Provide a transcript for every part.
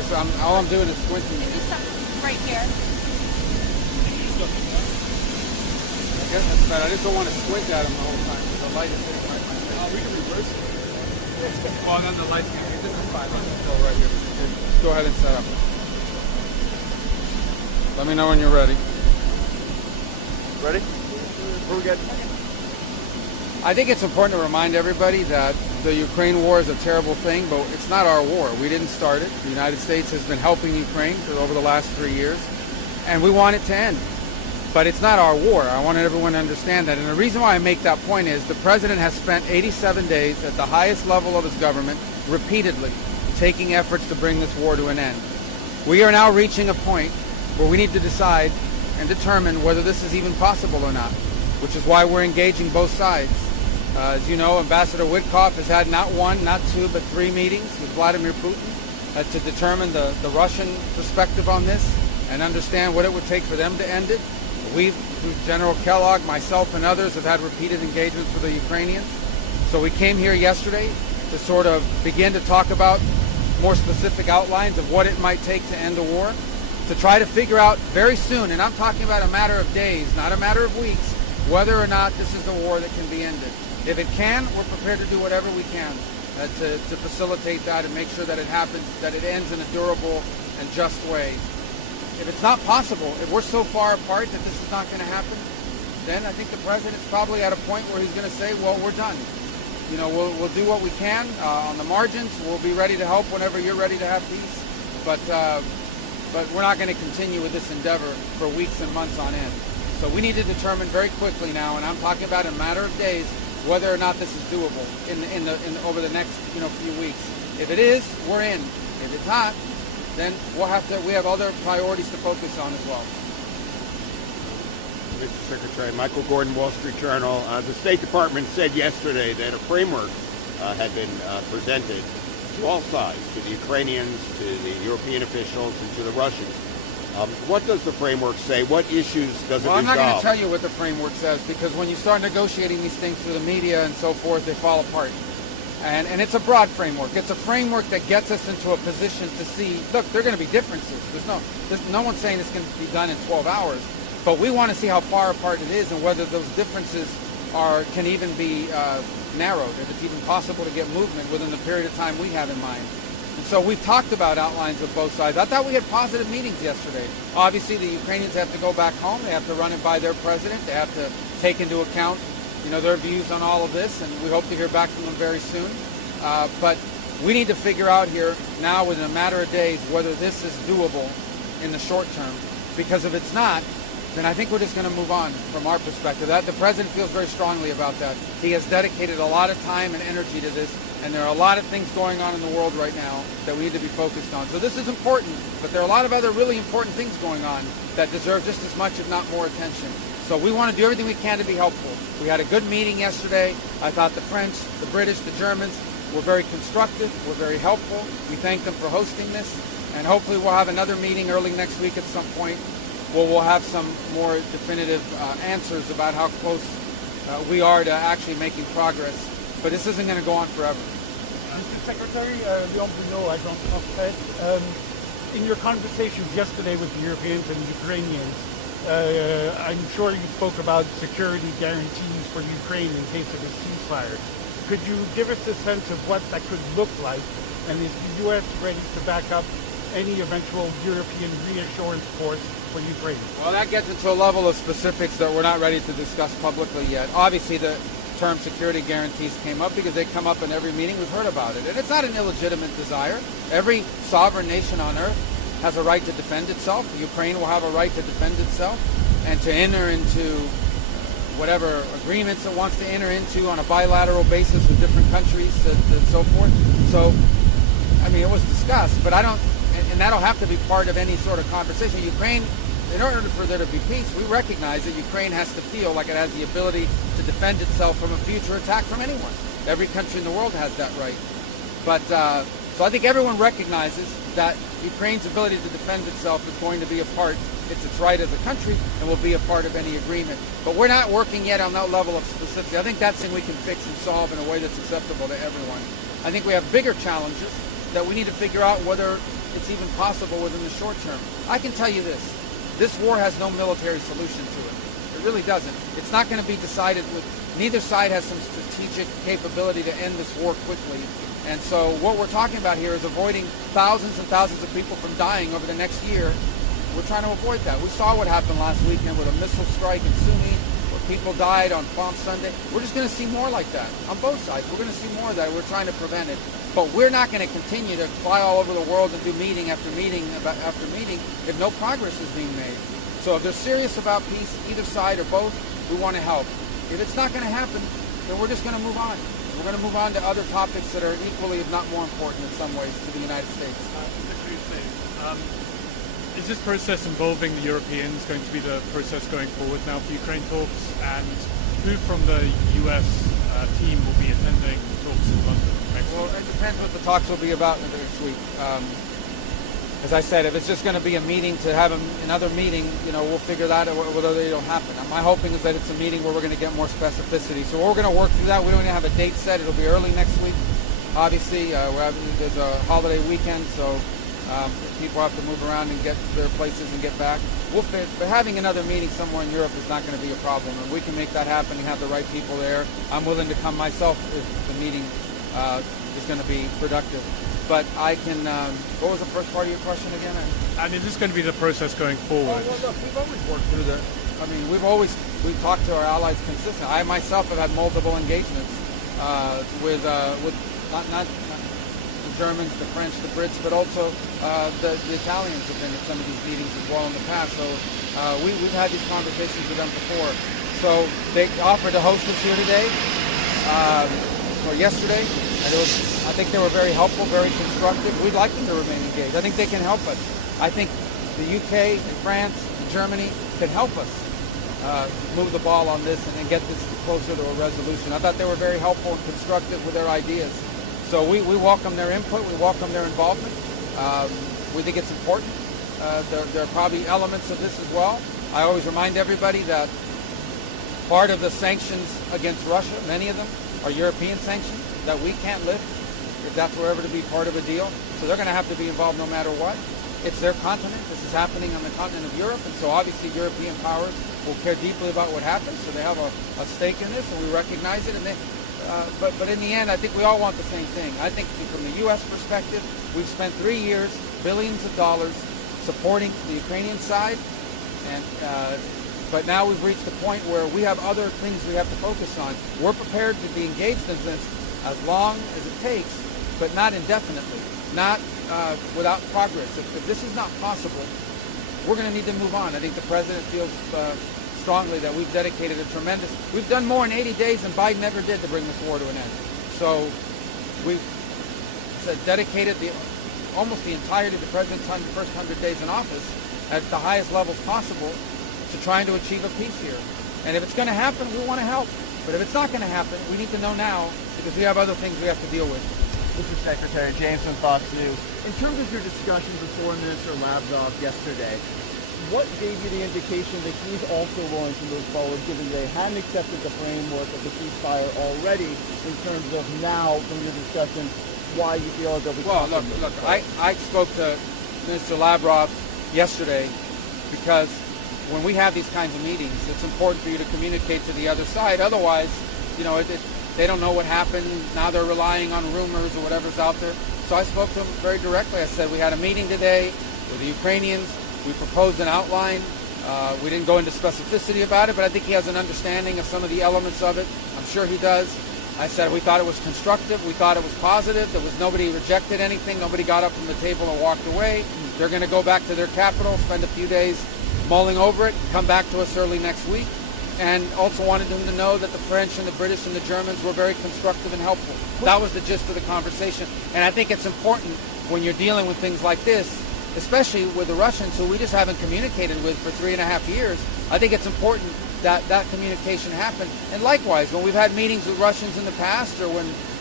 just, all I'm doing is squinting. Can you stop right here? I guess that's bad. I just don't want to squint at him the whole time because the light is hitting right in my face. Oh, we can reverse it. Well, then the light's going to be, this is fine. Let's just go right here. Just go ahead and set up. Let me know when you're ready. Ready? We're good. I think it's important to remind everybody that the Ukraine war is a terrible thing, but it's not our war. We didn't start it. The United States has been helping Ukraine for over the last 3 years, and we want it to end. But it's not our war. I want everyone to understand that. And the reason why I make that point is the president has spent 87 days at the highest level of his government repeatedly taking efforts to bring this war to an end. We are now reaching a point where we need to decide and determine whether this is even possible or not, which is why we're engaging both sides. As you know, Ambassador Witkoff has had not one, not two, but 3 meetings with Vladimir Putin to determine the Russian perspective on this and understand what it would take for them to end it. We've, through General Kellogg, myself, and others, have had repeated engagements with the Ukrainians. So we came here yesterday to sort of begin to talk about more specific outlines of what it might take to end the war, to try to figure out very soon, and I'm talking about a matter of days, not a matter of weeks, whether or not this is a war that can be ended. If it can, we're prepared to do whatever we can to facilitate that and make sure that it happens, that it ends in a durable and just way. If it's not possible, if we're so far apart that this is not going to happen, then I think the president's probably at a point where he's going to say, well, we're done. You know, we'll do what we can on the margins. We'll be ready to help whenever you're ready to have peace. But we're not going to continue with this endeavor for weeks and months on end. So we need to determine very quickly now, and I'm talking about in a matter of days, whether or not this is doable over the next few weeks. If it is, we're in. If it's not, then we have other priorities to focus on as well. Mr. Secretary, Michael Gordon, Wall Street Journal. The State Department said yesterday that a framework had been presented to all sides, to the Ukrainians, to the European officials, and to the Russians. What does the framework say? What issues does it resolve? Well, I'm not going to tell you what the framework says, because when you start negotiating these things through the media and so forth, they fall apart. And it's a broad framework. It's a framework that gets us into a position to see, look, there are going to be differences. There's no one saying this can be done in 12 hours. But we want to see how far apart it is and whether those differences can even be narrowed, if it's even possible to get movement within the period of time we have in mind. And so we've talked about outlines of both sides. I thought we had positive meetings yesterday. Obviously, the Ukrainians have to go back home. They have to run it by their president. They have to take into account, their views on all of this, and we hope to hear back from them very soon. But we need to figure out here now, within a matter of days, whether this is doable in the short term. Because if it's not, then I think we're just going to move on from our perspective. The president feels very strongly about that. He has dedicated a lot of time and energy to this, and there are a lot of things going on in the world right now that we need to be focused on. So this is important, but there are a lot of other really important things going on that deserve just as much, if not more, attention. So we want to do everything we can to be helpful. We had a good meeting yesterday. I thought the French, the British, the Germans were very constructive, were very helpful. We thank them for hosting this, and hopefully we'll have another meeting early next week at some point where we'll have some more definitive answers about how close we are to actually making progress. But this isn't going to go on forever. Mr. Secretary, Leon Bruno, Agence France. In your conversations yesterday with the Europeans and Ukrainians, I'm sure you spoke about security guarantees for Ukraine in case of a ceasefire. Could you give us a sense of what that could look like, and is the U.S. ready to back up any eventual European reassurance force for Ukraine? Well, that gets into a level of specifics that we're not ready to discuss publicly yet. Obviously, the term security guarantees came up because they come up in every meeting. We've heard about it. And it's not an illegitimate desire. Every sovereign nation on earth has a right to defend itself. Ukraine will have a right to defend itself and to enter into whatever agreements it wants to enter into on a bilateral basis with different countries and so forth. So, I mean, it was discussed, but and that'll have to be part of any sort of conversation. Ukraine, in order for there to be peace, we recognize that Ukraine has to feel like it has the ability to defend itself from a future attack from anyone. Every country in the world has that right. But so I think everyone recognizes that Ukraine's ability to defend itself is going to be a part, it's its right as a country, and will be a part of any agreement. But we're not working yet on that level of specificity. I think that's something we can fix and solve in a way that's acceptable to everyone. I think we have bigger challenges that we need to figure out whether it's even possible within the short term. I can tell you this war has no military solution to it. It really doesn't. It's not going to be decided with, neither side has some strategic capability to end this war quickly. And so what we're talking about here is avoiding thousands and thousands of people from dying over the next year. We're trying to avoid that. We saw what happened last weekend with a missile strike in Sunni, where people died on Palm Sunday. We're just going to see more like that on both sides. We're going to see more of that. We're trying to prevent it. But we're not going to continue to fly all over the world and do meeting after meeting after meeting if no progress is being made. So if they're serious about peace, either side or both, we want to help. If it's not going to happen, then we're just going to move on. We're going to move on to other topics that are equally, if not more important in some ways, to the United States. Is this process involving the Europeans going to be the process going forward now for Ukraine talks? And who from the US team will be attending talks in London next week? Well, it depends what the talks will be about next week. As I said, if it's just going to be a meeting to have another meeting, we'll figure that out whether it'll happen. My hoping is that it's a meeting where we're going to get more specificity. So we're going to work through that. We don't even have a date set. It'll be early next week. Obviously, there's a holiday weekend, so people have to move around and get to their places and get back. But having another meeting somewhere in Europe is not going to be a problem. And we can make that happen and have the right people there. I'm willing to come myself if the meeting is going to be productive. But I can, what was the first part of your question again? And is this going to be the process going forward? Oh, well, look, we've always worked through we've talked to our allies consistently. I myself have had multiple engagements with not the Germans, the French, the Brits, but also the Italians have been at some of these meetings as well in the past. So we've had these conversations with them before. So they offered to host us here today, or yesterday, and I think they were very helpful, very constructive. We'd like them to remain engaged. I think they can help us. I think the UK and France and Germany can help us move the ball on this and get this closer to a resolution. I thought they were very helpful and constructive with their ideas. So we welcome their input. We welcome their involvement. We think it's important. There are probably elements of this as well. I always remind everybody that part of the sanctions against Russia, many of them, are European sanctions that we can't lift if that's ever to be part of a deal. So they're going to have to be involved no matter what. It's their continent. This is happening on the continent of Europe, and so obviously European powers will care deeply about what happens. So they have a stake in this, and we recognize it. And but in the end, I think we all want the same thing. I think from the U.S. perspective, we've spent 3 years, billions of dollars, supporting the Ukrainian side, and but now we've reached the point where we have other things we have to focus on. We're prepared to be engaged in this as long as it takes, but not indefinitely, not without progress. If this is not possible, we're going to need to move on. I think the president feels strongly that we've dedicated we've done more in 80 days than Biden ever did to bring this war to an end. So we've dedicated almost the entirety of the president's first 100 days in office at the highest levels possible to trying to achieve a peace here. And if it's going to happen, we want to help. But if it's not going to happen, we need to know now because we have other things we have to deal with. Mr. Secretary, James from Fox News. In terms of your discussions with Foreign Minister Lavrov yesterday, what gave you the indication that he's also willing to move forward, given they hadn't accepted the framework of the ceasefire already, in terms of now, from your discussion, why you feel they'll be... Well, look, I spoke to Minister Lavrov yesterday because when we have these kinds of meetings, it's important for you to communicate to the other side. Otherwise, they don't know what happened. Now they're relying on rumors or whatever's out there. So I spoke to him very directly. I said, we had a meeting today with the Ukrainians. We proposed an outline. We didn't go into specificity about it, but I think he has an understanding of some of the elements of it. I'm sure he does. I said we thought it was constructive. We thought it was positive. Nobody rejected anything. Nobody got up from the table and walked away. They're going to go back to their capital, spend a few days mulling over it, come back to us early next week. And also wanted them to know that the French and the British and the Germans were very constructive and helpful. That was the gist of the conversation. And I think it's important when you're dealing with things like this, especially with the Russians, who we just haven't communicated with for 3.5 years. I think it's important that that communication happen. And likewise, when we've had meetings with Russians in the past, or when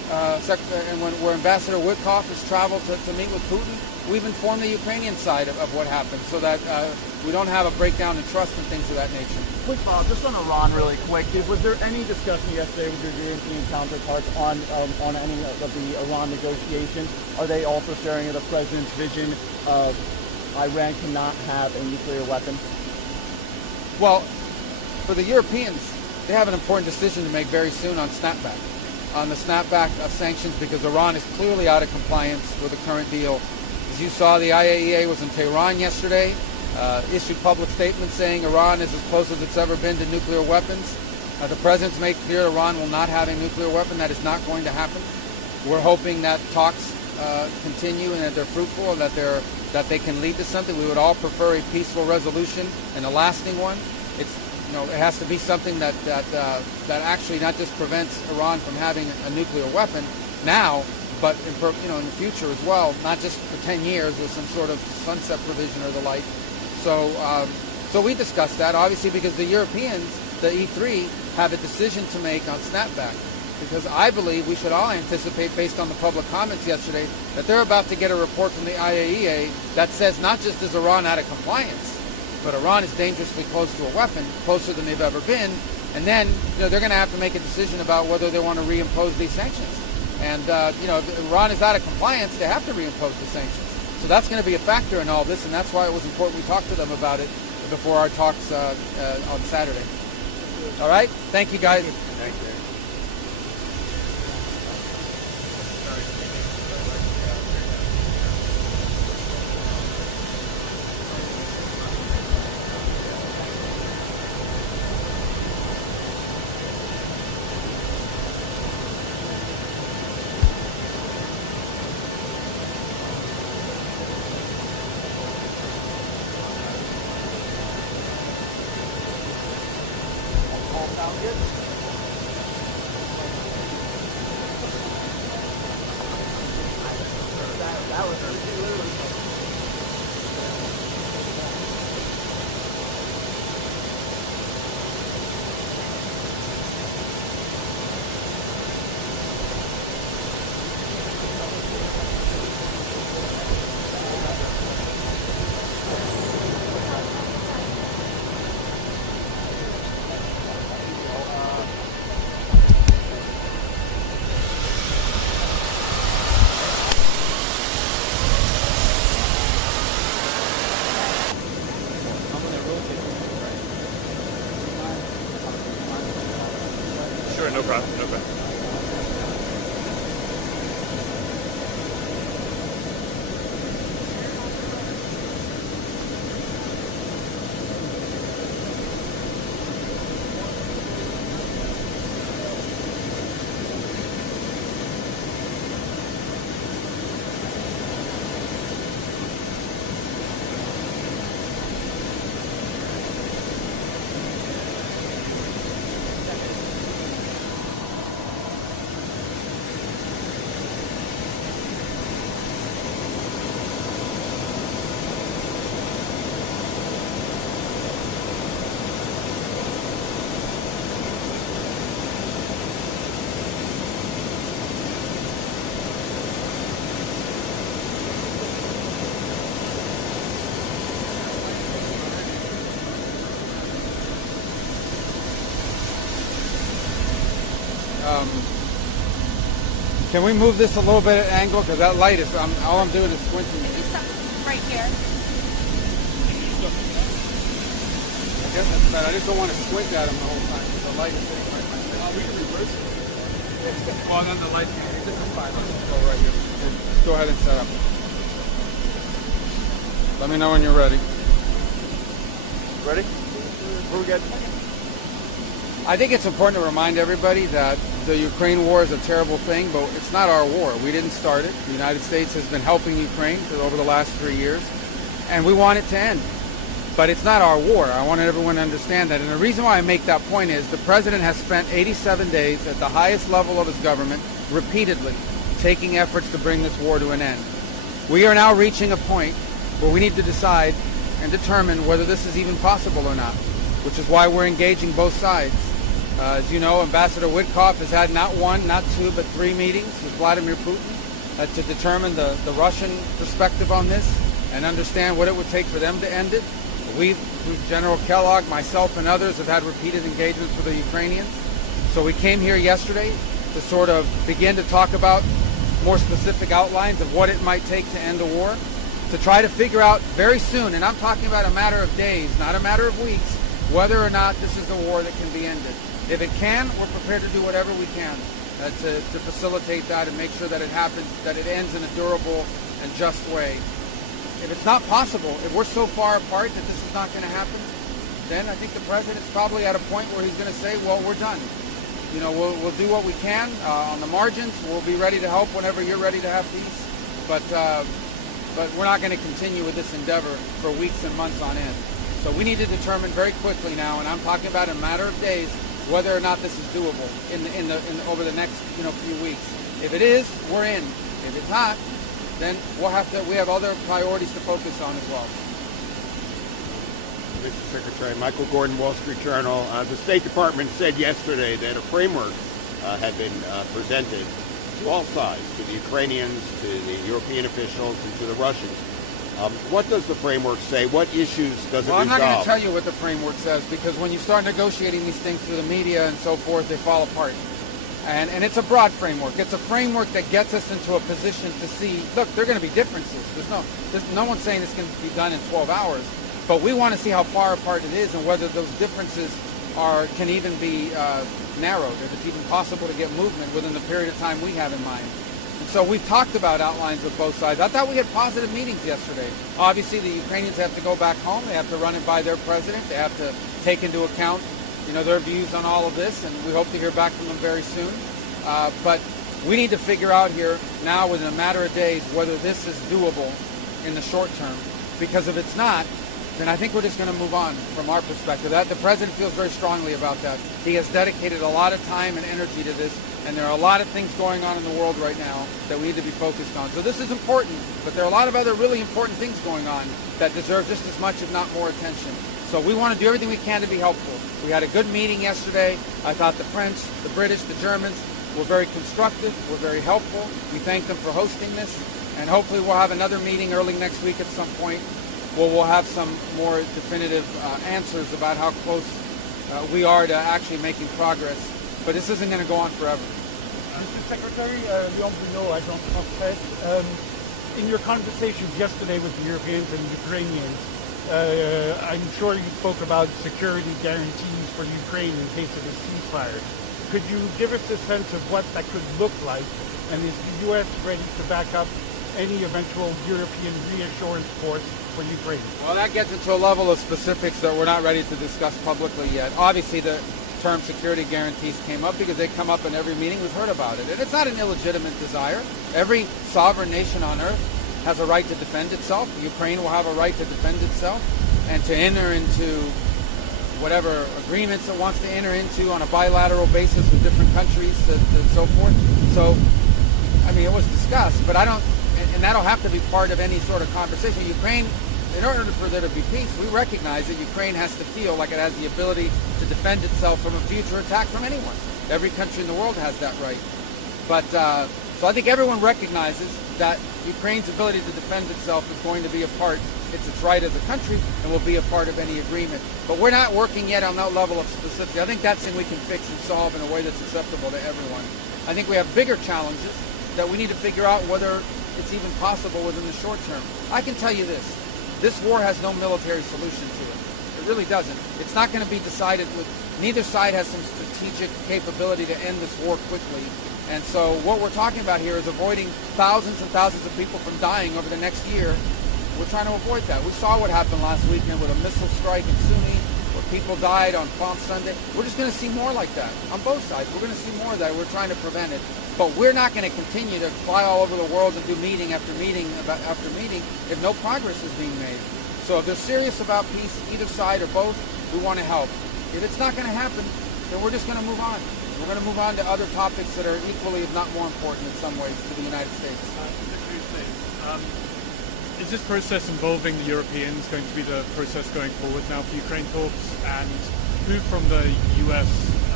where Ambassador Witkoff has traveled to meet with Putin, we've informed the Ukrainian side of what happened so that we don't have a breakdown in trust and things of that nature. Quick follow-up, just on Iran really quick. Was there any discussion yesterday with your European counterparts on any of the Iran negotiations? Are they also sharing the president's vision of Iran cannot have a nuclear weapon? Well, for the Europeans, they have an important decision to make very soon on snapback. On the snapback of sanctions, because Iran is clearly out of compliance with the current deal. As you saw, the IAEA was in Tehran yesterday, issued public statements saying Iran is as close as it's ever been to nuclear weapons. The president's made clear Iran will not have a nuclear weapon. That is not going to happen. We're hoping that talks continue and that they're fruitful and that they can lead to something. We would all prefer a peaceful resolution and a lasting one. It has to be something that actually not just prevents Iran from having a nuclear weapon now, but in the future as well, not just for 10 years with some sort of sunset provision or the like. So we discussed that, obviously, because the Europeans, the E3, have a decision to make on snapback. Because I believe we should all anticipate, based on the public comments yesterday, that they're about to get a report from the IAEA that says not just is Iran out of compliance, but Iran is dangerously close to a weapon, closer than they've ever been. And then they're going to have to make a decision about whether they want to reimpose these sanctions. And if Iran is out of compliance, they have to reimpose the sanctions. So that's going to be a factor in all this, and that's why it was important we talked to them about it before our talks on Saturday. All right? Thank you, guys. Thank you. Sure, no problem, no problem. Can we move this a little bit at angle? Because that light is, all I'm doing is squinting. Maybe stop right here. I guess that's bad. I just don't want to squint at him the whole time because the light is hitting right in my face. We can reverse it. Well, then the light, this is fine. Let's just go right here. Just go ahead and set up. Let me know when you're ready. Ready? We're good. I think it's important to remind everybody that the Ukraine war is a terrible thing, but it's not our war. We didn't start it. The United States has been helping Ukraine over the last 3 years, and we want it to end. But it's not our war. I want everyone to understand that. And the reason why I make that point is the president has spent 87 days at the highest level of his government repeatedly taking efforts to bring this war to an end. We are now reaching a point where we need to decide and determine whether this is even possible or not, which is why we're engaging both sides. As you know, Ambassador Witkoff has had not one, not two, but 3 meetings with Vladimir Putin to determine the Russian perspective on this and understand what it would take for them to end it. General Kellogg, myself, and others have had repeated engagements with the Ukrainians. So we came here yesterday to sort of begin to talk about more specific outlines of what it might take to end the war, to try to figure out very soon, and I'm talking about a matter of days, not a matter of weeks, whether or not this is a war that can be ended. If it can, we're prepared to do whatever we can to facilitate that and make sure that it happens, that it ends in a durable and just way. If it's not possible, if we're so far apart that this is not going to happen, then I think the president's probably at a point where he's going to say, well, we're done. You know, we'll do what we can on the margins. We'll be ready to help whenever you're ready to have peace. But we're not going to continue with this endeavor for weeks and months on end. So we need to determine very quickly now, and I'm talking about in a matter of days, whether or not this is doable over the next few weeks. If it is, we're in. If it's not, then we have other priorities to focus on as well. Mr. Secretary, Michael Gordon, Wall Street Journal. The State Department said yesterday that a framework had been presented to all sides, to the Ukrainians, to the European officials, and to the Russians. What does the framework say? What issues does it resolve? Well, I'm not going to tell you what the framework says, because when you start negotiating these things through the media and so forth, they fall apart. And it's a broad framework. It's a framework that gets us into a position to see, look, there are going to be differences. No one's saying this can be done in 12 hours. But we want to see how far apart it is and whether those differences can even be narrowed, if it's even possible to get movement within the period of time we have in mind. And so we've talked about outlines with both sides. I thought we had positive meetings yesterday. Obviously, the Ukrainians have to go back home. They have to run it by their president. They have to take into account, their views on all of this, and we hope to hear back from them very soon. But we need to figure out here now, within a matter of days, whether this is doable in the short term. Because if it's not, then I think we're just going to move on from our perspective. The president feels very strongly about that. He has dedicated a lot of time and energy to this, and there are a lot of things going on in the world right now that we need to be focused on. So this is important, but there are a lot of other really important things going on that deserve just as much, if not more, attention. So we want to do everything we can to be helpful. We had a good meeting yesterday. I thought the French, the British, the Germans were very constructive, were very helpful. We thank them for hosting this, and hopefully we'll have another meeting early next week at some point. We'll have some more definitive answers about how close we are to actually making progress. But this isn't going to go on forever. Mr. Secretary, Leon Bruno, Agence France. In your conversations yesterday with the Europeans and Ukrainians, I'm sure you spoke about security guarantees for Ukraine in case of a ceasefire. Could you give us a sense of what that could look like? And is the U.S. ready to back up any eventual European reassurance force for Ukraine? Well, that gets into a level of specifics that we're not ready to discuss publicly yet. Obviously, the term security guarantees came up because they come up in every meeting. We've heard about it. And it's not an illegitimate desire. Every sovereign nation on earth has a right to defend itself. Ukraine will have a right to defend itself and to enter into whatever agreements it wants to enter into on a bilateral basis with different countries and so forth. So, it was discussed, but and that'll have to be part of any sort of conversation. Ukraine, in order for there to be peace, we recognize that Ukraine has to feel like it has the ability to defend itself from a future attack from anyone. Every country in the world has that right. But so I think everyone recognizes that Ukraine's ability to defend itself is going to be a part, it's its right as a country, and will be a part of any agreement. But we're not working yet on that level of specificity. I think that's something we can fix and solve in a way that's acceptable to everyone. I think we have bigger challenges that we need to figure out whether it's even possible within the short term. I can tell you this war has no military solution to it. It really doesn't. It's not going to be decided with, neither side has some strategic capability to end this war quickly. And so what we're talking about here is avoiding thousands and thousands of people from dying over the next year. We're trying to avoid that. We saw what happened last weekend with a missile strike in Sunni, where people died on Palm Sunday. We're just going to see more like that on both sides. We're going to see more of that. We're trying to prevent it. But we're not going to continue to fly all over the world and do meeting after meeting after meeting if no progress is being made. So if they're serious about peace, either side or both, we want to help. If it's not going to happen, then we're just going to move on. We're going to move on to other topics that are equally, if not more important in some ways, to the United States. Is this process involving the Europeans going to be the process going forward now for Ukraine talks? And who from the US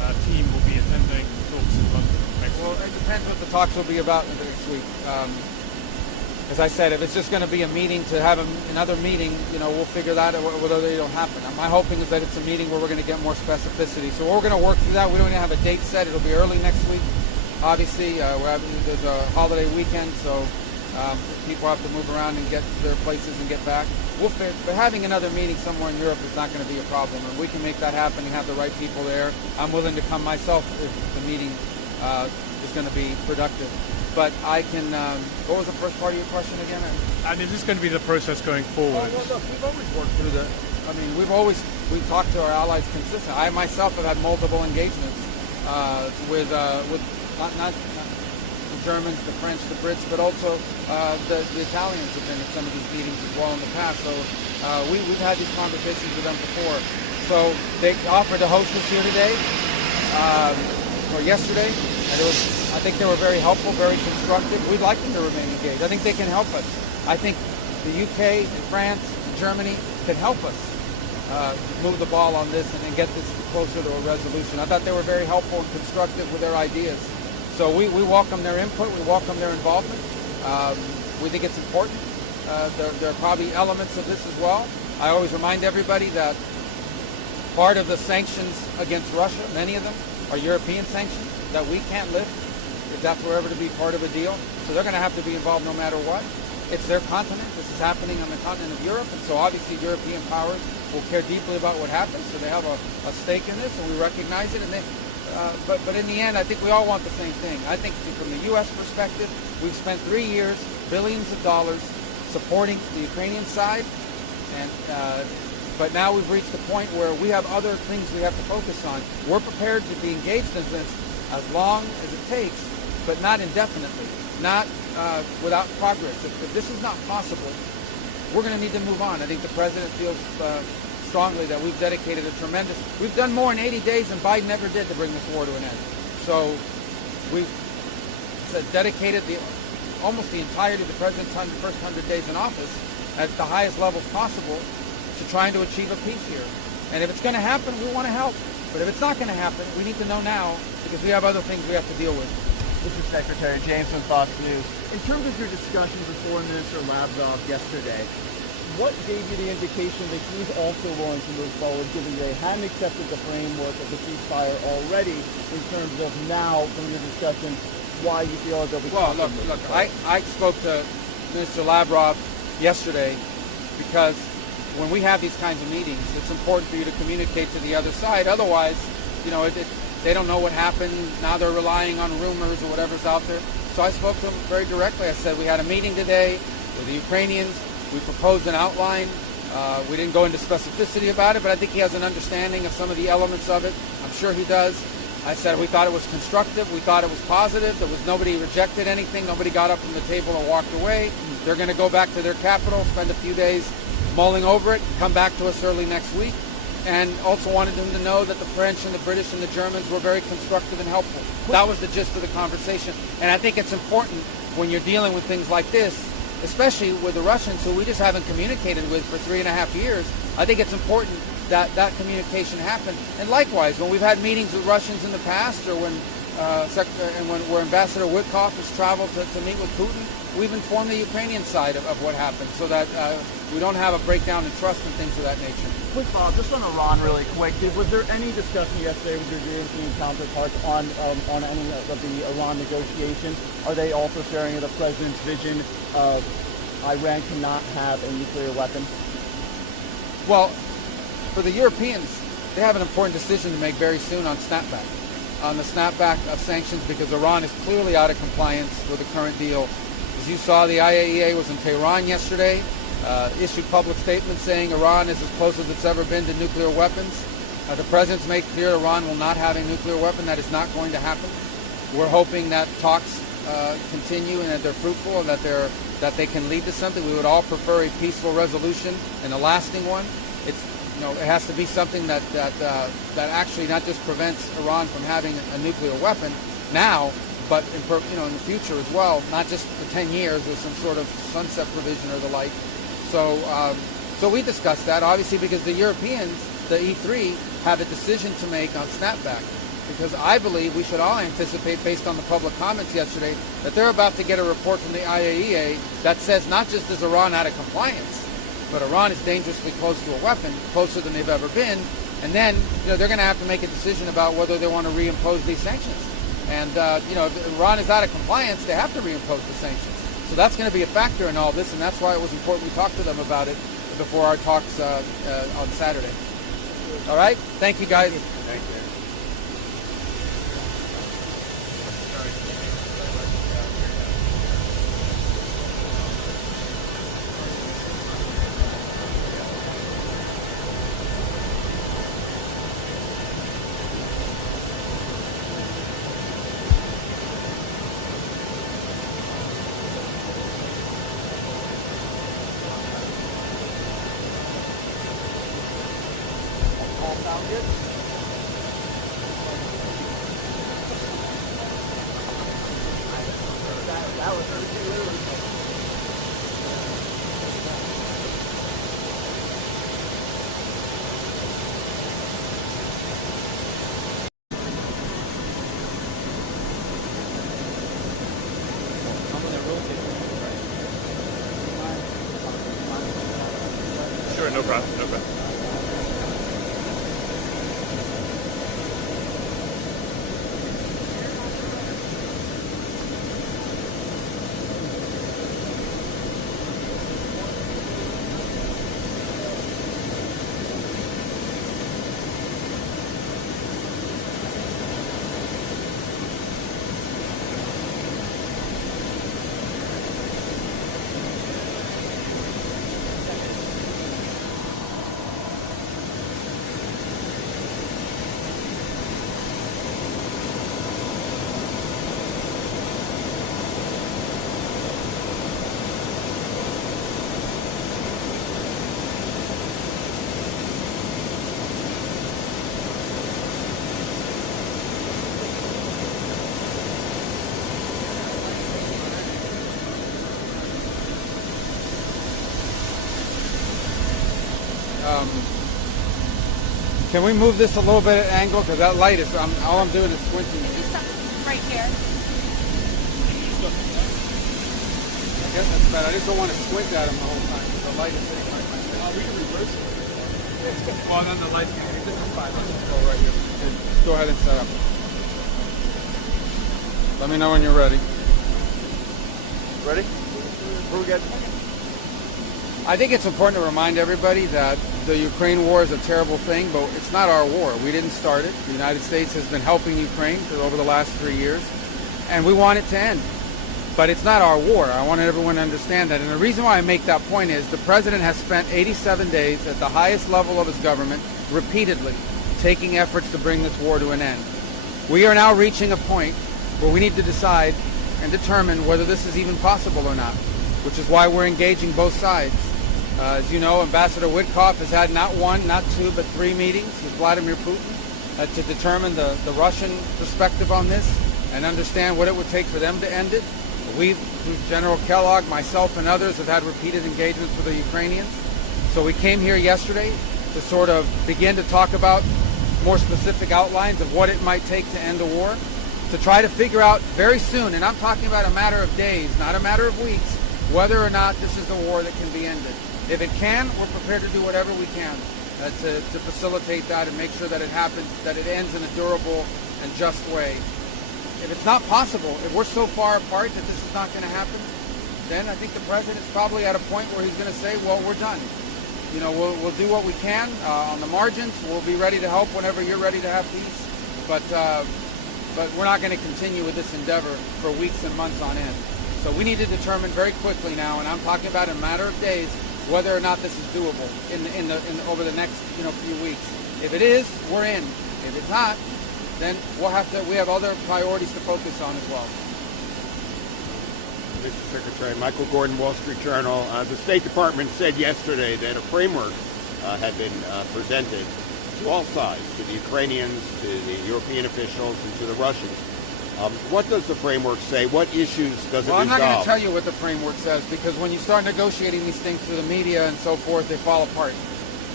team will be attending talks in London next Well, week? it depends what the talks will be about next week. As I said, if it's just going to be a meeting to have another meeting, we'll figure that out whether it'll happen. My hoping is that it's a meeting where we're going to get more specificity. So we're going to work through that. We don't even have a date set. It'll be early next week. Obviously, there's a holiday weekend, so people have to move around and get to their places and get back. But having another meeting somewhere in Europe is not going to be a problem, and we can make that happen and have the right people there. I'm willing to come myself if the meeting is going to be productive. But I can. What was the first part of your question again? And is this going to be the process going forward? Well, look, we've always worked through the. I mean, we've talked to our allies consistently. I myself have had multiple engagements with not the Germans, the French, the Brits, but also the Italians have been at some of these meetings as well in the past. So we've had these conversations with them before. So they offered to host us here today or yesterday, and I think they were very helpful, very constructive. We'd like them to remain engaged. I think they can help us. I think the UK, and France, and Germany can help us move the ball on this and then get this closer to a resolution. I thought they were very helpful and constructive with their ideas. So we welcome their input. We welcome their involvement. We think it's important. There are probably elements of this as well. I always remind everybody that part of the sanctions against Russia, many of them, are European sanctions that we can't lift if that's were ever to be part of a deal. So they're going to have to be involved no matter what. It's their continent. This is happening on the continent of Europe, and so obviously European powers will care deeply about what happens. So they have a stake in this, and we recognize it. And but in the end, I think we all want the same thing. I think from the U.S. perspective, we've spent 3 years, billions of dollars, supporting the Ukrainian side, and but now we've reached a point where we have other things we have to focus on. We're prepared to be engaged in this as long as it takes, but not indefinitely, not without progress. If this is not possible, we're going to need to move on. I think the president feels strongly that we've dedicated we've done more in 80 days than Biden ever did to bring this war to an end. So we've dedicated almost the entirety of the president's first 100 days in office at the highest levels possible to trying to achieve a peace here. And if it's going to happen, we want to help. But if it's not going to happen, we need to know now because we have other things we have to deal with. Mr. Secretary, James from Fox News. In terms of your discussions with Foreign Minister Lavrov yesterday, what gave you the indication that he's also willing to move forward, given they hadn't accepted the framework of the ceasefire already, in terms of now, from your discussion, why you feel that we Well, look, I spoke to Minister Lavrov yesterday because when we have these kinds of meetings, it's important for you to communicate to the other side. Otherwise, they don't know what happened. Now they're relying on rumors or whatever's out there. So I spoke to him very directly. I said, we had a meeting today with the Ukrainians. We proposed an outline. We didn't go into specificity about it, but I think he has an understanding of some of the elements of it. I'm sure he does. I said we thought it was constructive. We thought it was positive. Nobody rejected anything. Nobody got up from the table and walked away. They're going to go back to their capital, spend a few days mulling over it, come back to us early next week. And also wanted them to know that the French and the British and the Germans were very constructive and helpful. That was the gist of the conversation. And I think it's important when you're dealing with things like this, especially with the Russians, who we just haven't communicated with for 3.5 years. I think it's important that that communication happen. And likewise, when we've had meetings with Russians in the past, or when Ambassador Witkoff has traveled to meet with Putin, we've informed the Ukrainian side of what happened, so that we don't have a breakdown in trust and things of that nature. Quick follow-up, just on Iran really quick. Was there any discussion yesterday with your European counterparts on any of the Iran negotiations? Are they also sharing the president's vision of Iran cannot have a nuclear weapon? Well, for the Europeans, they have an important decision to make very soon on the snapback of sanctions, because Iran is clearly out of compliance with the current deal. As you saw, the IAEA was in Tehran yesterday, issued public statements saying Iran is as close as it's ever been to nuclear weapons. The president's made clear Iran will not have a nuclear weapon. That is not going to happen. We're hoping that talks continue and that they're fruitful and that they can lead to something. We would all prefer a peaceful resolution and a lasting one. It has to be something that actually not just prevents Iran from having a nuclear weapon now, but in the future as well, not just for 10 years with some sort of sunset provision or the like. So we discussed that, obviously, because the Europeans, the E3, have a decision to make on snapback. because I believe we should all anticipate, based on the public comments yesterday, that they're about to get a report from the IAEA that says not just is Iran out of compliance, but Iran is dangerously close to a weapon, closer than they've ever been, and then they're going to have to make a decision about whether they want to reimpose these sanctions. And if Iran is out of compliance, they have to reimpose the sanctions. So that's going to be a factor in all this, and that's why it was important we talked to them about it before our talks on Saturday. All right? Thank you, guys. Thank you. Sound good? That was literally. Sure, no problem, no problem. Can we move this a little bit at angle? Because that light is, all I'm doing is squinting. Right here. I guess that's bad. I just don't want to squint at him the whole time because the light is hitting my face. We can reverse it. Well, then the light's going to be this is fine. Let's just Go right here. Okay, go ahead and set up. Let me know when you're ready. Ready? We're good. I think it's important to remind everybody that the Ukraine war is a terrible thing, but it's not our war. We didn't start it. The United States has been helping Ukraine for over the last 3 years, and we want it to end. But it's not our war. I want everyone to understand that. And the reason why I make that point is the president has spent 87 days at the highest level of his government repeatedly taking efforts to bring this war to an end. We are now reaching a point where we need to decide and determine whether this is even possible or not, which is why we're engaging both sides. As you know, Ambassador Witkoff has had not one, not two, but 3 meetings with Vladimir Putin to determine the Russian perspective on this and understand what it would take for them to end it. We, General Kellogg, myself, and others have had repeated engagements with the Ukrainians. So we came here yesterday to sort of begin to talk about more specific outlines of what it might take to end the war, to try to figure out very soon, and I'm talking about a matter of days, not a matter of weeks, whether or not this is a war that can be ended. If it can, we're prepared to do whatever we can to facilitate that and make sure that it happens, that it ends in a durable and just way. If it's not possible, if we're so far apart that this is not going to happen, then I think the president's probably at a point where he's going to say, well, we're done. You know, we'll do what we can on the margins. We'll be ready to help whenever you're ready to have peace. But we're not going to continue with this endeavor for weeks and months on end. So we need to determine very quickly now, and I'm talking about in a matter of days, whether or not this is doable over the next few weeks. If it is, we're in. If it's not, then we have other priorities to focus on as well. Mr. Secretary, Michael Gordon, Wall Street Journal. The State Department said yesterday that a framework had been presented to all sides, to the Ukrainians, to the European officials, and to the Russians. What does the framework say? What issues does it resolve? I'm not going to tell you what the framework says, because when you start negotiating these things through the media and so forth, they fall apart.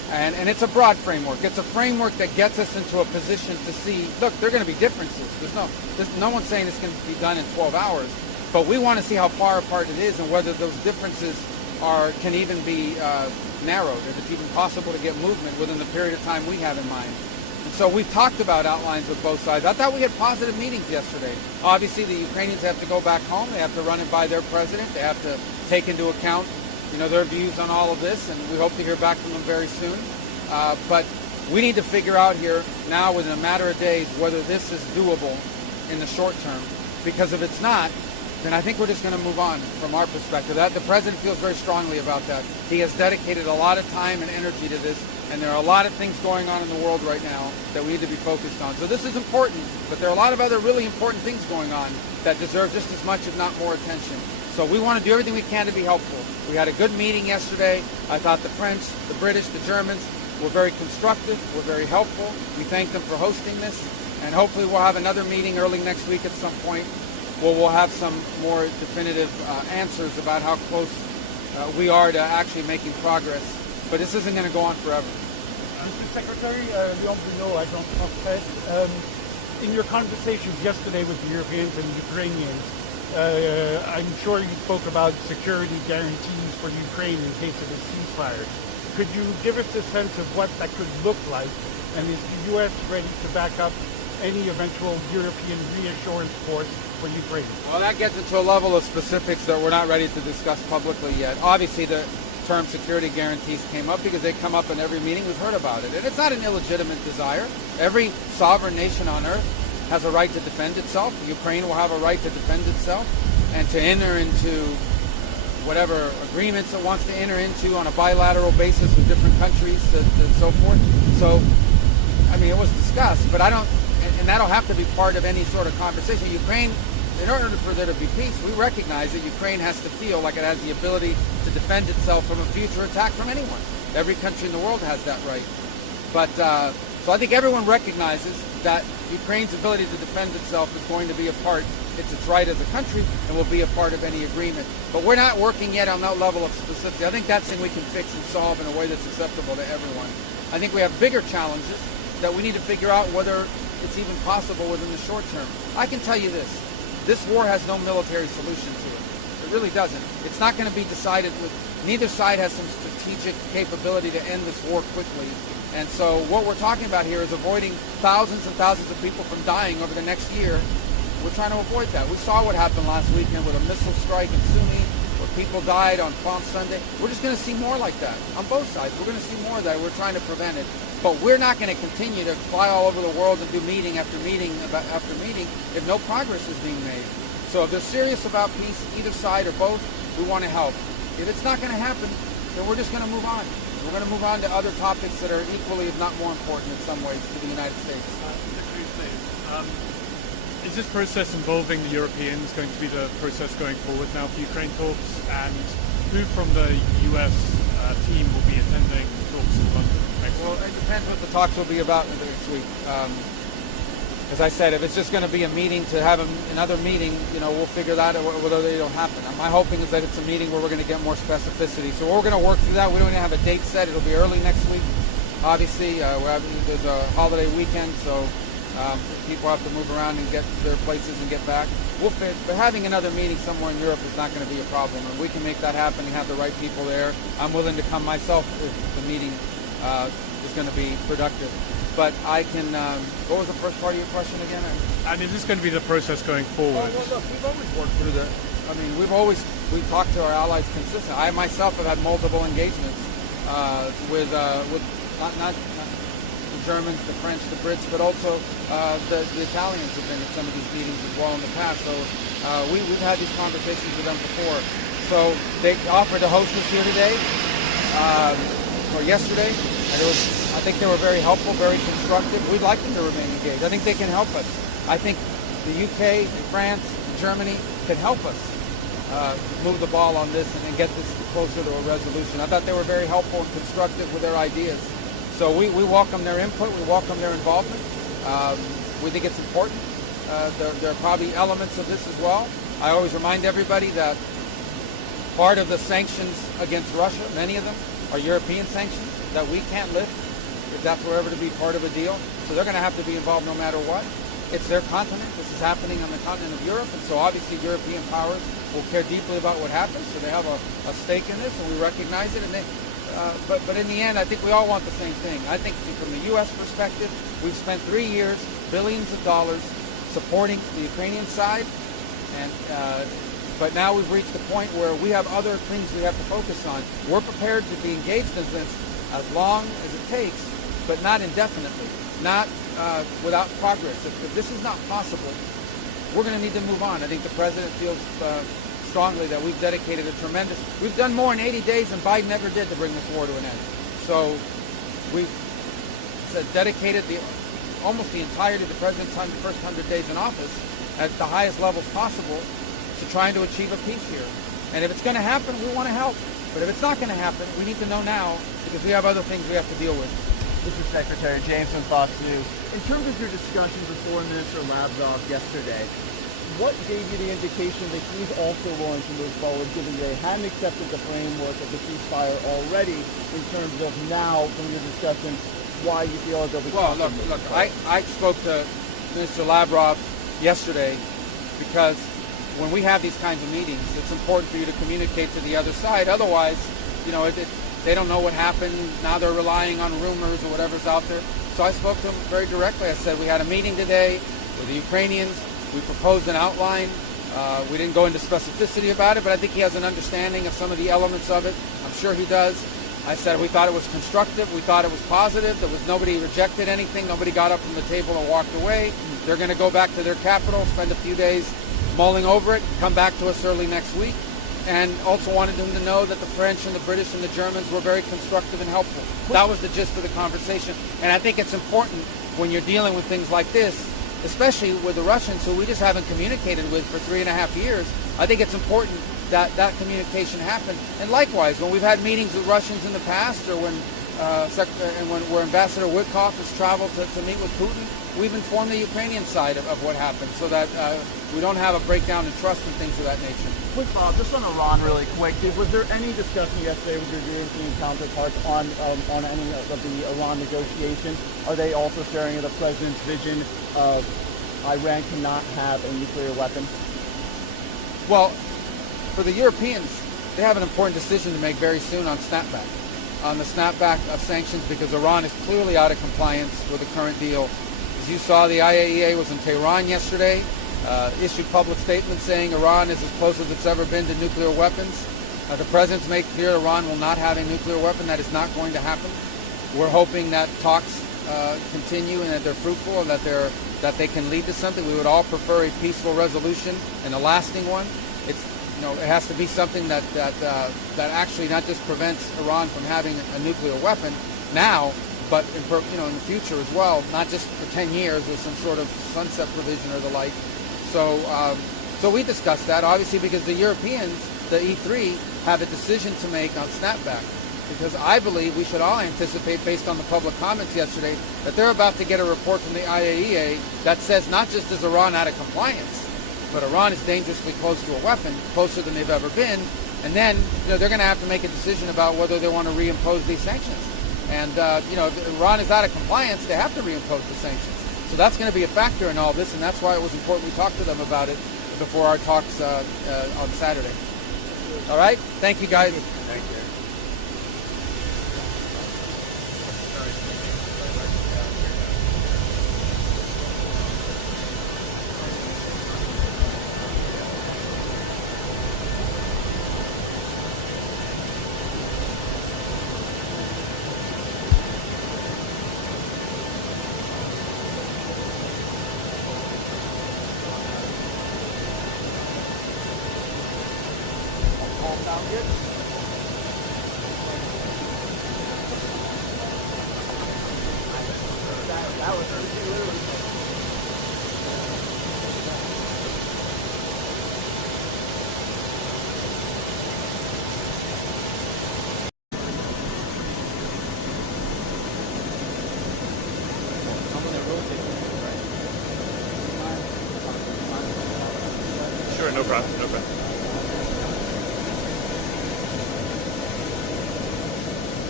And it's a broad framework. It's a framework that gets us into a position to see, look, there are going to be differences. There's no one saying this can be done in 12 hours, but we want to see how far apart it is and whether those differences can even be narrowed, if it's even possible to get movement within the period of time we have in mind. And so we've talked about outlines with both sides. I thought we had positive meetings yesterday. Obviously, the Ukrainians have to go back home. They have to run it by their president. They have to take into account their views on all of this, and we hope to hear back from them very soon. But we need to figure out here now, within a matter of days, whether this is doable in the short term. Because if it's not, then I think we're just going to move on from our perspective. The president feels very strongly about that. He has dedicated a lot of time and energy to this, and there are a lot of things going on in the world right now that we need to be focused on. So this is important, but there are a lot of other really important things going on that deserve just as much, if not more, attention. So we want to do everything we can to be helpful. We had a good meeting yesterday. I thought the French, the British, the Germans were very constructive, were very helpful. We thank them for hosting this, and hopefully we'll have another meeting early next week at some point where we'll have some more definitive answers about how close we are to actually making progress. But this isn't going to go on forever. Mr. Secretary, Leon Bruno, Agence France. In your conversations yesterday with the Europeans and Ukrainians, I'm sure you spoke about security guarantees for Ukraine in case of a ceasefire. Could you give us a sense of what that could look like? And is the U.S. ready to back up any eventual European reassurance force for Ukraine? Well, that gets into a level of specifics that we're not ready to discuss publicly yet. Obviously, the term security guarantees came up because they come up in every meeting. We've heard about it. And it's not an illegitimate desire. Every sovereign nation on earth has a right to defend itself. Ukraine will have a right to defend itself and to enter into whatever agreements it wants to enter into on a bilateral basis with different countries and so forth. So, I mean, it was discussed, but and that'll have to be part of any sort of conversation. Ukraine, in order for there to be peace, we recognize that Ukraine has to feel like it has the ability to defend itself from a future attack from anyone. Every country in the world has that right. But, so I think everyone recognizes that Ukraine's ability to defend itself is going to be a part, it's its right as a country, and will be a part of any agreement. But we're not working yet on that level of specificity. I think that's something we can fix and solve in a way that's acceptable to everyone. I think we have bigger challenges that we need to figure out whether it's even possible within the short term. I can tell you this war has no military solution to it. It really doesn't. It's not going to be decided with, neither side has some strategic capability to end this war quickly. And so what we're talking about here is avoiding thousands and thousands of people from dying over the next year. We're trying to avoid that. We saw what happened last weekend with a missile strike in Sumy, where people died on Palm Sunday. We're just going to see more like that on both sides. We're going to see more of that. We're trying to prevent it. But we're not going to continue to fly all over the world and do meeting after meeting after meeting if no progress is being made. So if they're serious about peace, either side or both, we want to help. If it's not going to happen, then we're just going to move on. We're going to move on to other topics that are equally, if not more important in some ways, to the United States. Is this process involving the Europeans going to be the process going forward now for Ukraine talks? And who from the US team will be attending talks in London next week? Well, it depends what the talks will be about next week. As I said, if it's just going to be a meeting to have another meeting, we'll figure that out whether it'll happen. My hoping is that it's a meeting where we're going to get more specificity. So we're going to work through that. We don't even have a date set. It'll be early next week. Obviously, there's a holiday weekend, so people have to move around and get to their places and get back. We'll fit, but having another meeting somewhere in Europe is not going to be a problem. And we can make that happen and have the right people there. I'm willing to come myself if the meeting is going to be productive. But I can, what was the first part of your question again? And is this going to be the process going forward? Oh, well, look, we've always worked through that. I mean, we've talked to our allies consistently. I myself have had multiple engagements with not the Germans, the French, the Brits, but also the Italians have been at some of these meetings as well in the past. So we've had these conversations with them before. So they offered to host us here today, or yesterday, and I think they were very helpful, very constructive. We'd like them to remain engaged. I think they can help us. I think the UK, France, Germany can help us move the ball on this and get this closer to a resolution. I thought they were very helpful and constructive with their ideas. So we welcome their input. We welcome their involvement. We think it's important. There are probably elements of this as well. I always remind everybody that part of the sanctions against Russia, many of them, are European sanctions that we can't lift if that's ever to be part of a deal. So they're going to have to be involved no matter what. It's their continent. This is happening on the continent of Europe, and so obviously European powers will care deeply about what happens. So they have a stake in this, and we recognize it. And but in the end, I think we all want the same thing. I think from the U.S. perspective, we've spent 3 years, billions of dollars, supporting the Ukrainian side, and but now we've reached the point where we have other things we have to focus on. We're prepared to be engaged in this as long as it takes, but not indefinitely, not without progress. If this is not possible, we're going to need to move on. I think the president feels strongly that we've dedicated we've done more in 80 days than Biden ever did to bring this war to an end. So we've dedicated almost the entirety of the president's first 100 days in office at the highest levels possible to trying to achieve a peace here. And if it's going to happen, we want to help. But if it's not going to happen, we need to know now because we have other things we have to deal with. This is Secretary James from Fox News. In terms of your discussions with Foreign Minister Lavrov yesterday, what gave you the indication that he's also willing to move forward, given they hadn't accepted the framework of the ceasefire already, in terms of now, from your discussions, why you feel as though we Well, look, I spoke to Minister Lavrov yesterday because when we have these kinds of meetings, it's important for you to communicate to the other side. Otherwise, they don't know what happened. Now they're relying on rumors or whatever's out there. So I spoke to him very directly. I said, we had a meeting today with the Ukrainians. We proposed an outline. We didn't go into specificity about it, but I think he has an understanding of some of the elements of it. I'm sure he does. I said we thought it was constructive. We thought it was positive. Nobody rejected anything. Nobody got up from the table and walked away. They're going to go back to their capital, spend a few days mulling over it, come back to us early next week. And also wanted them to know that the French and the British and the Germans were very constructive and helpful. That was the gist of the conversation. And I think it's important when you're dealing with things like this, especially with the Russians, who we just haven't communicated with for 3.5 years. I think it's important that that communication happen. And likewise, when we've had meetings with Russians in the past, or when where Ambassador Witkoff has traveled to meet with Putin, we've informed the Ukrainian side of what happened, so that we don't have a breakdown in trust and things of that nature. Quick follow-up, just on Iran really quick. Was there any discussion yesterday with your European counterparts on any of the Iran negotiations? Are they also sharing the president's vision of Iran cannot have a nuclear weapon? Well, for the Europeans, they have an important decision to make very soon on snapback. On the snapback of sanctions, because Iran is clearly out of compliance with the current deal. As you saw, the IAEA was in Tehran yesterday, issued public statements saying Iran is as close as it's ever been to nuclear weapons. The president's made clear Iran will not have a nuclear weapon. That is not going to happen. We're hoping that talks continue and that they're fruitful and that they can lead to something. We would all prefer a peaceful resolution and a lasting one. It has to be something that actually not just prevents Iran from having a nuclear weapon now, but in the future as well, not just for 10 years with some sort of sunset provision or the like. So we discussed that, obviously, because the Europeans, the E3, have a decision to make on snapback. Because I believe we should all anticipate, based on the public comments yesterday, that they're about to get a report from the IAEA that says not just is Iran out of compliance, but Iran is dangerously close to a weapon, closer than they've ever been. And then they're going to have to make a decision about whether they want to reimpose these sanctions. And if Iran is out of compliance, they have to reimpose the sanctions. So that's going to be a factor in all this, and that's why it was important we talked to them about it before our talks on Saturday. All right? Thank you, guys. Thank you. Sure, no problem, no problem.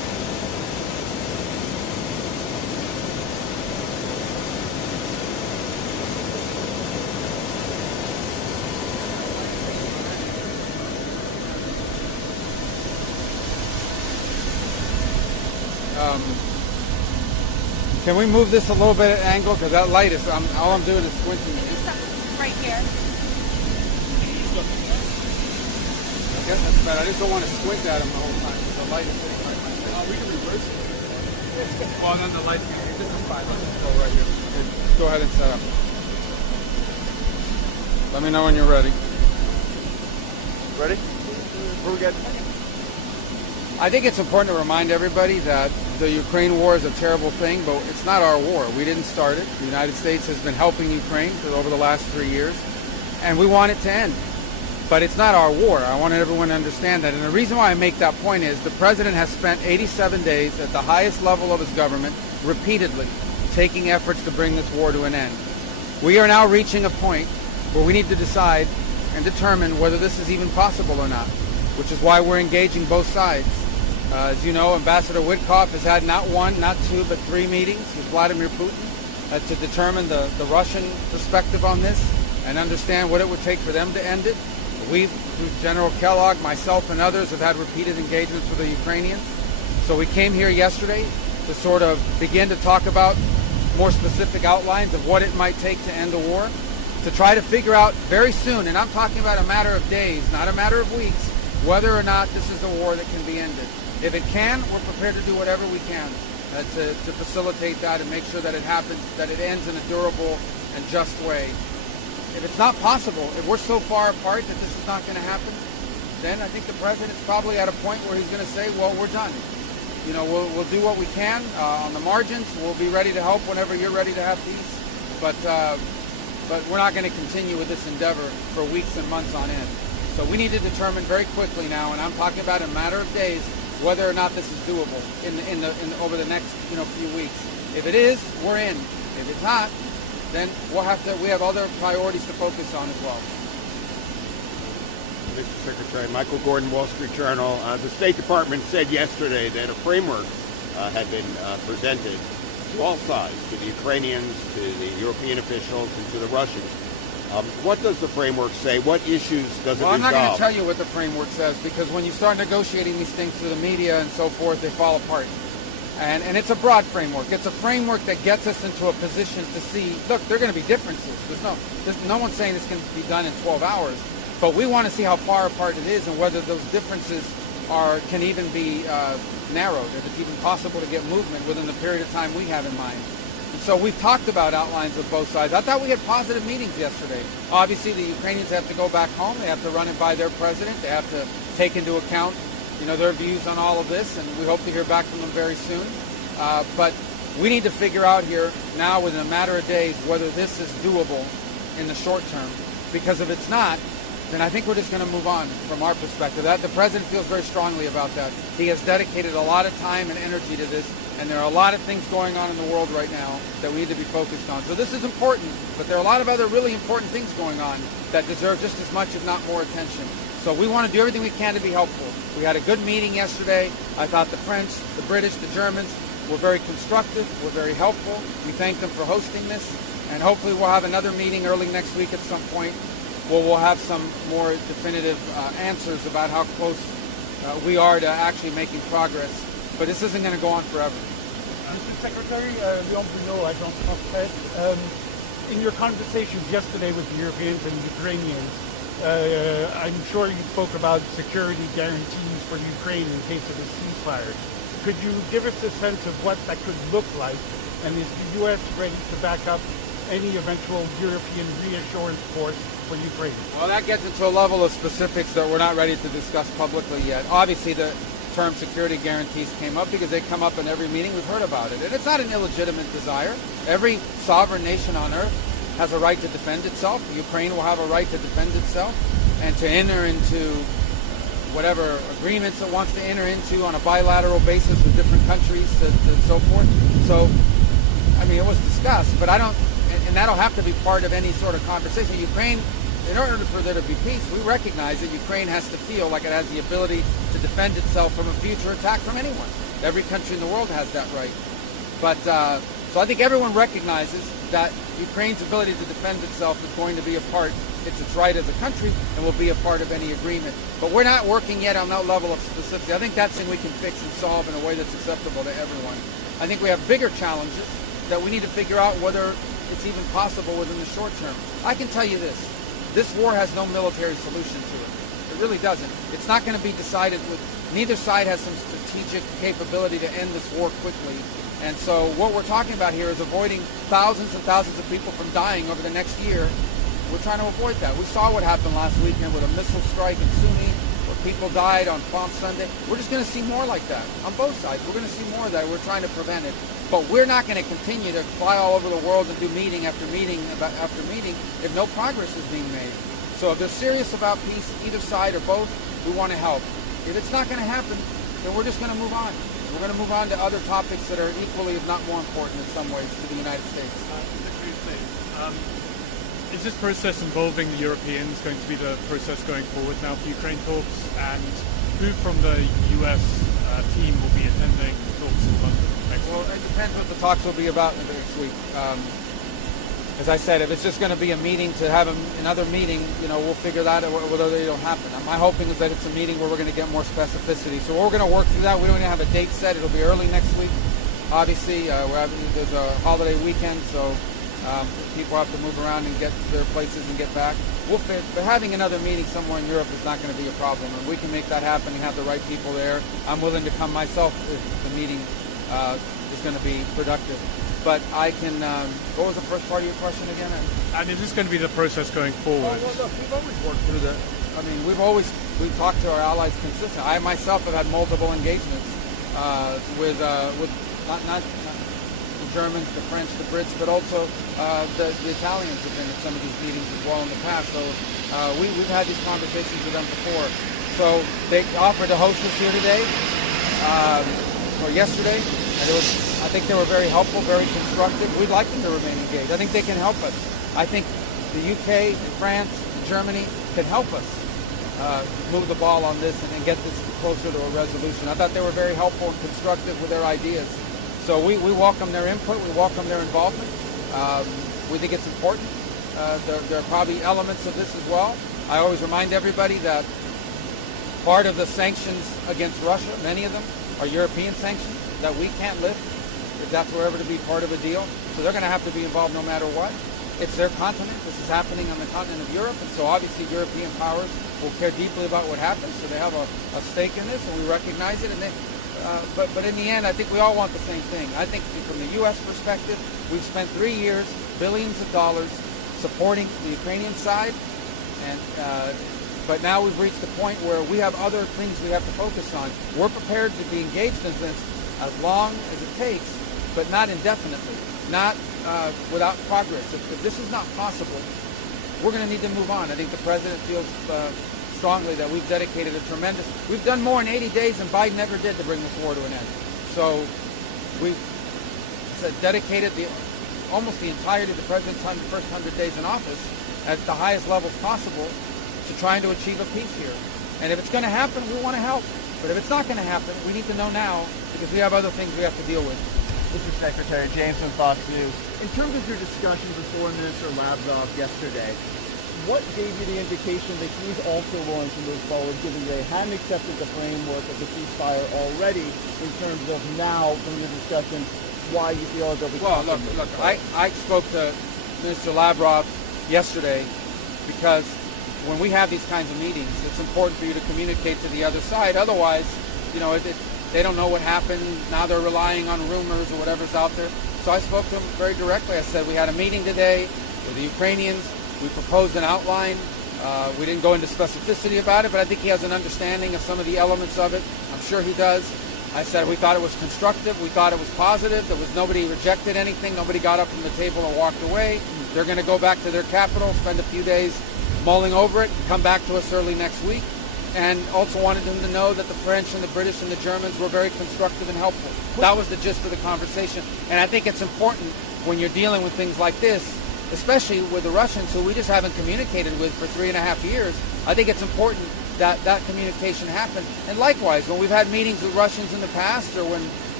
Can we move this a little bit at angle? Because that light is, all I'm doing is squinting. Right here. I guess that's better. I just don't want to squint at him the whole time because the light is hitting right in my face. We can reverse it. Well, then the light's going to be, this is fine. Let's just Go right here. Okay, go ahead and set up. Let me know when you're ready. Ready? We're good. I think it's important to remind everybody that the Ukraine war is a terrible thing, but it's not our war. We didn't start it. The United States has been helping Ukraine for over the last 3 years, and we want it to end. But it's not our war. I want everyone to understand that. And the reason why I make that point is the president has spent 87 days at the highest level of his government repeatedly taking efforts to bring this war to an end. We are now reaching a point where we need to decide and determine whether this is even possible or not, which is why we're engaging both sides. As you know, Ambassador Witkoff has had not one, not two, but 3 meetings with Vladimir Putin to determine the Russian perspective on this and understand what it would take for them to end it. We, through General Kellogg, myself, and others, have had repeated engagements with the Ukrainians. So we came here yesterday to sort of begin to talk about more specific outlines of what it might take to end the war, to try to figure out very soon, and I'm talking about a matter of days, not a matter of weeks, whether or not this is a war that can be ended. If it can, we're prepared to do whatever we can to facilitate that and make sure that it happens, that it ends in a durable and just way. If it's not possible, if we're so far apart that this is not going to happen, then I think the president's probably at a point where he's going to say, well, we're done. You know, we'll do what we can on the margins. We'll be ready to help whenever you're ready to have peace. But we're not going to continue with this endeavor for weeks and months on end. So we need to determine very quickly now, and I'm talking about in a matter of days, whether or not this is doable over the next few weeks. If it is, we're in. If it's not, then we have other priorities to focus on as well. Mr. Secretary, Michael Gordon, Wall Street Journal. The State Department said yesterday that a framework had been presented to all sides, to the Ukrainians, to the European officials, and to the Russians. What does the framework say? What issues does it resolve? Well, I'm not going to tell you what the framework says, because when you start negotiating these things through the media and so forth, they fall apart. And it's a broad framework. It's a framework that gets us into a position to see, look, there are going to be differences. No one's saying this can be done in 12 hours, but we want to see how far apart it is and whether those differences can even be narrowed, if it's even possible to get movement within the period of time we have in mind. And so we've talked about outlines with both sides. I thought we had positive meetings yesterday. Obviously, the Ukrainians have to go back home. They have to run it by their president. They have to take into account their views on all of this, and we hope to hear back from them very soon. But we need to figure out here now, within a matter of days, whether this is doable in the short term. Because if it's not, then I think we're just going to move on from our perspective. The president feels very strongly about that. He has dedicated a lot of time and energy to this, and there are a lot of things going on in the world right now that we need to be focused on. So this is important, but there are a lot of other really important things going on that deserve just as much, if not more, attention. So we want to do everything we can to be helpful. We had a good meeting yesterday. I thought the French, the British, the Germans were very constructive, were very helpful. We thank them for hosting this, and hopefully we'll have another meeting early next week at some point where we'll have some more definitive answers about how close we are to actually making progress. But this isn't going to go on forever. Mr. Secretary, Leon Bruno, Agence France. In your conversations yesterday with the Europeans and Ukrainians, I'm sure you spoke about security guarantees for Ukraine in case of a ceasefire. Could you give us a sense of what that could look like? And is the U.S. ready to back up any eventual European reassurance force for Ukraine? Well, that gets into a level of specifics that we're not ready to discuss publicly yet. Obviously, the term security guarantees came up because they come up in every meeting. We've heard about it. And it's not an illegitimate desire. Every sovereign nation on earth has a right to defend itself. Ukraine will have a right to defend itself and to enter into whatever agreements it wants to enter into on a bilateral basis with different countries and so forth. So, I mean, it was discussed, but and that'll have to be part of any sort of conversation. Ukraine, in order for there to be peace, we recognize that Ukraine has to feel like it has the ability to defend itself from a future attack from anyone. Every country in the world has that right. But, so I think everyone recognizes that Ukraine's ability to defend itself is going to be a part It's its right as a country and will be a part of any agreement. But we're not working yet on that level of specificity. I think that's something we can fix and solve in a way that's acceptable to everyone. I think we have bigger challenges that we need to figure out whether it's even possible within the short term. I can tell you this war has no military solution to it. It really doesn't. It's not going to be decided with, neither side has some strategic capability to end this war quickly. And so what we're talking about here is avoiding thousands and thousands of people from dying over the next year. We're trying to avoid that. We saw what happened last weekend with a missile strike in Sunni, where people died on Palm Sunday. We're just going to see more like that on both sides. We're going to see more of that. We're trying to prevent it. But we're not going to continue to fly all over the world and do meeting after meeting after meeting if no progress is being made. So if they're serious about peace, either side or both, we want to help. If it's not going to happen, then we're just going to move on. We're going to move on to other topics that are equally, if not more important in some ways, to the United States. Is this process involving the Europeans going to be the process going forward now for Ukraine talks? And who from the US team will be attending talks in London next week? Well, it depends what the talks will be about next week. As I said, if it's just going to be a meeting to have another meeting, we'll figure that out whether it'll happen. My hoping is that it's a meeting where we're going to get more specificity. So we're going to work through that. We don't even have a date set. It'll be early next week. Obviously, there's a holiday weekend, so people have to move around and get to their places and get back. But having another meeting somewhere in Europe is not going to be a problem, and we can make that happen and have the right people there. I'm willing to come myself if the meeting is going to be productive. But I can, what was the first part of your question again? And is this going to be the process going forward? Well, look, we've always worked through we've talked to our allies consistently. I myself have had multiple engagements with not the Germans, the French, the Brits, but also the Italians have been at some of these meetings as well in the past. So we've had these conversations with them before. So they offered to host us here today, or yesterday, and I think they were very helpful, very constructive. We'd like them to remain engaged. I think they can help us. I think the UK, France, Germany can help us move the ball on this and get this closer to a resolution. I thought they were very helpful and constructive with their ideas. So we welcome their input. We welcome their involvement. We think it's important. There are probably elements of this as well. I always remind everybody that part of the sanctions against Russia, many of them, are European sanctions that we can't lift if that's ever to be part of a deal. So they're going to have to be involved no matter what. It's their continent. This is happening on the continent of Europe, and so obviously European powers will care deeply about what happens. So they have a stake in this, and we recognize it. And but in the end, I think we all want the same thing. I think from the U.S. perspective, we've spent 3 years, billions of dollars, supporting the Ukrainian side, and but now we've reached the point where we have other things we have to focus on. We're prepared to be engaged in this as long as it takes, but not indefinitely, not without progress. If this is not possible, we're going to need to move on. I think the president feels strongly that we've dedicated we've done more in 80 days than Biden ever did to bring this war to an end. So we've dedicated almost the entirety of the president's first 100 days in office at the highest levels possible to trying to achieve a peace here. And if it's going to happen, we want to help. But if it's not going to happen, we need to know now because we have other things we have to deal with. Mr. Secretary, James from Fox News. In terms of your discussions with Foreign Minister Lavrov yesterday, what gave you the indication that he's also willing to move forward, given they hadn't accepted the framework of the ceasefire already, in terms of now, from the discussion, why you feel they'll be... Well, look, I spoke to Minister Lavrov yesterday because when we have these kinds of meetings, it's important for you to communicate to the other side. Otherwise, they don't know what happened. Now they're relying on rumors or whatever's out there. So I spoke to him very directly. I said, we had a meeting today with the Ukrainians. We proposed an outline. We didn't go into specificity about it, but I think he has an understanding of some of the elements of it. I'm sure he does. I said we thought it was constructive. We thought it was positive. Nobody rejected anything. Nobody got up from the table and walked away. They're going to go back to their capital, spend a few days mulling over it, and come back to us early next week. And also wanted them to know that the French and the British and the Germans were very constructive and helpful. That was the gist of the conversation. And I think it's important when you're dealing with things like this, especially with the Russians, who we just haven't communicated with for 3.5 years. I think it's important that that communication happen. And likewise, when we've had meetings with Russians in the past, or when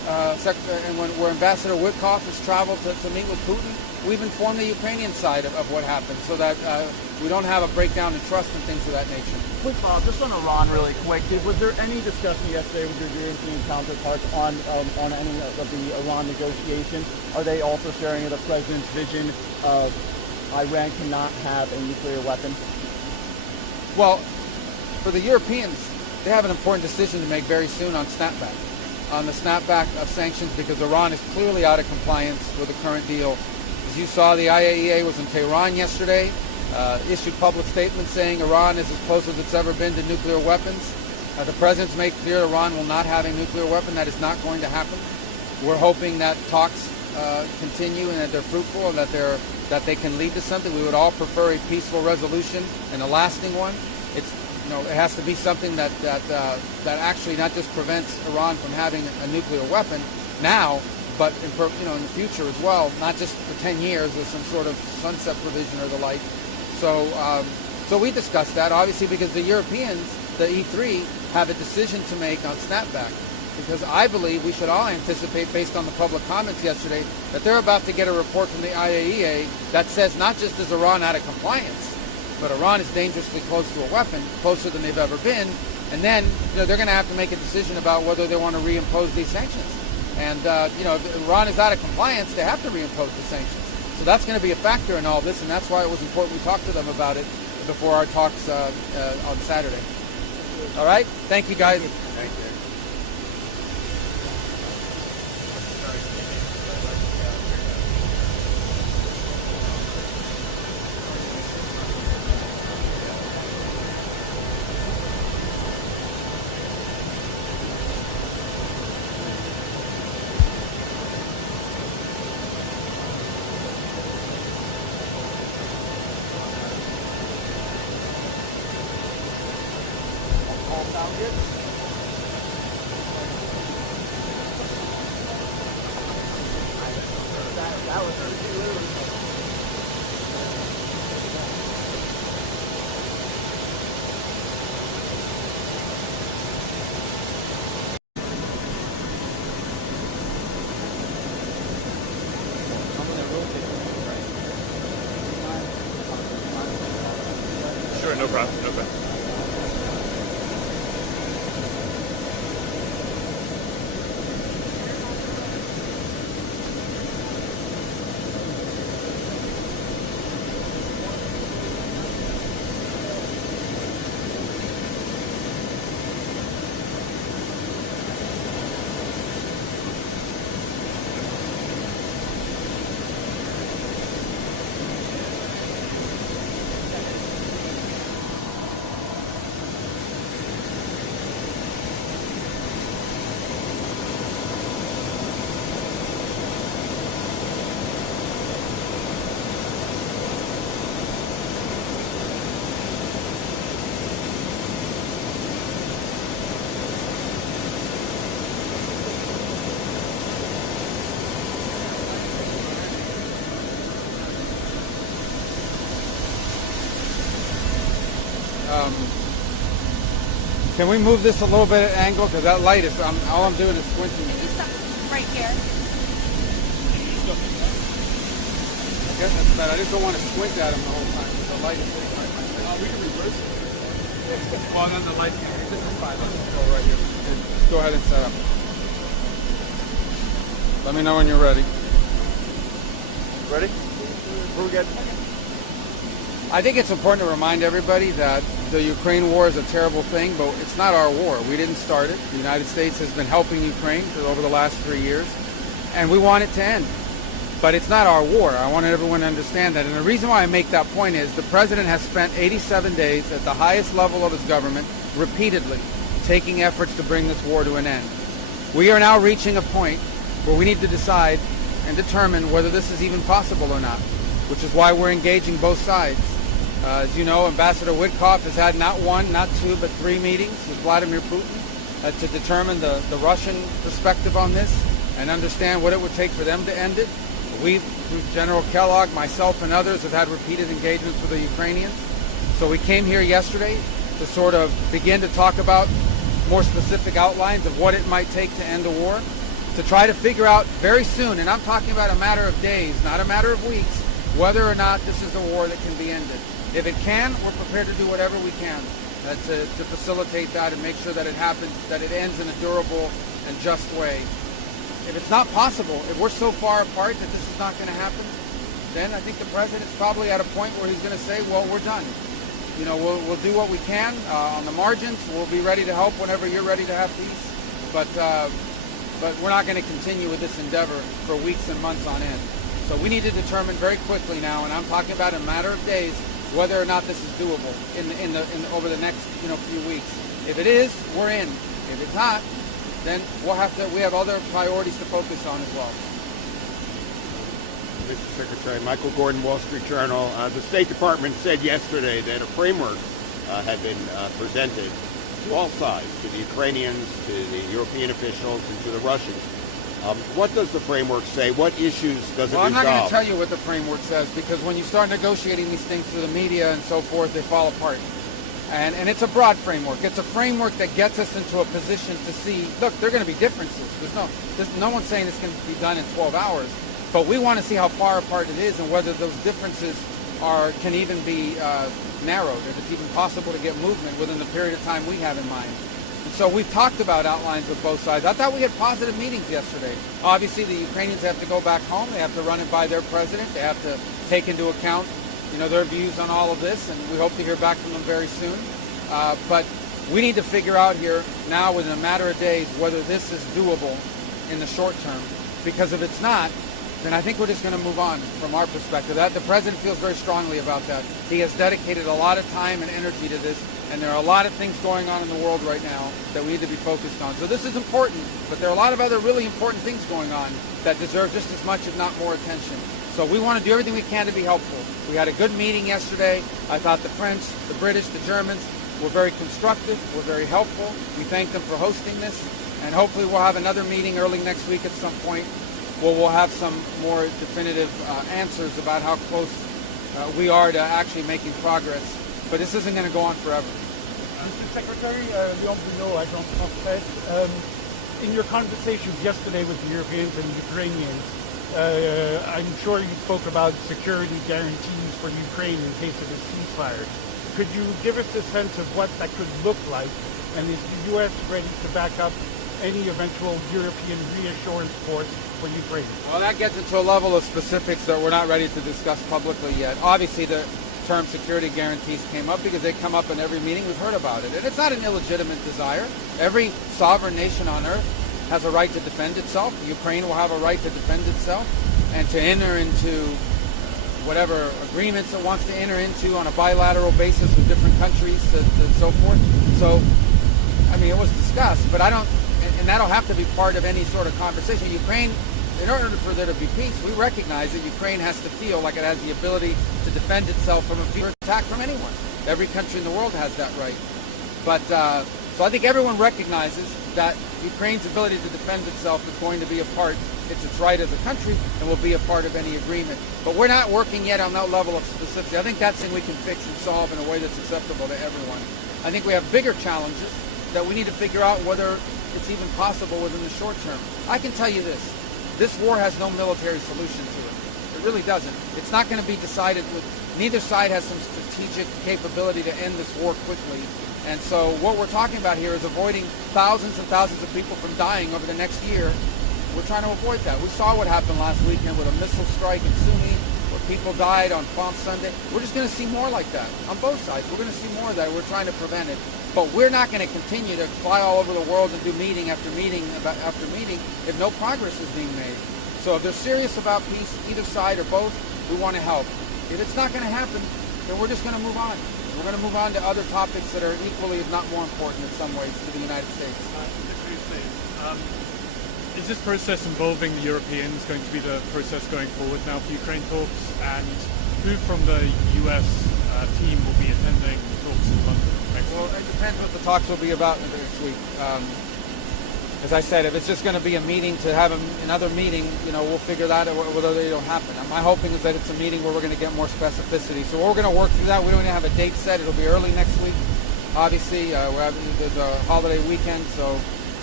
and where Ambassador Witkoff has traveled to meet with Putin, we've informed the Ukrainian side of what happened so that we don't have a breakdown in trust and things of that nature. Quick follow-up, just on Iran really quick. Was there any discussion yesterday with your European counterparts on any of the Iran negotiations? Are they also sharing the president's vision of Iran cannot have a nuclear weapon? Well, for the Europeans, they have an important decision to make very soon on snapback. On the snapback of sanctions, because Iran is clearly out of compliance with the current deal. As you saw, the IAEA was in Tehran yesterday, issued public statements saying Iran is as close as it's ever been to nuclear weapons. The president's made clear Iran will not have a nuclear weapon. That is not going to happen. We're hoping that talks continue and that they're fruitful and that they can lead to something. We would all prefer a peaceful resolution and a lasting one. It has to be something that actually not just prevents Iran from having a nuclear weapon now, but in the future as well, not just for 10 years as some sort of sunset provision or the like. So we discussed that, obviously, because the Europeans, the E3, have a decision to make on snapback. Because I believe we should all anticipate, based on the public comments yesterday, that they're about to get a report from the IAEA that says not just is Iran out of compliance, but Iran is dangerously close to a weapon, closer than they've ever been. And then they're going to have to make a decision about whether they want to reimpose these sanctions. And if Iran is out of compliance, they have to reimpose the sanctions. So that's going to be a factor in all this, and that's why it was important we talked to them about it before our talks on Saturday. All right? Thank you, guys. Thank you. All sound good? That was literally. Sure, no problem, no problem. Can we move this a little bit at angle? Because that light is, all I'm doing is squinting. You stop right here. I guess that's bad. I just don't want to squint at him the whole time because the light is hitting my face. We can reverse it. Well, then the light, this is fine. Let's just go right here. Just go ahead and set up. Let me know when you're ready. Ready? We're good. I think it's important to remind everybody that the Ukraine war is a terrible thing, but it's not our war. We didn't start it. The United States has been helping Ukraine for over the last 3 years, and we want it to end. But it's not our war. I want everyone to understand that. And the reason why I make that point is the president has spent 87 days at the highest level of his government repeatedly taking efforts to bring this war to an end. We are now reaching a point where we need to decide and determine whether this is even possible or not, which is why we're engaging both sides. As you know, Ambassador Witkoff has had not one, not two, but 3 meetings with Vladimir Putin to determine the Russian perspective on this and understand what it would take for them to end it. We, through General Kellogg, myself, and others, have had repeated engagements with the Ukrainians. So we came here yesterday to sort of begin to talk about more specific outlines of what it might take to end the war. to try to figure out very soon, and I'm talking about a matter of days, not a matter of weeks, whether or not this is a war that can be ended. If it can, we're prepared to do whatever we can to facilitate that and make sure that it happens, that it ends in a durable and just way. If it's not possible, if we're so far apart that this is not going to happen, then I think the president's probably at a point where he's going to say, well, we're done. You know, we'll do what we can on the margins. We'll be ready to help whenever you're ready to have peace. But we're not going to continue with this endeavor for weeks and months on end. So we need to determine very quickly now, and I'm talking about in a matter of days, whether or not this is doable over the next few weeks. If it is, we're in. If it's not, then we have other priorities to focus on as well. Mr. Secretary, Michael Gordon, Wall Street Journal. The State Department said yesterday that a framework had been presented to all sides, to the Ukrainians, to the European officials, and to the Russians. What does the framework say? What issues does it resolve? I'm not going to tell you what the framework says, because when you start negotiating these things through the media and so forth, they fall apart. And it's a broad framework. It's a framework that gets us into a position to see, look, there are going to be differences. There's no one's saying this can be done in 12 hours. But we want to see how far apart it is and whether those differences can even be narrowed, if it's even possible to get movement within the period of time we have in mind. And so we've talked about outlines with both sides. I thought we had positive meetings yesterday. Obviously, the Ukrainians have to go back home. They have to run it by their president. They have to take into account their views on all of this, and we hope to hear back from them very soon. But we need to figure out here now, within a matter of days, whether this is doable in the short term. Because if it's not, then I think we're just going to move on from our perspective. The president feels very strongly about that. He has dedicated a lot of time and energy to this, and there are a lot of things going on in the world right now that we need to be focused on. So this is important, but there are a lot of other really important things going on that deserve just as much, if not more, attention. So we want to do everything we can to be helpful. We had a good meeting yesterday. I thought the French, the British, the Germans were very constructive, were very helpful. We thank them for hosting this, and hopefully we'll have another meeting early next week at some point where we'll have some more definitive answers about how close we are to actually making progress. But this isn't going to go on forever. Mr. Secretary, Leon Bruno, Agence France-Presse, in your conversations yesterday with the Europeans and Ukrainians, I'm sure you spoke about security guarantees for Ukraine in case of a ceasefire. Could you give us a sense of what that could look like, and is the U.S. ready to back up any eventual European reassurance force for Ukraine? Well, that gets into a level of specifics that we're not ready to discuss publicly yet. Obviously, the term security guarantees came up because they come up in every meeting. We've heard about it. And it's not an illegitimate desire. Every sovereign nation on earth has a right to defend itself. Ukraine will have a right to defend itself and to enter into whatever agreements it wants to enter into on a bilateral basis with different countries and so forth. So, I mean, it was discussed, but and that'll have to be part of any sort of conversation. Ukraine, in order for there to be peace, we recognize that Ukraine has to feel like it has the ability to defend itself from a future attack from anyone. Every country in the world has that right. But so I think everyone recognizes that Ukraine's ability to defend itself is going to be a part, it's its right as a country, and will be a part of any agreement. But we're not working yet on that level of specificity. I think that's something we can fix and solve in a way that's acceptable to everyone. I think we have bigger challenges that we need to figure out whether it's even possible within the short term. I can tell you this war has no military solution to it. It really doesn't. It's not going to be decided neither side has some strategic capability to end this war quickly. And so what we're talking about here is avoiding thousands and thousands of people from dying over the next year. We're trying to avoid that. We saw what happened last weekend with a missile strike in Sumy, where people died on Palm Sunday. We're just going to see more like that on both sides. We're going to see more of that. We're trying to prevent it. But we're not going to continue to fly all over the world and do meeting after meeting after meeting if no progress is being made. So if they're serious about peace, either side or both, we want to help. If it's not going to happen, then we're just going to move on. We're going to move on to other topics that are equally, if not more important in some ways, to the United States. Is this process involving the Europeans going to be the process going forward now for Ukraine talks? And who from the US team will be attending talks in London next week? Well, it depends what the talks will be about next week. As I said, if it's just going to be a meeting to have another meeting, we'll figure that out whether it'll happen. My hoping is that it's a meeting where we're going to get more specificity. So we're going to work through that. We don't even have a date set. It'll be early next week. Obviously, there's a holiday weekend, so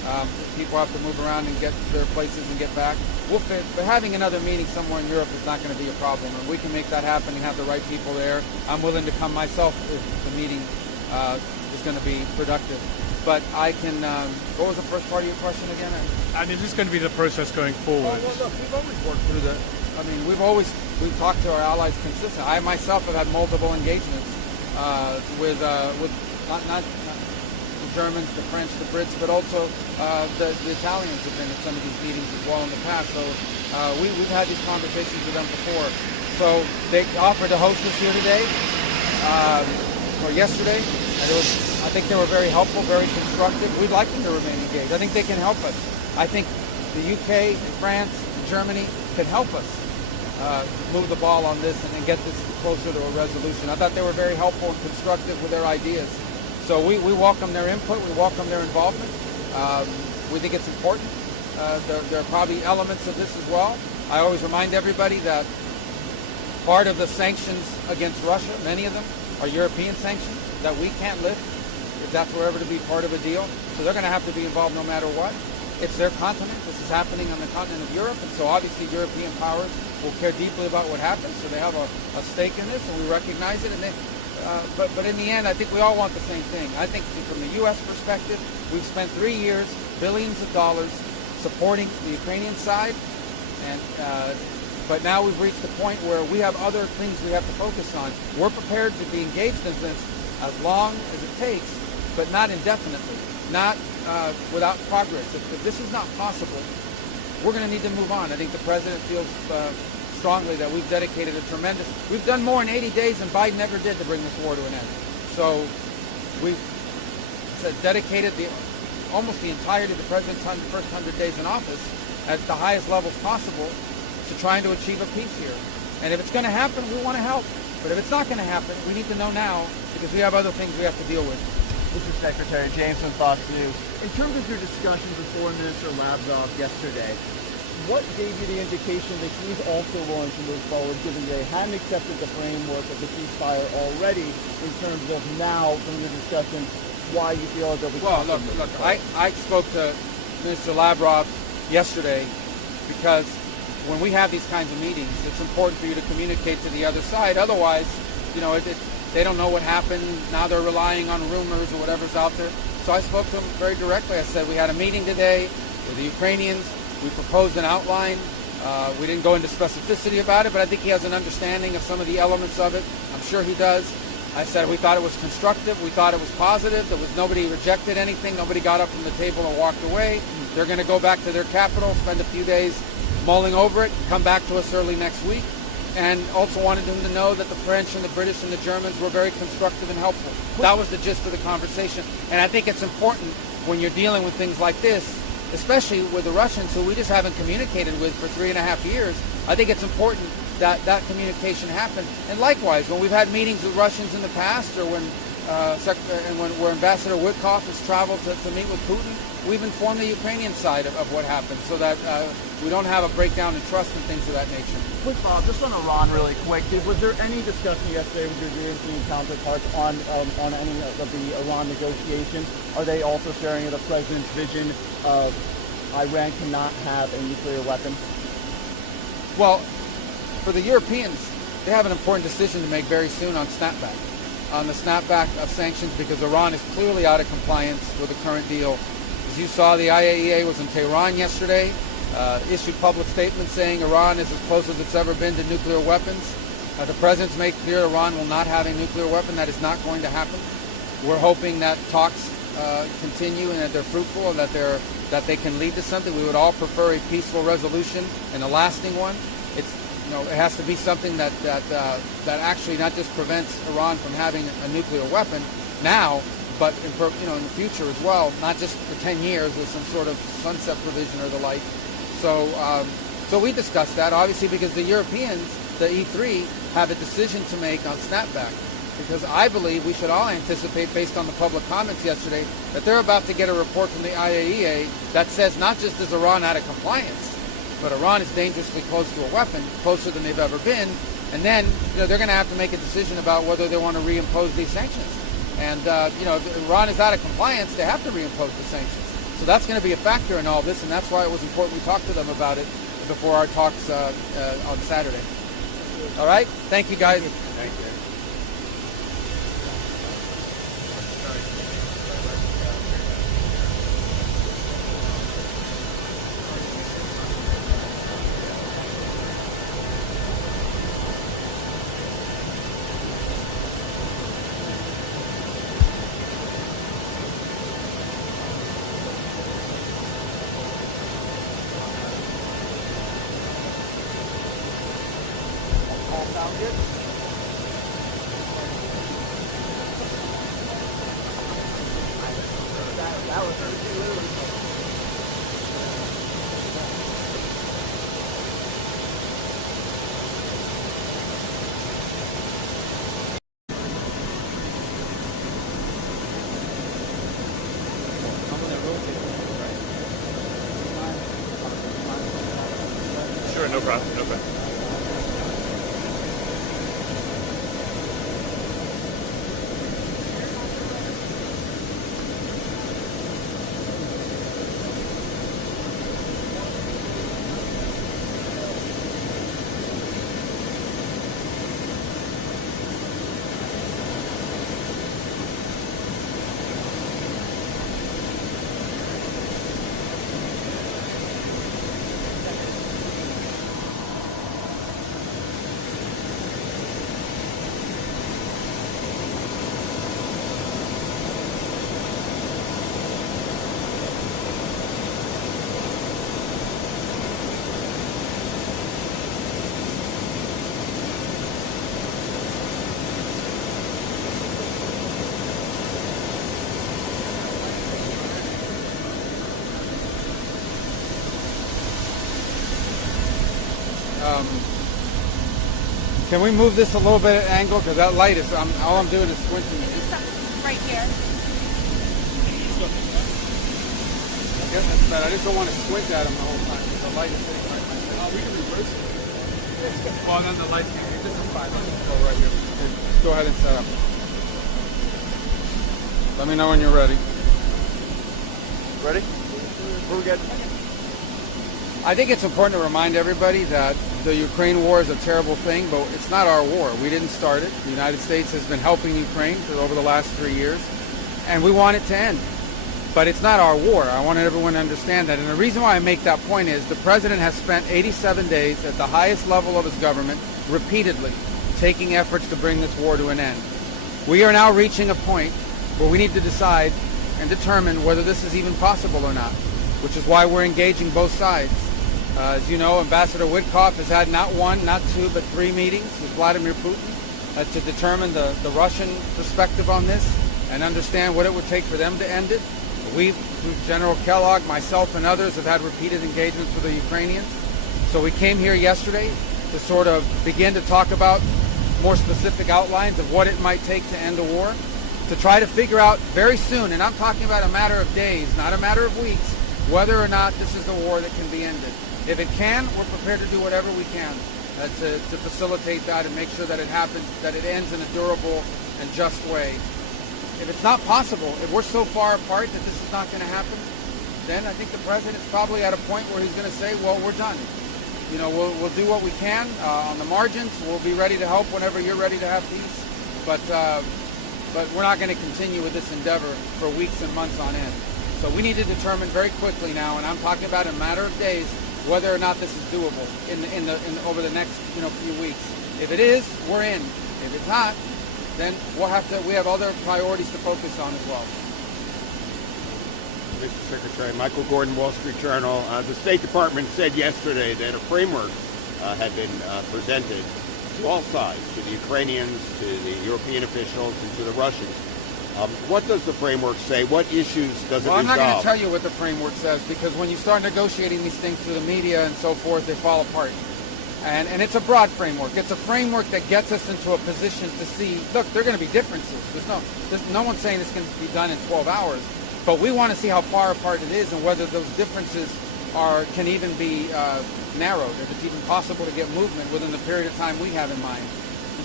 People have to move around and get to their places and get back. We'll fit, but having another meeting somewhere in Europe is not going to be a problem, and we can make that happen and have the right people there. I'm willing to come myself if the meeting is going to be productive. But I can. What was the first part of your question again? And is this going to be the process going forward? Oh, well, look, we've always worked through the. I mean, we've talked to our allies consistently. I myself have had multiple engagements with not the Germans, the French, the Brits, but also the Italians have been at some of these meetings as well in the past. So we've had these conversations with them before. So they offered to host us here today or yesterday. And I think they were very helpful, very constructive. We'd like them to remain engaged. I think they can help us. I think the UK, France, Germany can help us move the ball on this and get this closer to a resolution. I thought they were very helpful and constructive with their ideas. So we welcome their input. We welcome their involvement. We think it's important. There are probably elements of this as well. I always remind everybody that part of the sanctions against Russia, many of them, are European sanctions that we can't lift if that's ever to be part of a deal. So they're going to have to be involved no matter what. It's their continent. This is happening on the continent of Europe, and so obviously European powers will care deeply about what happens. So they have a stake in this, and we recognize it. And but in the end, I think we all want the same thing. I think from the U.S. perspective, we've spent 3 years, billions of dollars, supporting the Ukrainian side, and but now we've reached the point where we have other things we have to focus on. We're prepared to be engaged in this as long as it takes, but not indefinitely, not without progress. If this is not possible, we're going to need to move on. I think the president feels strongly that we've dedicated we've done more in 80 days than Biden ever did to bring this war to an end. So we've dedicated almost the entirety of the president's first 100 days in office at the highest levels possible to trying to achieve a peace here. And if it's going to happen, we want to help. But if it's not going to happen, we need to know now because we have other things we have to deal with. This is Secretary James from Fox News. In terms of your discussions with Foreign Minister Lavrov yesterday, what gave you the indication that he's also willing to move forward, given they hadn't accepted the framework of the ceasefire already, in terms of now, from the discussion, why you feel that we Well, look, I spoke to Minister Lavrov yesterday because when we have these kinds of meetings, it's important for you to communicate to the other side. Otherwise, they don't know what happened. Now they're relying on rumors or whatever's out there. So I spoke to him very directly. I said, we had a meeting today with the Ukrainians. We proposed an outline. We didn't go into specificity about it, but I think he has an understanding of some of the elements of it. I'm sure he does. I said we thought it was constructive. We thought it was positive. Nobody rejected anything. Nobody got up from the table and walked away. They're going to go back to their capital, spend a few days mulling over it, come back to us early next week. And also wanted him to know that the French and the British and the Germans were very constructive and helpful. That was the gist of the conversation. And I think it's important when you're dealing with things like this, especially with the Russians, who we just haven't communicated with for 3.5 years. I think it's important that that communication happen. And likewise, when we've had meetings with Russians in the past, or when where Ambassador Witkoff has traveled to meet with Putin, we've informed the Ukrainian side of what happened, so that we don't have a breakdown in trust and things of that nature. Quick follow-up, just on Iran really quick. Was there any discussion yesterday with your European counterparts on any of the Iran negotiations? Are they also sharing the president's vision of Iran cannot have a nuclear weapon? Well, for the Europeans, they have an important decision to make very soon on snapback. On the snapback of sanctions, because Iran is clearly out of compliance with the current deal. As you saw, the IAEA was in Tehran yesterday, issued public statements saying Iran is as close as it's ever been to nuclear weapons. The president's made clear Iran will not have a nuclear weapon. That is not going to happen. We're hoping that talks continue and that they're fruitful and that they can lead to something. We would all prefer a peaceful resolution and a lasting one. It has to be something that actually not just prevents Iran from having a nuclear weapon now, but in the future as well, not just for 10 years with some sort of sunset provision or the like. So we discussed that, obviously, because the Europeans, the E3, have a decision to make on snapback. Because I believe we should all anticipate, based on the public comments yesterday, that they're about to get a report from the IAEA that says not just is Iran out of compliance, but Iran is dangerously close to a weapon, closer than they've ever been. And then they're going to have to make a decision about whether they want to reimpose these sanctions. And if Iran is out of compliance, they have to reimpose the sanctions. So that's going to be a factor in all this, and that's why it was important we talk to them about it before our talks on Saturday. All right? Thank you, guys. Thank you. Sure, no problem, no problem. Can we move this a little bit at angle? Because that light is, all I'm doing is squinting. Right here. I guess that's bad. I just don't want to squint at him the whole time. The light is sitting right in my face. We can reverse it. Well, then the light can be this is fine. Let's just go right here. Okay, just go ahead and set up. Let me know when you're ready. Ready? We're good. I think it's important to remind everybody that the Ukraine war is a terrible thing, but it's not our war. We didn't start it. The United States has been helping Ukraine for over the last 3 years, and we want it to end. But it's not our war. I want everyone to understand that. And the reason why I make that point is the president has spent 87 days at the highest level of his government repeatedly taking efforts to bring this war to an end. We are now reaching a point where we need to decide and determine whether this is even possible or not, which is why we're engaging both sides. As you know, Ambassador Witkoff has had not one, not two, but 3 meetings with Vladimir Putin to determine the Russian perspective on this and understand what it would take for them to end it. We, General Kellogg, myself, and others have had repeated engagements with the Ukrainians. So we came here yesterday to sort of begin to talk about more specific outlines of what it might take to end the war, to try to figure out very soon, and I'm talking about a matter of days, not a matter of weeks, whether or not this is a war that can be ended. If it can, we're prepared to do whatever we can to facilitate that and make sure that it happens, that it ends in a durable and just way. If it's not possible, if we're so far apart that this is not going to happen, then I think the president's probably at a point where he's going to say, well, we're done. You know, we'll do what we can on the margins. We'll be ready to help whenever you're ready to have peace. But we're not going to continue with this endeavor for weeks and months on end. So we need to determine very quickly now, and I'm talking about in a matter of days, whether or not this is doable over the next few weeks. If it is, we're in. If it's not, then we have other priorities to focus on as well. Mr. Secretary, Michael Gordon, Wall Street Journal. The State Department said yesterday that a framework had been presented to all sides, to the Ukrainians, to the European officials, and to the Russians. What does the framework say? What issues does it resolve? Well, I'm not going to tell you what the framework says, because when you start negotiating these things through the media and so forth, they fall apart. And it's a broad framework. It's a framework that gets us into a position to see, look, there are going to be differences. There's no one saying this can be done in 12 hours. But we want to see how far apart it is and whether those differences can even be narrowed, if it's even possible to get movement within the period of time we have in mind. And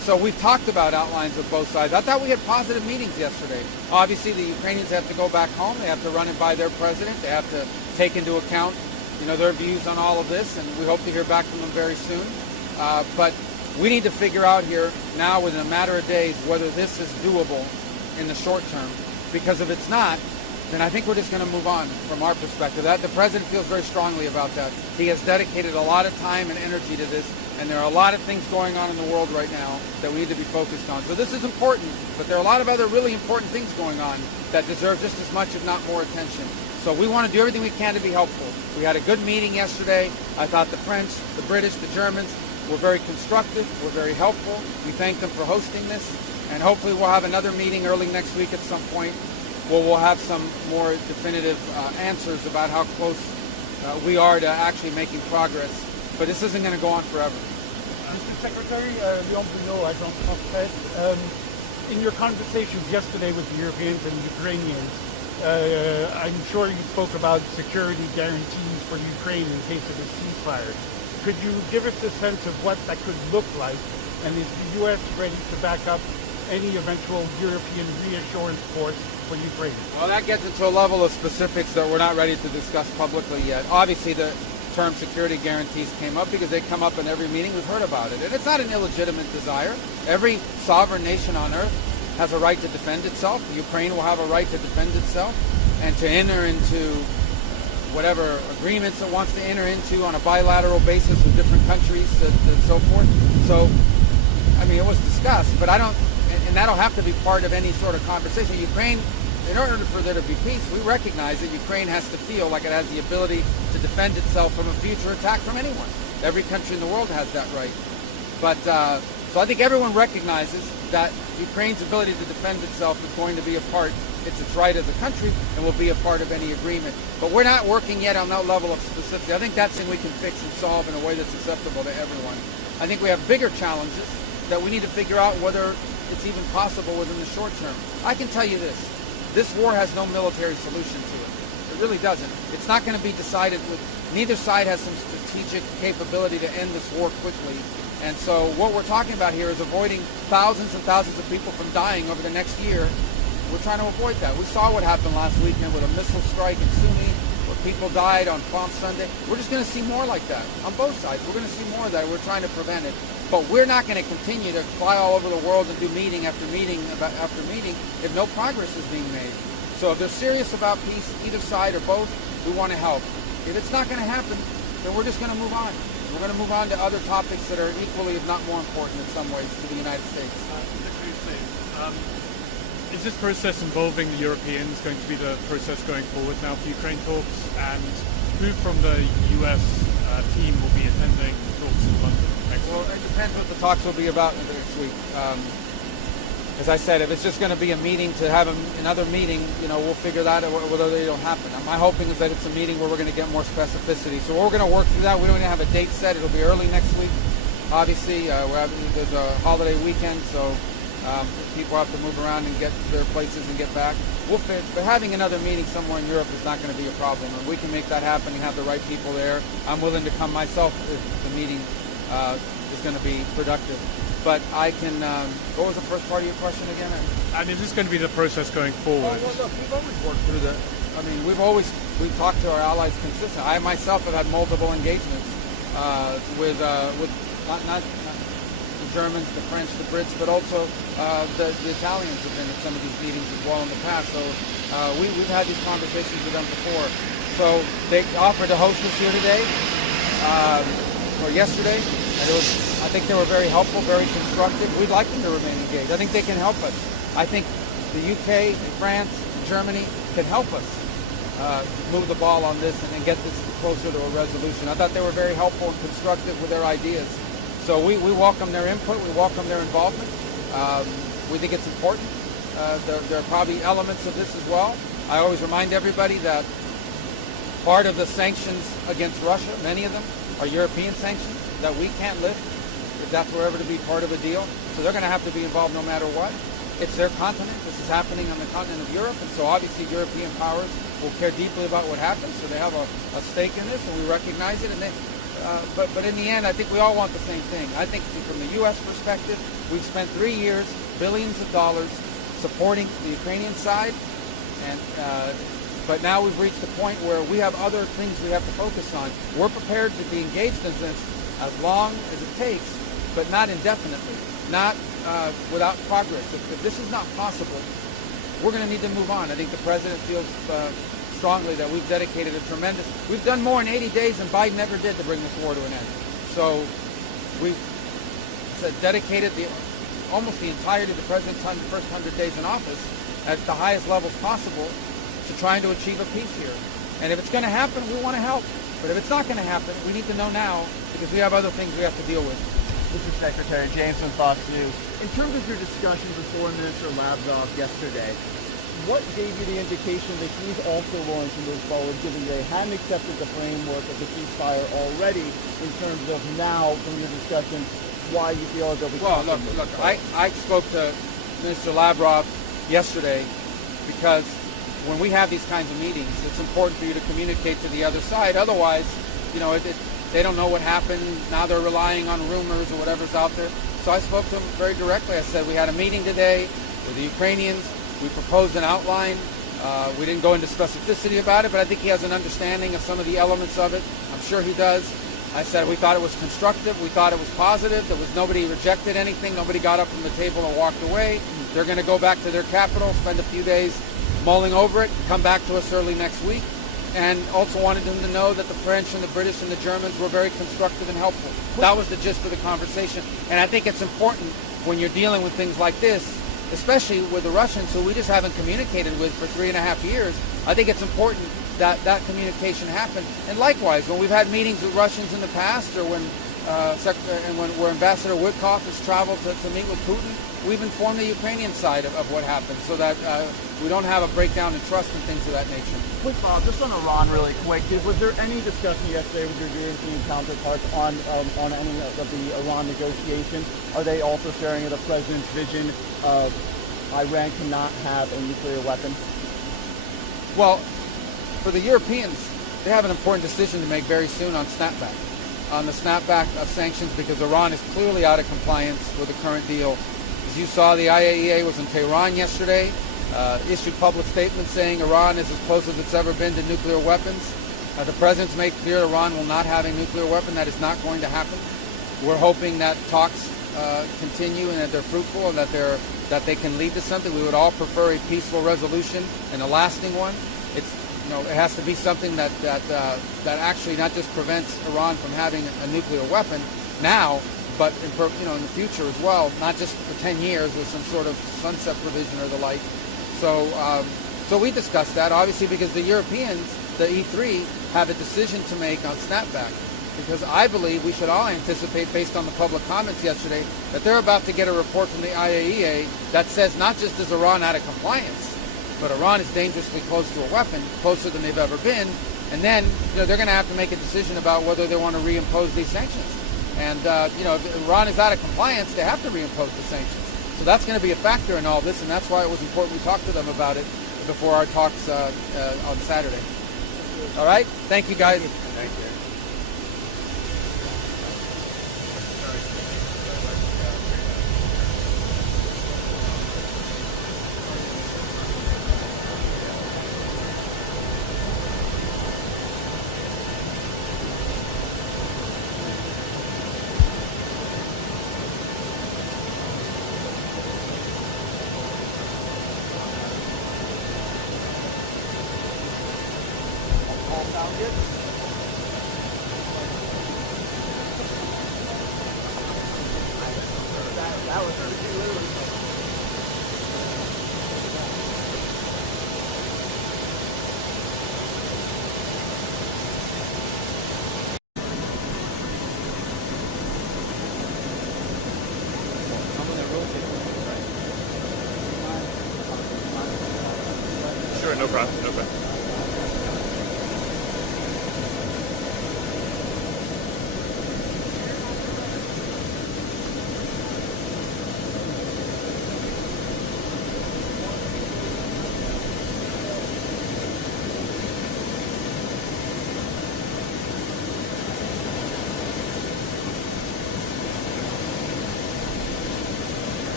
So we've talked about outlines of both sides. I thought we had positive meetings yesterday. Obviously, the Ukrainians have to go back home. They have to run it by their president. They have to take into account, their views on all of this, and we hope to hear back from them very soon. But we need to figure out here now, within a matter of days, whether this is doable in the short term. Because if it's not, then I think we're just going to move on from our perspective. The president feels very strongly about that. He has dedicated a lot of time and energy to this, and there are a lot of things going on in the world right now that we need to be focused on. So this is important, but there are a lot of other really important things going on that deserve just as much, if not more, attention. So we want to do everything we can to be helpful. We had a good meeting yesterday. I thought the French, the British, the Germans were very constructive, were very helpful. We thank them for hosting this, and hopefully we'll have another meeting early next week at some point where we'll have some more definitive answers about how close we are to actually making progress. But this isn't going to go on forever. Mr. Secretary, Leon Bruno, Agence France, in your conversations yesterday with the Europeans and Ukrainians, I'm sure you spoke about security guarantees for Ukraine in case of a ceasefire. Could you give us a sense of what that could look like, and is the U.S. ready to back up any eventual European reassurance force for Ukraine? Well, that gets into a level of specifics that we're not ready to discuss publicly yet. Obviously, the term security guarantees came up because they come up in every meeting. We've heard about it. And it's not an illegitimate desire. Every sovereign nation on earth has a right to defend itself. Ukraine will have a right to defend itself and to enter into whatever agreements it wants to enter into on a bilateral basis with different countries and so forth. So, it was discussed, but and that'll have to be part of any sort of conversation. Ukraine, in order for there to be peace, we recognize that Ukraine has to feel like it has the ability to defend itself from a future attack from anyone. Every country in the world has that right. But so I think everyone recognizes that Ukraine's ability to defend itself is going to be a part, it's its right as a country, and will be a part of any agreement. But we're not working yet on that level of specificity. I think that's something we can fix and solve in a way that's acceptable to everyone. I think we have bigger challenges that we need to figure out whether it's even possible within the short term. I can tell you this war has no military solution to it. It really doesn't. It's not going to be decided with, neither side has some strategic capability to end this war quickly. And so what we're talking about here is avoiding thousands and thousands of people from dying over the next year. We're trying to avoid that. We saw what happened last weekend with a missile strike in Sunni, where people died on Palm Sunday. We're just going to see more like that on both sides. We're going to see more of that. We're trying to prevent it. But we're not going to continue to fly all over the world and do meeting after meeting after meeting if no progress is being made. So if they're serious about peace, either side or both, we want to help. If it's not going to happen, then we're just going to move on. We're going to move on to other topics that are equally, if not more important in some ways, to the United States. Is this process involving the Europeans going to be the process going forward now for Ukraine talks? And who from the US team will be attending talks in London next week? Well, it depends what the talks will be about next week. As I said, if it's just going to be a meeting to have another meeting, we'll figure that out whether they don't happen. My hoping is that it's a meeting where we're going to get more specificity. So we're going to work through that. We don't even have a date set. It'll be early next week. Obviously, there's a holiday weekend, so people have to move around and get to their places and get back. But having another meeting somewhere in Europe is not going to be a problem. And we can make that happen and have the right people there. I'm willing to come myself if the meeting is going to be productive. But I can, what was the first part of your question again? And is this going to be the process going forward? Oh, well, look, we've always worked through we've talked to our allies consistently. I myself have had multiple engagements with not the Germans, the French, the Brits, but also the Italians have been at some of these meetings as well in the past. So we've had these conversations with them before. So they offered to host us here today, or yesterday, and I think they were very helpful, very constructive. We'd like them to remain engaged. I think they can help us. I think the UK, France, Germany can help us move the ball on this and get this closer to a resolution. I thought they were very helpful and constructive with their ideas. So we welcome their input, we welcome their involvement. We think it's important. There are probably elements of this as well. I always remind everybody that part of the sanctions against Russia, many of them, are European sanctions that we can't lift if that's ever to be part of a deal. So they're going to have to be involved no matter what. It's their continent. This is happening on the continent of Europe, and so obviously European powers will care deeply about what happens. So they have a stake in this, and we recognize it. And but in the end, I think we all want the same thing. I think from the U.S. perspective, we've spent 3 years, billions of dollars, supporting the Ukrainian side, and but now we've reached a point where we have other things we have to focus on. We're prepared to be engaged in this as long as it takes, but not indefinitely, not without progress. If this is not possible, we're going to need to move on. I think the president feels strongly that we've dedicated we've done more in 80 days than Biden ever did to bring this war to an end. So we've dedicated almost the entirety of the president's first 100 days in office at the highest levels possible to trying to achieve a peace here. And if it's going to happen, we want to help. But if it's not going to happen, we need to know now because we have other things we have to deal with. Mr. Secretary, James from Fox News. In terms of your discussions with Foreign Minister Lavrov yesterday, what gave you the indication that he's also willing to move forward, given they hadn't accepted the framework of the ceasefire already, in terms of now, from your discussions, why you feel as though we Well, look, I spoke to Minister Lavrov yesterday because when we have these kinds of meetings, it's important for you to communicate to the other side. Otherwise, they don't know what happened. Now they're relying on rumors or whatever's out there. So I spoke to him very directly. I said, we had a meeting today with the Ukrainians. We proposed an outline. We didn't go into specificity about it, but I think he has an understanding of some of the elements of it. I'm sure he does. I said we thought it was constructive. We thought it was positive. Nobody rejected anything. Nobody got up from the table and walked away. They're going to go back to their capital, spend a few days mulling over it, come back to us early next week. And also wanted him to know that the French and the British and the Germans were very constructive and helpful. That was the gist of the conversation. And I think it's important when you're dealing with things like this, especially with the Russians, who we just haven't communicated with for 3.5 years. I think it's important that that communication happen. And likewise, when we've had meetings with Russians in the past, or when Ambassador Witkoff has traveled to meet with Putin, we've informed the Ukrainian side of what happened, so that we don't have a breakdown in trust and things of that nature. Quick follow-up, just on Iran really quick. Was there any discussion yesterday with your European counterparts on any of the Iran negotiations? Are they also sharing the president's vision of Iran cannot have a nuclear weapon? Well, for the Europeans, they have an important decision to make very soon on the snapback of sanctions, because Iran is clearly out of compliance with the current deal. As you saw, the IAEA was in Tehran yesterday, issued public statements saying Iran is as close as it's ever been to nuclear weapons. The president's made clear Iran will not have a nuclear weapon. That is not going to happen. We're hoping that talks continue and that they're fruitful and that they can lead to something. We would all prefer a peaceful resolution and a lasting one. It has to be something that actually not just prevents Iran from having a nuclear weapon now, but in the future as well, not just for 10 years with some sort of sunset provision or the like. So we discussed that, obviously, because the Europeans, the E3, have a decision to make on snapback. Because I believe we should all anticipate, based on the public comments yesterday, that they're about to get a report from the IAEA that says not just is Iran out of compliance, but Iran is dangerously close to a weapon, closer than they've ever been. And then they're going to have to make a decision about whether they want to reimpose these sanctions. And if Iran is out of compliance, they have to reimpose the sanctions. So that's going to be a factor in all this, and that's why it was important we talked to them about it before our talks on Saturday. All right? Thank you, guys. Thank you. Sure, no problem. No problem.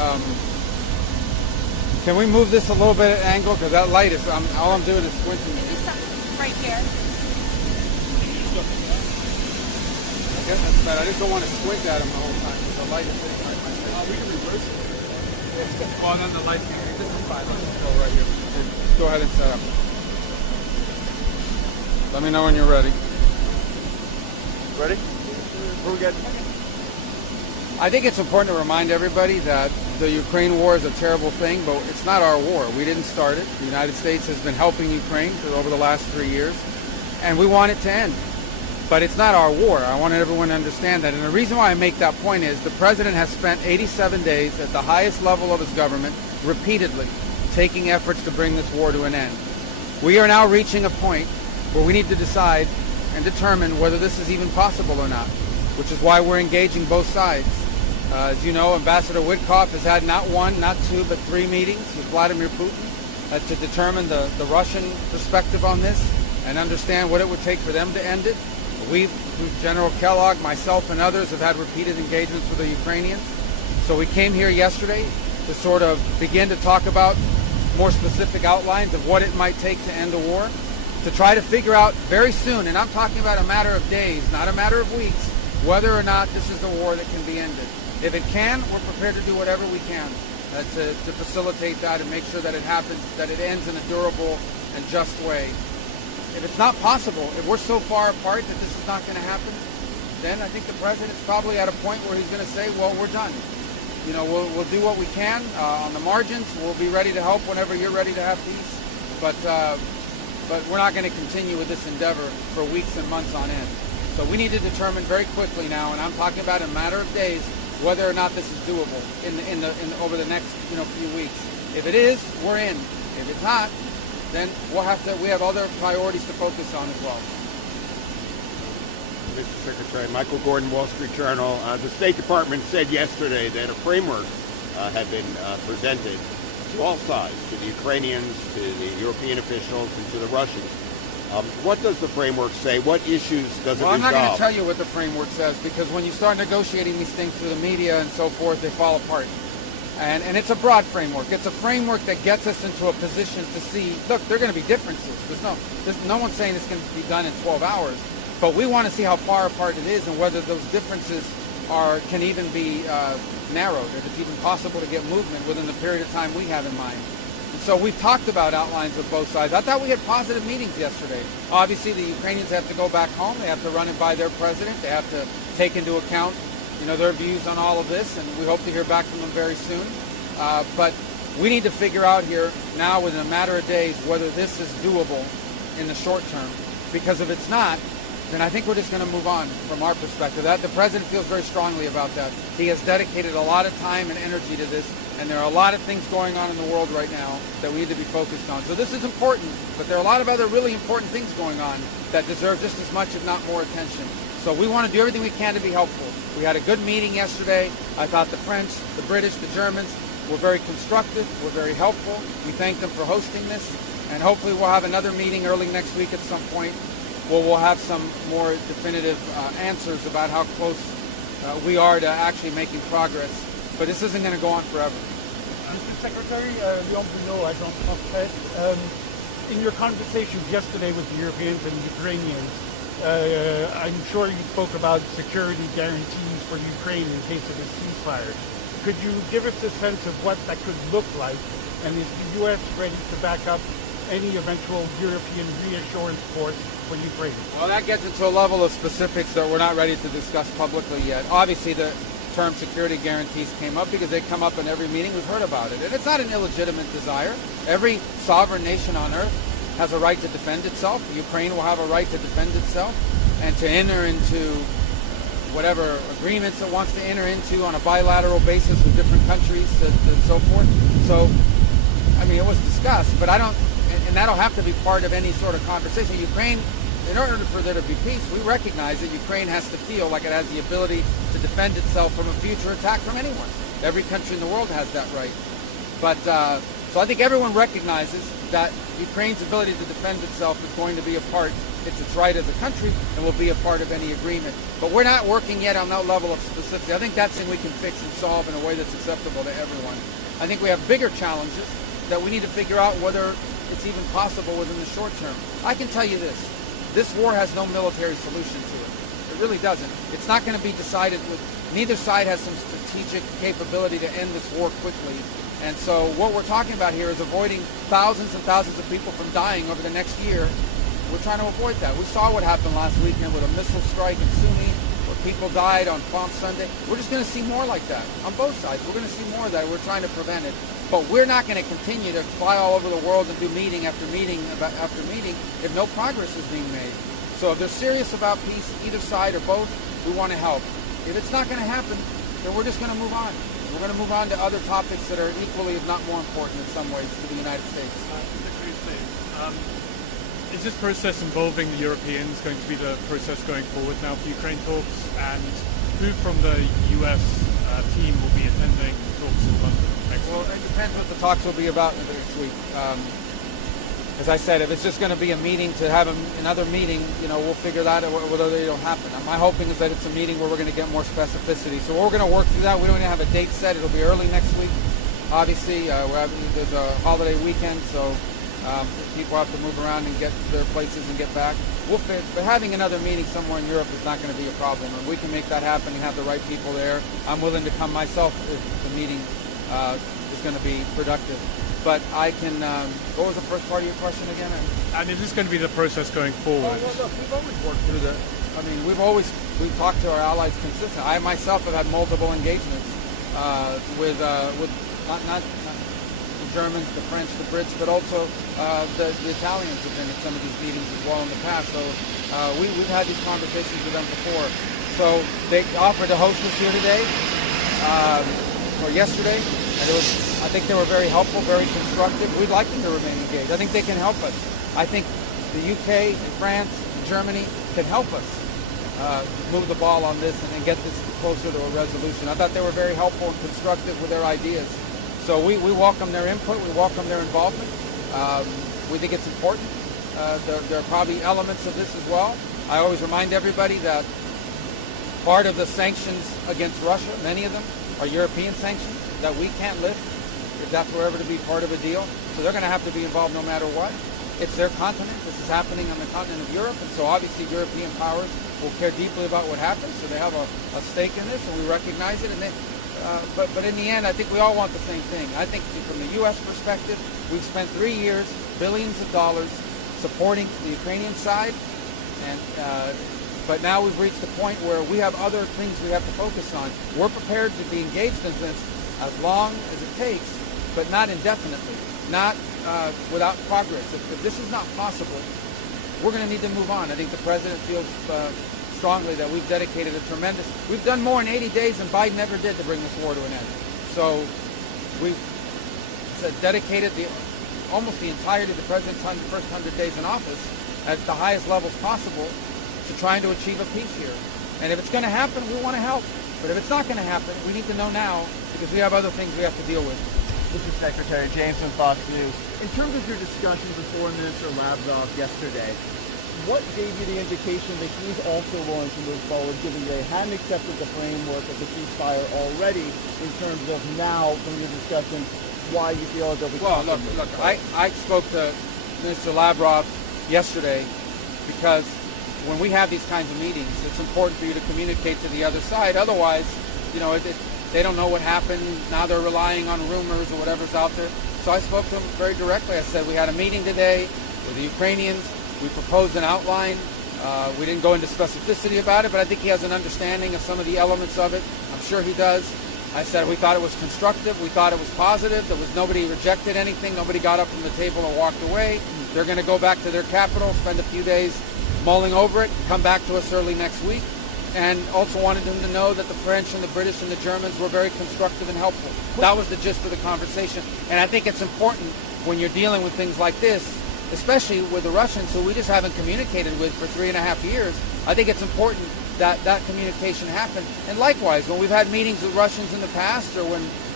Can we move this a little bit at angle? Because that light is, all I'm doing is squinting. Right here. I guess that's bad. I just don't want to squint at him the whole time because the light is hitting right in my face. We can reverse it. Well, then the light can this is fine. Let's go right here. Just go ahead and set up. Let me know when you're ready. Ready? We're good. I think it's important to remind everybody that the Ukraine war is a terrible thing, but it's not our war. We didn't start it. The United States has been helping Ukraine for over the last 3 years, and we want it to end. But it's not our war. I want everyone to understand that. And the reason why I make that point is the president has spent 87 days at the highest level of his government repeatedly taking efforts to bring this war to an end. We are now reaching a point where we need to decide and determine whether this is even possible or not, which is why we're engaging both sides. As you know, Ambassador Witkoff has had not one, not two, but 3 meetings with Vladimir Putin to determine the Russian perspective on this and understand what it would take for them to end it. General Kellogg, myself, and others have had repeated engagements with the Ukrainians. So we came here yesterday to sort of begin to talk about more specific outlines of what it might take to end the war, to try to figure out very soon, and I'm talking about a matter of days, not a matter of weeks, whether or not this is a war that can be ended. If it can, we're prepared to do whatever we can to facilitate that and make sure that it happens, that it ends in a durable and just way. If it's not possible, if we're so far apart that this is not going to happen, then I think the president's probably at a point where he's going to say, well, we're done. You know, we'll do what we can on the margins. We'll be ready to help whenever you're ready to have peace. But we're not going to continue with this endeavor for weeks and months on end. So we need to determine very quickly now, and I'm talking about in a matter of days, whether or not this is doable over the next few weeks. If it is, we're in. If it's not, then we have other priorities to focus on as well. Mr. Secretary, Michael Gordon, Wall Street Journal. The State Department said yesterday that a framework had been presented to all sides, to the Ukrainians, to the European officials, and to the Russians. What does the framework say? What issues does it resolve? Well, I'm not going to tell you what the framework says, because when you start negotiating these things through the media and so forth, they fall apart. And it's a broad framework. It's a framework that gets us into a position to see, look, there are going to be differences. There's no one saying this can be done in 12 hours. But we want to see how far apart it is and whether those differences can even be narrowed, if it's even possible to get movement within the period of time we have in mind. And so we've talked about outlines of both sides. I thought we had positive meetings yesterday. Obviously, the Ukrainians have to go back home. They have to run it by their president. They have to take into account their views on all of this, and we hope to hear back from them very soon. But we need to figure out here now, within a matter of days, whether this is doable in the short term. Because if it's not, then I think we're just going to move on from our perspective. The president feels very strongly about that. He has dedicated a lot of time and energy to this, and there are a lot of things going on in the world right now that we need to be focused on. So this is important, but there are a lot of other really important things going on that deserve just as much, if not more, attention. So we want to do everything we can to be helpful. We had a good meeting yesterday. I thought the French, the British, the Germans were very constructive, were very helpful. We thank them for hosting this, and hopefully we'll have another meeting early next week at some point where we'll have some more definitive answers about how close we are to actually making progress. But this isn't going to go on forever. Mr. Secretary, Leon Bruno, Agence France, in your conversations yesterday with the Europeans and Ukrainians, I'm sure you spoke about security guarantees for Ukraine in case of a ceasefire. Could you give us a sense of what that could look like, and is the U.S. ready to back up any eventual European reassurance force for Ukraine? Well, that gets into a level of specifics that we're not ready to discuss publicly yet. Obviously, the term security guarantees came up because they come up in every meeting. We've heard about it. And it's not an illegitimate desire. Every sovereign nation on earth has a right to defend itself. Ukraine will have a right to defend itself and to enter into whatever agreements it wants to enter into on a bilateral basis with different countries and so forth. So, I mean, it was discussed, but and that'll have to be part of any sort of conversation. Ukraine, in order for there to be peace, we recognize that Ukraine has to feel like it has the ability to defend itself from a future attack from anyone. Every country in the world has that right. But, so I think everyone recognizes that Ukraine's ability to defend itself is going to be a part It's its right as a country and will be a part of any agreement. But we're not working yet on that level of specificity. I think that's something we can fix and solve in a way that's acceptable to everyone. I think we have bigger challenges that we need to figure out whether it's even possible within the short term. I can tell you this war has no military solution to it. It really doesn't. It's not going to be decided with, neither side has some strategic capability to end this war quickly. And so what we're talking about here is avoiding thousands and thousands of people from dying over the next year. We're trying to avoid that. We saw what happened last weekend with a missile strike in Sunni, where people died on Palm Sunday. We're just going to see more like that on both sides. We're going to see more of that. We're trying to prevent it. But we're not going to continue to fly all over the world and do meeting after meeting after meeting if no progress is being made. So if they're serious about peace, either side or both, we want to help. If it's not going to happen, then we're just going to move on. We're going to move on to other topics that are equally, if not more important in some ways, to the United States. Is this process involving the Europeans going to be the process going forward now for Ukraine talks? And who from the US team will be attending talks in London next week? Well, it depends what the talks will be about next week. As I said, if it's just going to be a meeting to have another meeting, we'll figure that out whether it'll happen. My hoping is that it's a meeting where we're going to get more specificity. So we're going to work through that. We don't even have a date set. It'll be early next week. Obviously, there's a holiday weekend, so people have to move around and get to their places and get back. But having another meeting somewhere in Europe is not going to be a problem, and we can make that happen and have the right people there. I'm willing to come myself if the meeting is going to be productive. But I can, what was the first part of your question again? And is this going to be the process going forward? Well, look, we've always worked through we've talked to our allies consistently. I myself have had multiple engagements with not the Germans, the French, the Brits, but also the Italians have been at some of these meetings as well in the past. So we've had these conversations with them before. So they offered to host us here today, or yesterday, and I think they were very helpful, very constructive. We'd like them to remain engaged. I think they can help us. I think the UK, France, Germany can help us move the ball on this and get this closer to a resolution. I thought they were very helpful and constructive with their ideas. So we welcome their input. We welcome their involvement. We think it's important. There are probably elements of this as well. I always remind everybody that part of the sanctions against Russia, many of them, are European sanctions that we can't lift if that's ever to be part of a deal. So they're going to have to be involved no matter what. It's their continent. This is happening on the continent of Europe, and so obviously European powers will care deeply about what happens. So they have a stake in this, and we recognize it. And but in the end, I think we all want the same thing. I think from the U.S. perspective, we've spent 3 years, billions of dollars, supporting the Ukrainian side, and but now we've reached the point where we have other things we have to focus on. We're prepared to be engaged in this as long as it takes, but not indefinitely, not without progress. If this is not possible, we're going to need to move on. I think the president feels strongly that we've dedicated we've done more in 80 days than Biden ever did to bring this war to an end. So we've dedicated almost the entirety of the president's first 100 days in office at the highest levels possible to trying to achieve a peace here. And if it's going to happen, we want to help. But if it's not going to happen, we need to know now because we have other things we have to deal with. This is Secretary James from Fox News. In terms of your discussions with Foreign Minister Lavrov yesterday, what gave you the indication that he's also willing to move forward, given they hadn't accepted the framework of the ceasefire already, in terms of now, from your discussion, why you feel that we Well, look, I spoke to Minister Lavrov yesterday because when we have these kinds of meetings, it's important for you to communicate to the other side. Otherwise, they don't know what happened. Now they're relying on rumors or whatever's out there. So I spoke to him very directly. I said, we had a meeting today with the Ukrainians. We proposed an outline. We didn't go into specificity about it, but I think he has an understanding of some of the elements of it. I'm sure he does. I said we thought it was constructive. We thought it was positive. Nobody rejected anything. Nobody got up from the table and walked away. They're going to go back to their capital, spend a few days mulling over it, come back to us early next week. And also wanted them to know that the French and the British and the Germans were very constructive and helpful. That was the gist of the conversation. And I think it's important when you're dealing with things like this, especially with the Russians, who we just haven't communicated with for 3.5 years. I think it's important that that communication happen. And likewise, when we've had meetings with Russians in the past, or when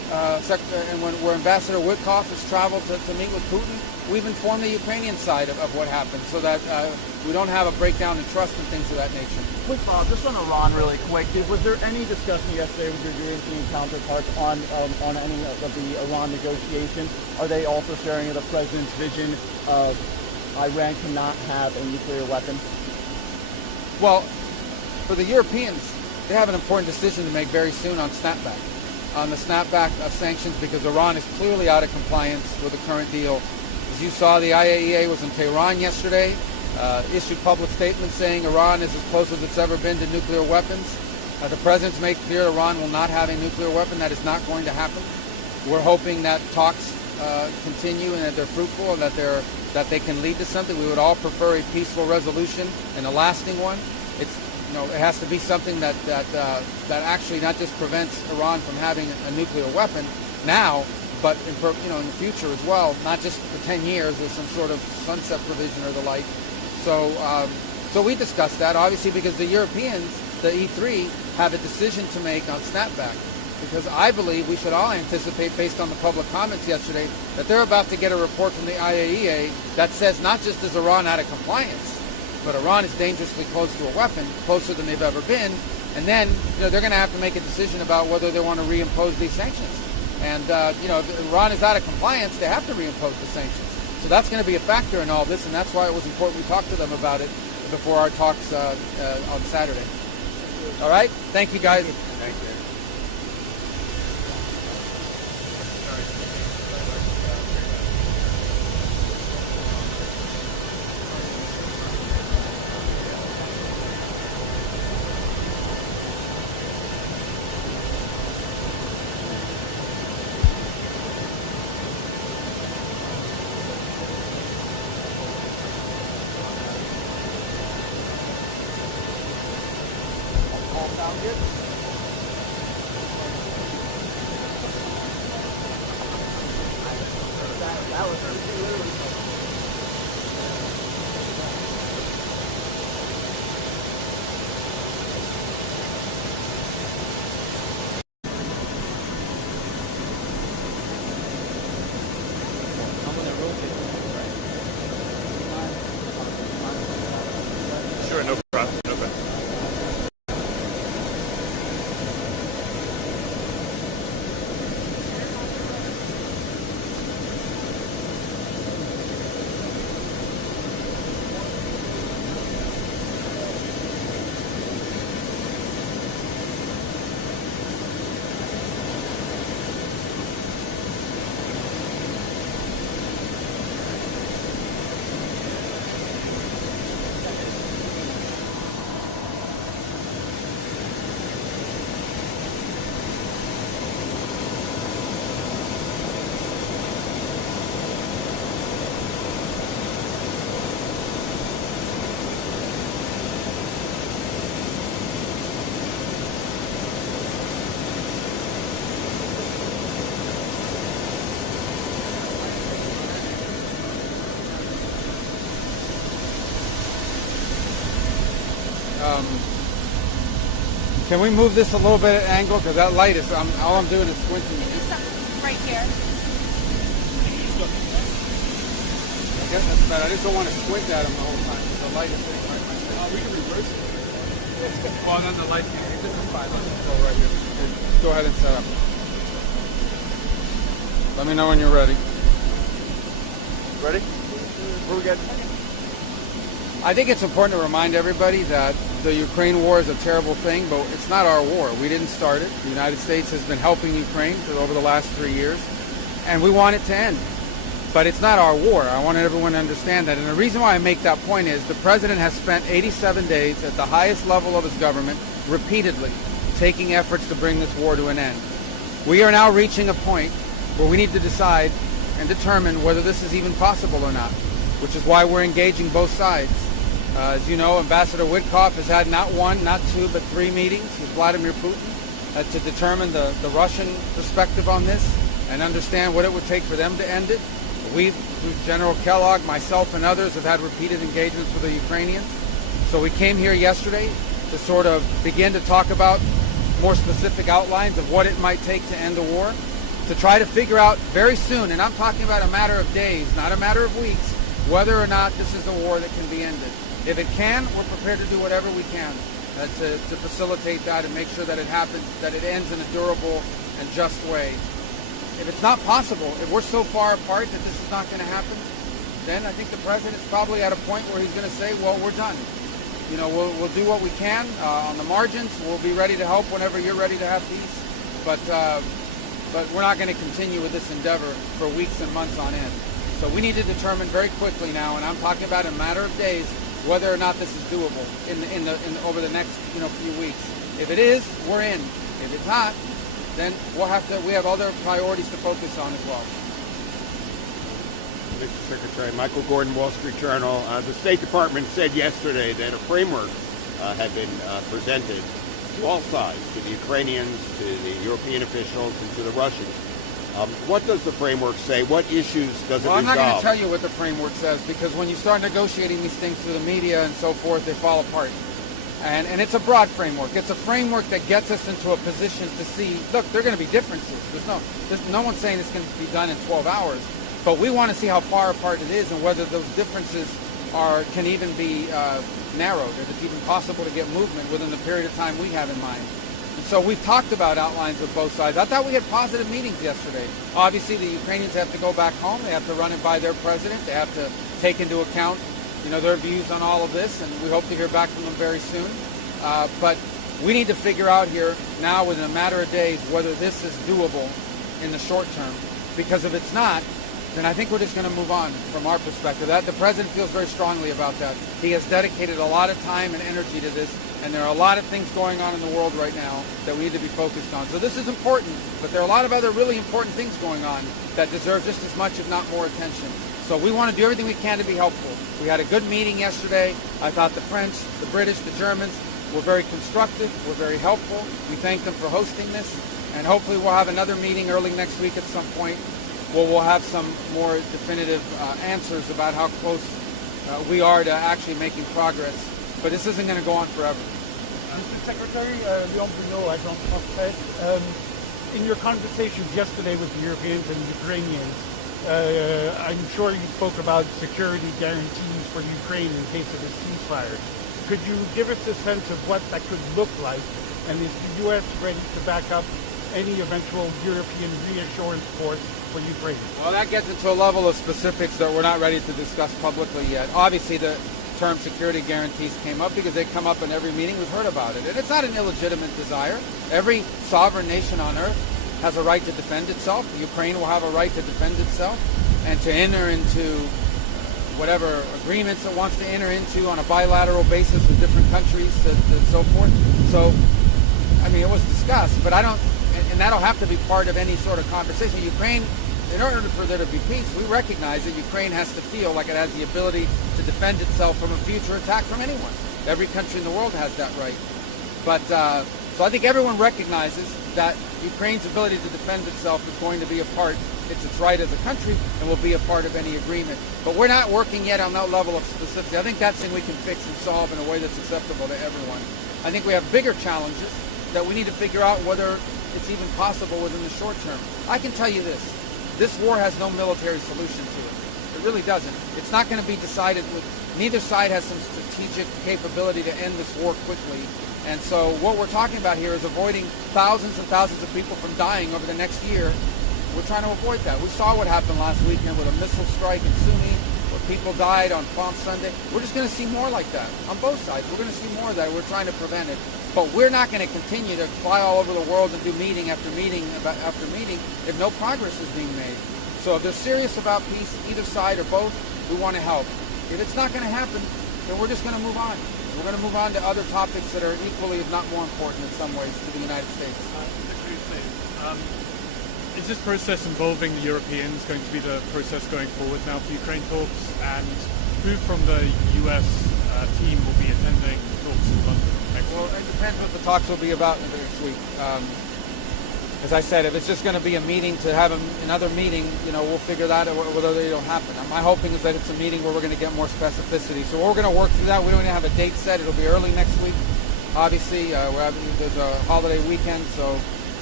and where Ambassador Witkoff has traveled to meet with Putin, we've informed the Ukrainian side of what happened so that we don't have a breakdown in trust and things of that nature. Quick follow-up, just on Iran really quick. Was there any discussion yesterday with your European counterparts on any of the Iran negotiations? Are they also sharing the president's vision of Iran cannot have a nuclear weapon? Well, for the Europeans, they have an important decision to make very soon on snapback. On the snapback of sanctions, because Iran is clearly out of compliance with the current deal. As you saw, the IAEA was in Tehran yesterday, issued public statements saying Iran is as close as it's ever been to nuclear weapons. The president's made clear Iran will not have a nuclear weapon. That is not going to happen. We're hoping that talks continue and that they're fruitful and that they can lead to something. We would all prefer a peaceful resolution and a lasting one. It has to be something that actually not just prevents Iran from having a nuclear weapon now, but in the future as well, not just for 10 years with some sort of sunset provision or the like. So we discussed that, obviously, because the Europeans, the E3, have a decision to make on snapback. Because I believe we should all anticipate, based on the public comments yesterday, that they're about to get a report from the IAEA that says not just is Iran out of compliance, but Iran is dangerously close to a weapon, closer than they've ever been. And then they're going to have to make a decision about whether they want to reimpose these sanctions. And if Iran is out of compliance, they have to reimpose the sanctions. So that's going to be a factor in all this, and that's why it was important we talked to them about it before our talks on Saturday. All right? Thank you, guys. Thank you. Sound good? That was literally. Sure, no problem. No problem. Can we move this a little bit at angle? Because that light is, all I'm doing is squinting. Right here. I guess that's bad. I just don't want to squint at him the whole time because the light is hitting right in my face. We can reverse it. Well, then the light can This is fine. Let's just go right here. Okay, go ahead and set up. Let me know when you're ready. Ready? We're good. I think it's important to remind everybody that the Ukraine war is a terrible thing, but it's not our war. We didn't start it. The United States has been helping Ukraine for over the last 3 years, and we want it to end. But it's not our war. I want everyone to understand that. And the reason why I make that point is the president has spent 87 days at the highest level of his government repeatedly taking efforts to bring this war to an end. We are now reaching a point where we need to decide and determine whether this is even possible or not, which is why we're engaging both sides. As you know, Ambassador Witkoff has had not one, not two, but 3 meetings with Vladimir Putin to determine the Russian perspective on this and understand what it would take for them to end it. General Kellogg, myself, and others have had repeated engagements with the Ukrainians. So we came here yesterday to sort of begin to talk about more specific outlines of what it might take to end the war. to try to figure out very soon, and I'm talking about a matter of days, not a matter of weeks, whether or not this is a war that can be ended. If it can, we're prepared to do whatever we can to facilitate that and make sure that it happens, that it ends in a durable and just way. If it's not possible, if we're so far apart that this is not going to happen, then I think the president's probably at a point where he's going to say, well, we're done. You know, we'll do what we can on the margins. We'll be ready to help whenever you're ready to have peace. But we're not going to continue with this endeavor for weeks and months on end. So we need to determine very quickly now, and I'm talking about in a matter of days, whether or not this is doable over the next few weeks. If it is, we're in. If it's not, then we have other priorities to focus on as well. Mr. Secretary, Michael Gordon, Wall Street Journal. The State Department said yesterday that a framework had been presented to all sides, to the Ukrainians, to the European officials, and to the Russians. What does the framework say? What issues does it resolve? Well, I'm not going to tell you what the framework says, because when you start negotiating these things through the media and so forth, they fall apart. And it's a broad framework. It's a framework that gets us into a position to see, look, there are going to be differences. There's no one's saying it's going to be done in 12 hours. But we want to see how far apart it is and whether those differences can even be narrowed, if it's even possible to get movement within the period of time we have in mind. And so we've talked about outlines with both sides. I thought we had positive meetings yesterday. Obviously, the Ukrainians have to go back home. They have to run it by their president. They have to take into account their views on all of this, and we hope to hear back from them very soon. But we need to figure out here now, within a matter of days, whether this is doable in the short term. Because if it's not, then I think we're just going to move on from our perspective. The president feels very strongly about that. He has dedicated a lot of time and energy to this, and there are a lot of things going on in the world right now that we need to be focused on. So this is important, but there are a lot of other really important things going on that deserve just as much, if not more, attention. So we want to do everything we can to be helpful. We had a good meeting yesterday. I thought the French, the British, the Germans were very constructive, were very helpful. We thank them for hosting this, and hopefully we'll have another meeting early next week at some point where we'll have some more definitive answers about how close we are to actually making progress. But this isn't going to go on forever. Mr. Secretary, Leon Bruno, Agence France, in your conversations yesterday with the Europeans and Ukrainians, I'm sure you spoke about security guarantees for Ukraine in case of a ceasefire. Could you give us a sense of what that could look like, and is the U.S. ready to back up any eventual European reassurance force for Ukraine? Well, that gets into a level of specifics that we're not ready to discuss publicly yet. Obviously, the term security guarantees came up because they come up in every meeting. We've heard about it. And it's not an illegitimate desire. Every sovereign nation on earth has a right to defend itself. Ukraine will have a right to defend itself and to enter into whatever agreements it wants to enter into on a bilateral basis with different countries and so forth. So, I mean, it was discussed, but I don't, and that'll have to be part of any sort of conversation. Ukraine, in order for there to be peace, we recognize that Ukraine has to feel like it has the ability to defend itself from a future attack from anyone. Every country in the world has that right. But, so I think everyone recognizes that Ukraine's ability to defend itself is going to be a part, it's its right as a country, and will be a part of any agreement. But we're not working yet on that level of specificity. I think that's something we can fix and solve in a way that's acceptable to everyone. I think we have bigger challenges that we need to figure out whether it's even possible within the short term. I can tell you this war has no military solution to it. It really doesn't. It's not going to be decided with, neither side has some strategic capability to end this war quickly. And so what we're talking about here is avoiding thousands and thousands of people from dying over the next year. We're trying to avoid that. We saw what happened last weekend with a missile strike in Sunni, where people died on Palm Sunday. We're just going to see more like that on both sides. We're going to see more of that. We're trying to prevent it. But we're not going to continue to fly all over the world and do meeting after meeting after meeting if no progress is being made. So if they're serious about peace, either side or both, we want to help. If it's not going to happen, then we're just going to move on. We're going to move on to other topics that are equally, if not more important in some ways, to the United States. Is this process involving the Europeans going to be the process going forward now for Ukraine talks? And who from the US team will be attending talks in London next week? Well, it depends what the talks will be about next week. As I said, if it's just going to be a meeting to have another meeting, we'll figure that out whether it'll happen. My hoping is that it's a meeting where we're going to get more specificity. So we're going to work through that. We don't even have a date set. It'll be early next week. Obviously, there's a holiday weekend, so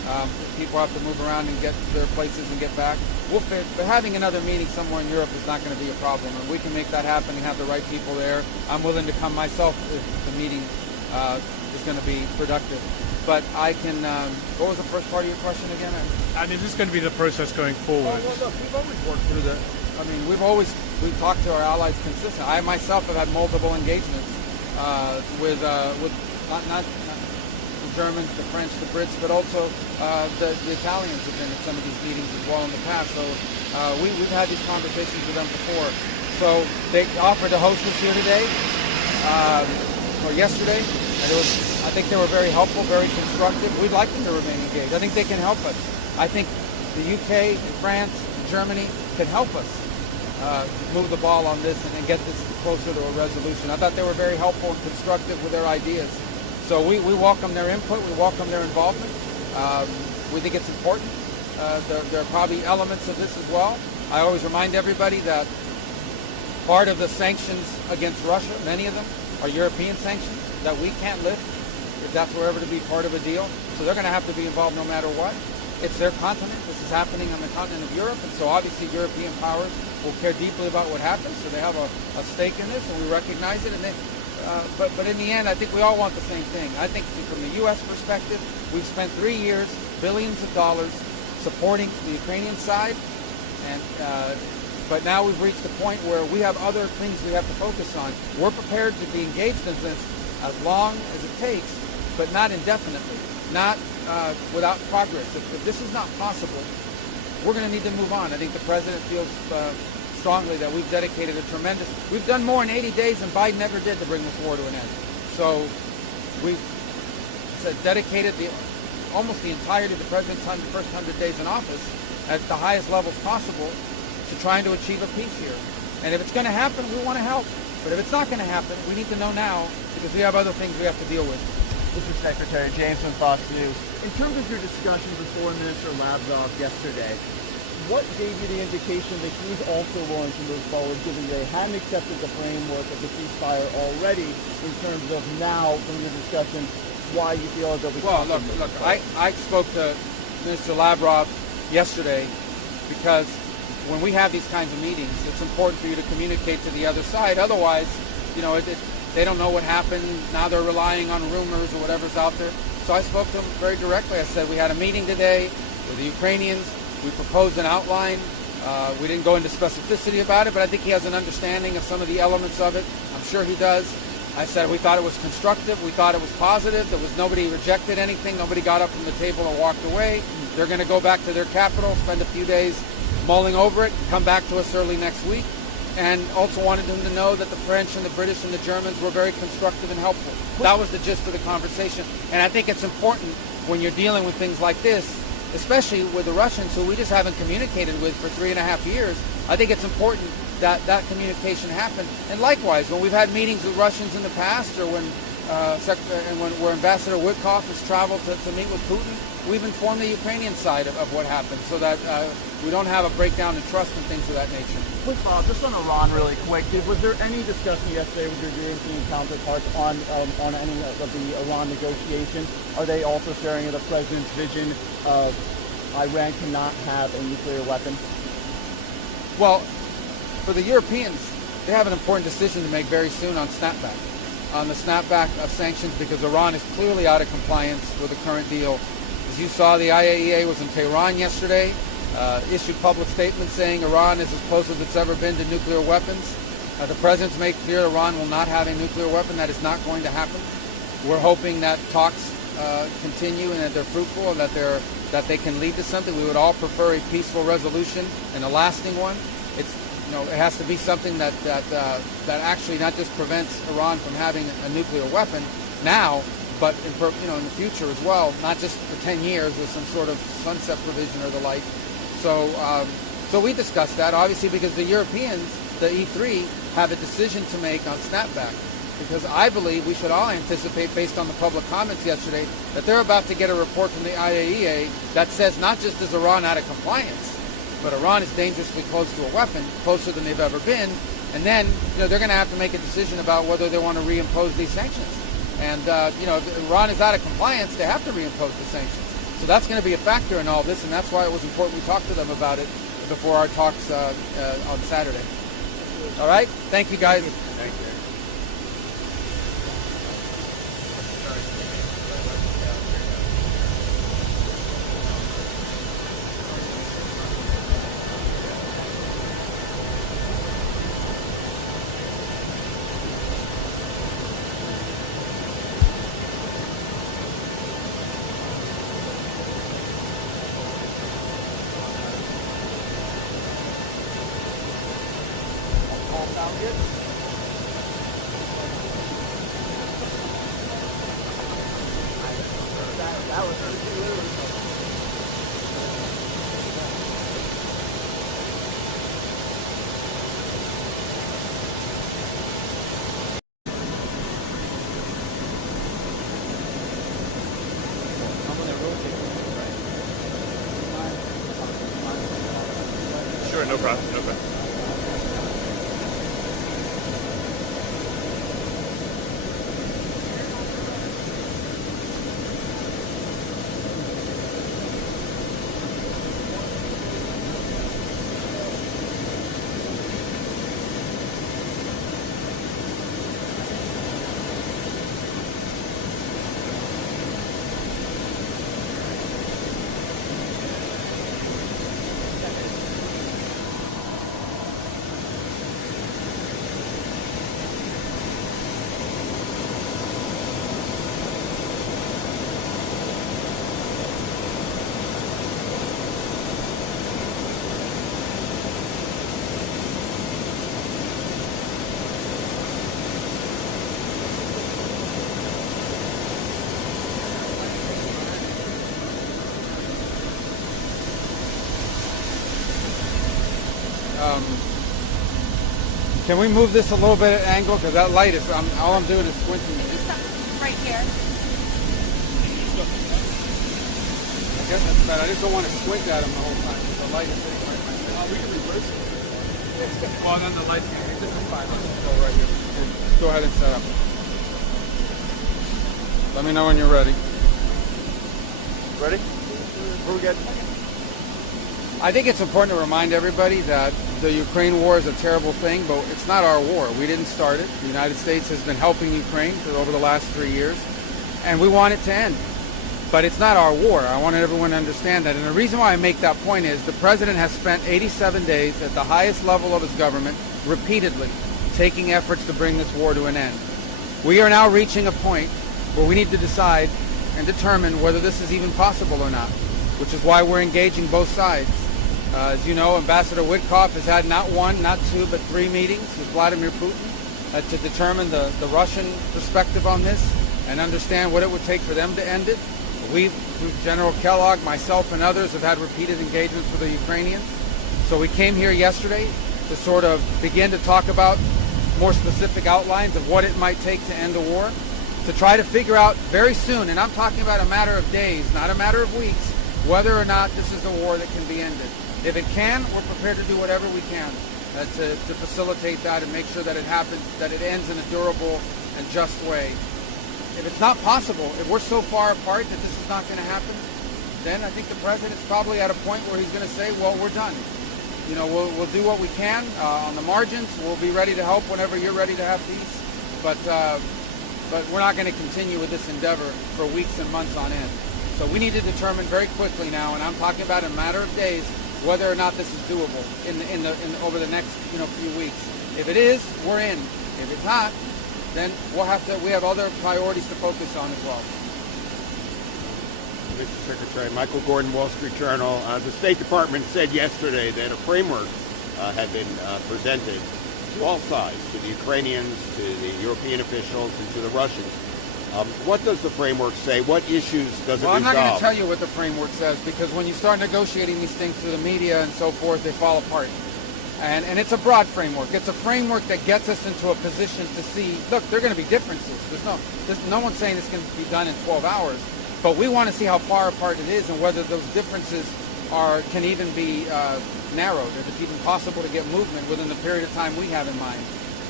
People have to move around and get to their places and get back. We'll fit, but having another meeting somewhere in Europe is not going to be a problem, and we can make that happen and have the right people there. I'm willing to come myself if the meeting is going to be productive. But I can. What was the first part of your question again? And is this going to be the process going forward? Well, look, we've always worked through the. I mean, we've talked to our allies consistently. I myself have had multiple engagements with not the Germans, the French, the Brits, but also the Italians have been at some of these meetings as well in the past. So we've had these conversations with them before. So they offered to host us here today or yesterday. And I think they were very helpful, very constructive. We'd like them to remain engaged. I think they can help us. I think the UK, France, Germany can help us move the ball on this and get this closer to a resolution. I thought they were very helpful and constructive with their ideas. So we welcome their input. We welcome their involvement. We think it's important. There are probably elements of this as well. I always remind everybody that part of the sanctions against Russia, many of them, are European sanctions that we can't lift if that's ever to be part of a deal. So they're going to have to be involved no matter what. It's their continent. This is happening on the continent of Europe, and so obviously European powers will care deeply about what happens. So they have a stake in this, and we recognize it. And but in the end, I think we all want the same thing. I think from the U.S. perspective, we've spent 3 years, billions of dollars, supporting the Ukrainian side, and but now we've reached the point where we have other things we have to focus on. We're prepared to be engaged in this as long as it takes, but not indefinitely, not without progress. If this is not possible, we're going to need to move on. I think the president feels strongly that we've dedicated we've done more in 80 days than Biden ever did to bring this war to an end. So we've dedicated almost the entirety of the president's first 100 days in office at the highest levels possible to trying to achieve a peace here. And if it's going to happen, we want to help. But if it's not going to happen, we need to know now because we have other things we have to deal with. Mr. Secretary, James from Fox News. In terms of your discussions with Foreign Minister Lavrov yesterday, what gave you the indication that he's also willing to move forward, given they hadn't accepted the framework of the ceasefire already, in terms of now, from your discussion, why you feel that we Well, look, I spoke to Minister Lavrov yesterday because when we have these kinds of meetings, it's important for you to communicate to the other side. Otherwise, they don't know what happened. Now they're relying on rumors or whatever's out there. So I spoke to him very directly. I said, we had a meeting today with the Ukrainians. We proposed an outline. We didn't go into specificity about it, but I think he has an understanding of some of the elements of it. I'm sure he does. I said we thought it was constructive. We thought it was positive. Nobody rejected anything. Nobody got up from the table and walked away. They're going to go back to their capital, spend a few days mulling over it, and come back to us early next week. And also wanted them to know that the French and the British and the Germans were very constructive and helpful. That was the gist of the conversation. And I think it's important when you're dealing with things like this, especially with the Russians, who we just haven't communicated with for 3.5 years. I think it's important that that communication happen. And likewise, when we've had meetings with Russians in the past, or when where Ambassador Witkoff has traveled to meet with Putin, we've informed the Ukrainian side of what happened, so that we don't have a breakdown in trust and things of that nature. Quick follow-up, just on Iran really quick. Was there any discussion yesterday with your European counterparts on any of the Iran negotiations? Are they also sharing the president's vision of Iran cannot have a nuclear weapon? Well, for the Europeans, they have an important decision to make very soon on the snapback of sanctions, because Iran is clearly out of compliance with the current deal. As you saw, the IAEA was in Tehran yesterday, issued public statements saying Iran is as close as it's ever been to nuclear weapons. The president's made clear Iran will not have a nuclear weapon. That is not going to happen. We're hoping that talks continue and that they're fruitful and that they can lead to something. We would all prefer a peaceful resolution and a lasting one. It has to be something that actually not just prevents Iran from having a nuclear weapon now, but in the future as well, not just for 10 years with some sort of sunset provision or the like. So we discussed that, obviously, because the Europeans, the E3, have a decision to make on snapback. Because I believe we should all anticipate, based on the public comments yesterday, that they're about to get a report from the IAEA that says not just is Iran out of compliance, but Iran is dangerously close to a weapon, closer than they've ever been. And then they're going to have to make a decision about whether they want to reimpose these sanctions. And if Iran is out of compliance, they have to reimpose the sanctions. So that's going to be a factor in all this, and that's why it was important we talk to them about it before our talks on Saturday. All right? Thank you, guys. Thank you. All sound good? That was Sure, no problem. No problem. Can we move this a little bit at angle? Because that light is, all I'm doing is squinting it. Right here. I guess that's bad. I just don't want to squint at him the whole time because the light is hitting right in my face. We can reverse it. Well, then the lights can be different. Fine, let's just go right here. Okay, go ahead and set up. Let me know when you're ready. ready? We're good. I think it's important to remind everybody that the Ukraine war is a terrible thing, but it's not our war. We didn't start it. The United States has been helping Ukraine for over the last 3 years, and we want it to end. But it's not our war. I want everyone to understand that. And the reason why I make that point is the president has spent 87 days at the highest level of his government repeatedly taking efforts to bring this war to an end. We are now reaching a point where we need to decide and determine whether this is even possible or not, which is why we're engaging both sides. As you know, Ambassador Witkoff has had not one, not two, but 3 meetings with Vladimir Putin to determine the Russian perspective on this and understand what it would take for them to end it. General Kellogg, myself, and others have had repeated engagements with the Ukrainians. So we came here yesterday to sort of begin to talk about more specific outlines of what it might take to end the war, to try to figure out very soon, and I'm talking about a matter of days, not a matter of weeks, whether or not this is a war that can be ended. If it can, we're prepared to do whatever we can to facilitate that and make sure that it happens, that it ends in a durable and just way. If it's not possible, if we're so far apart that this is not going to happen, then I think the president's probably at a point where he's going to say, well, we're done. You know, we'll do what we can on the margins. We'll be ready to help whenever you're ready to have peace. But we're not going to continue with this endeavor for weeks and months on end. So we need to determine very quickly now, and I'm talking about in a matter of days, whether or not this is doable over the next few weeks. If it is, we're in. If it's not, then we have other priorities to focus on as well. Mr. Secretary, Michael Gordon, Wall Street Journal. The State Department said yesterday that a framework had been presented to all sides, to the Ukrainians, to the European officials, and to the Russians. What does the framework say? What issues does it resolve? Well, I'm not going to tell you what the framework says, because when you start negotiating these things through the media and so forth, they fall apart. And it's a broad framework. It's a framework that gets us into a position to see, look, there are going to be differences. No one's saying this can be done in 12 hours, but we want to see how far apart it is and whether those differences can even be narrowed, if it's even possible to get movement within the period of time we have in mind.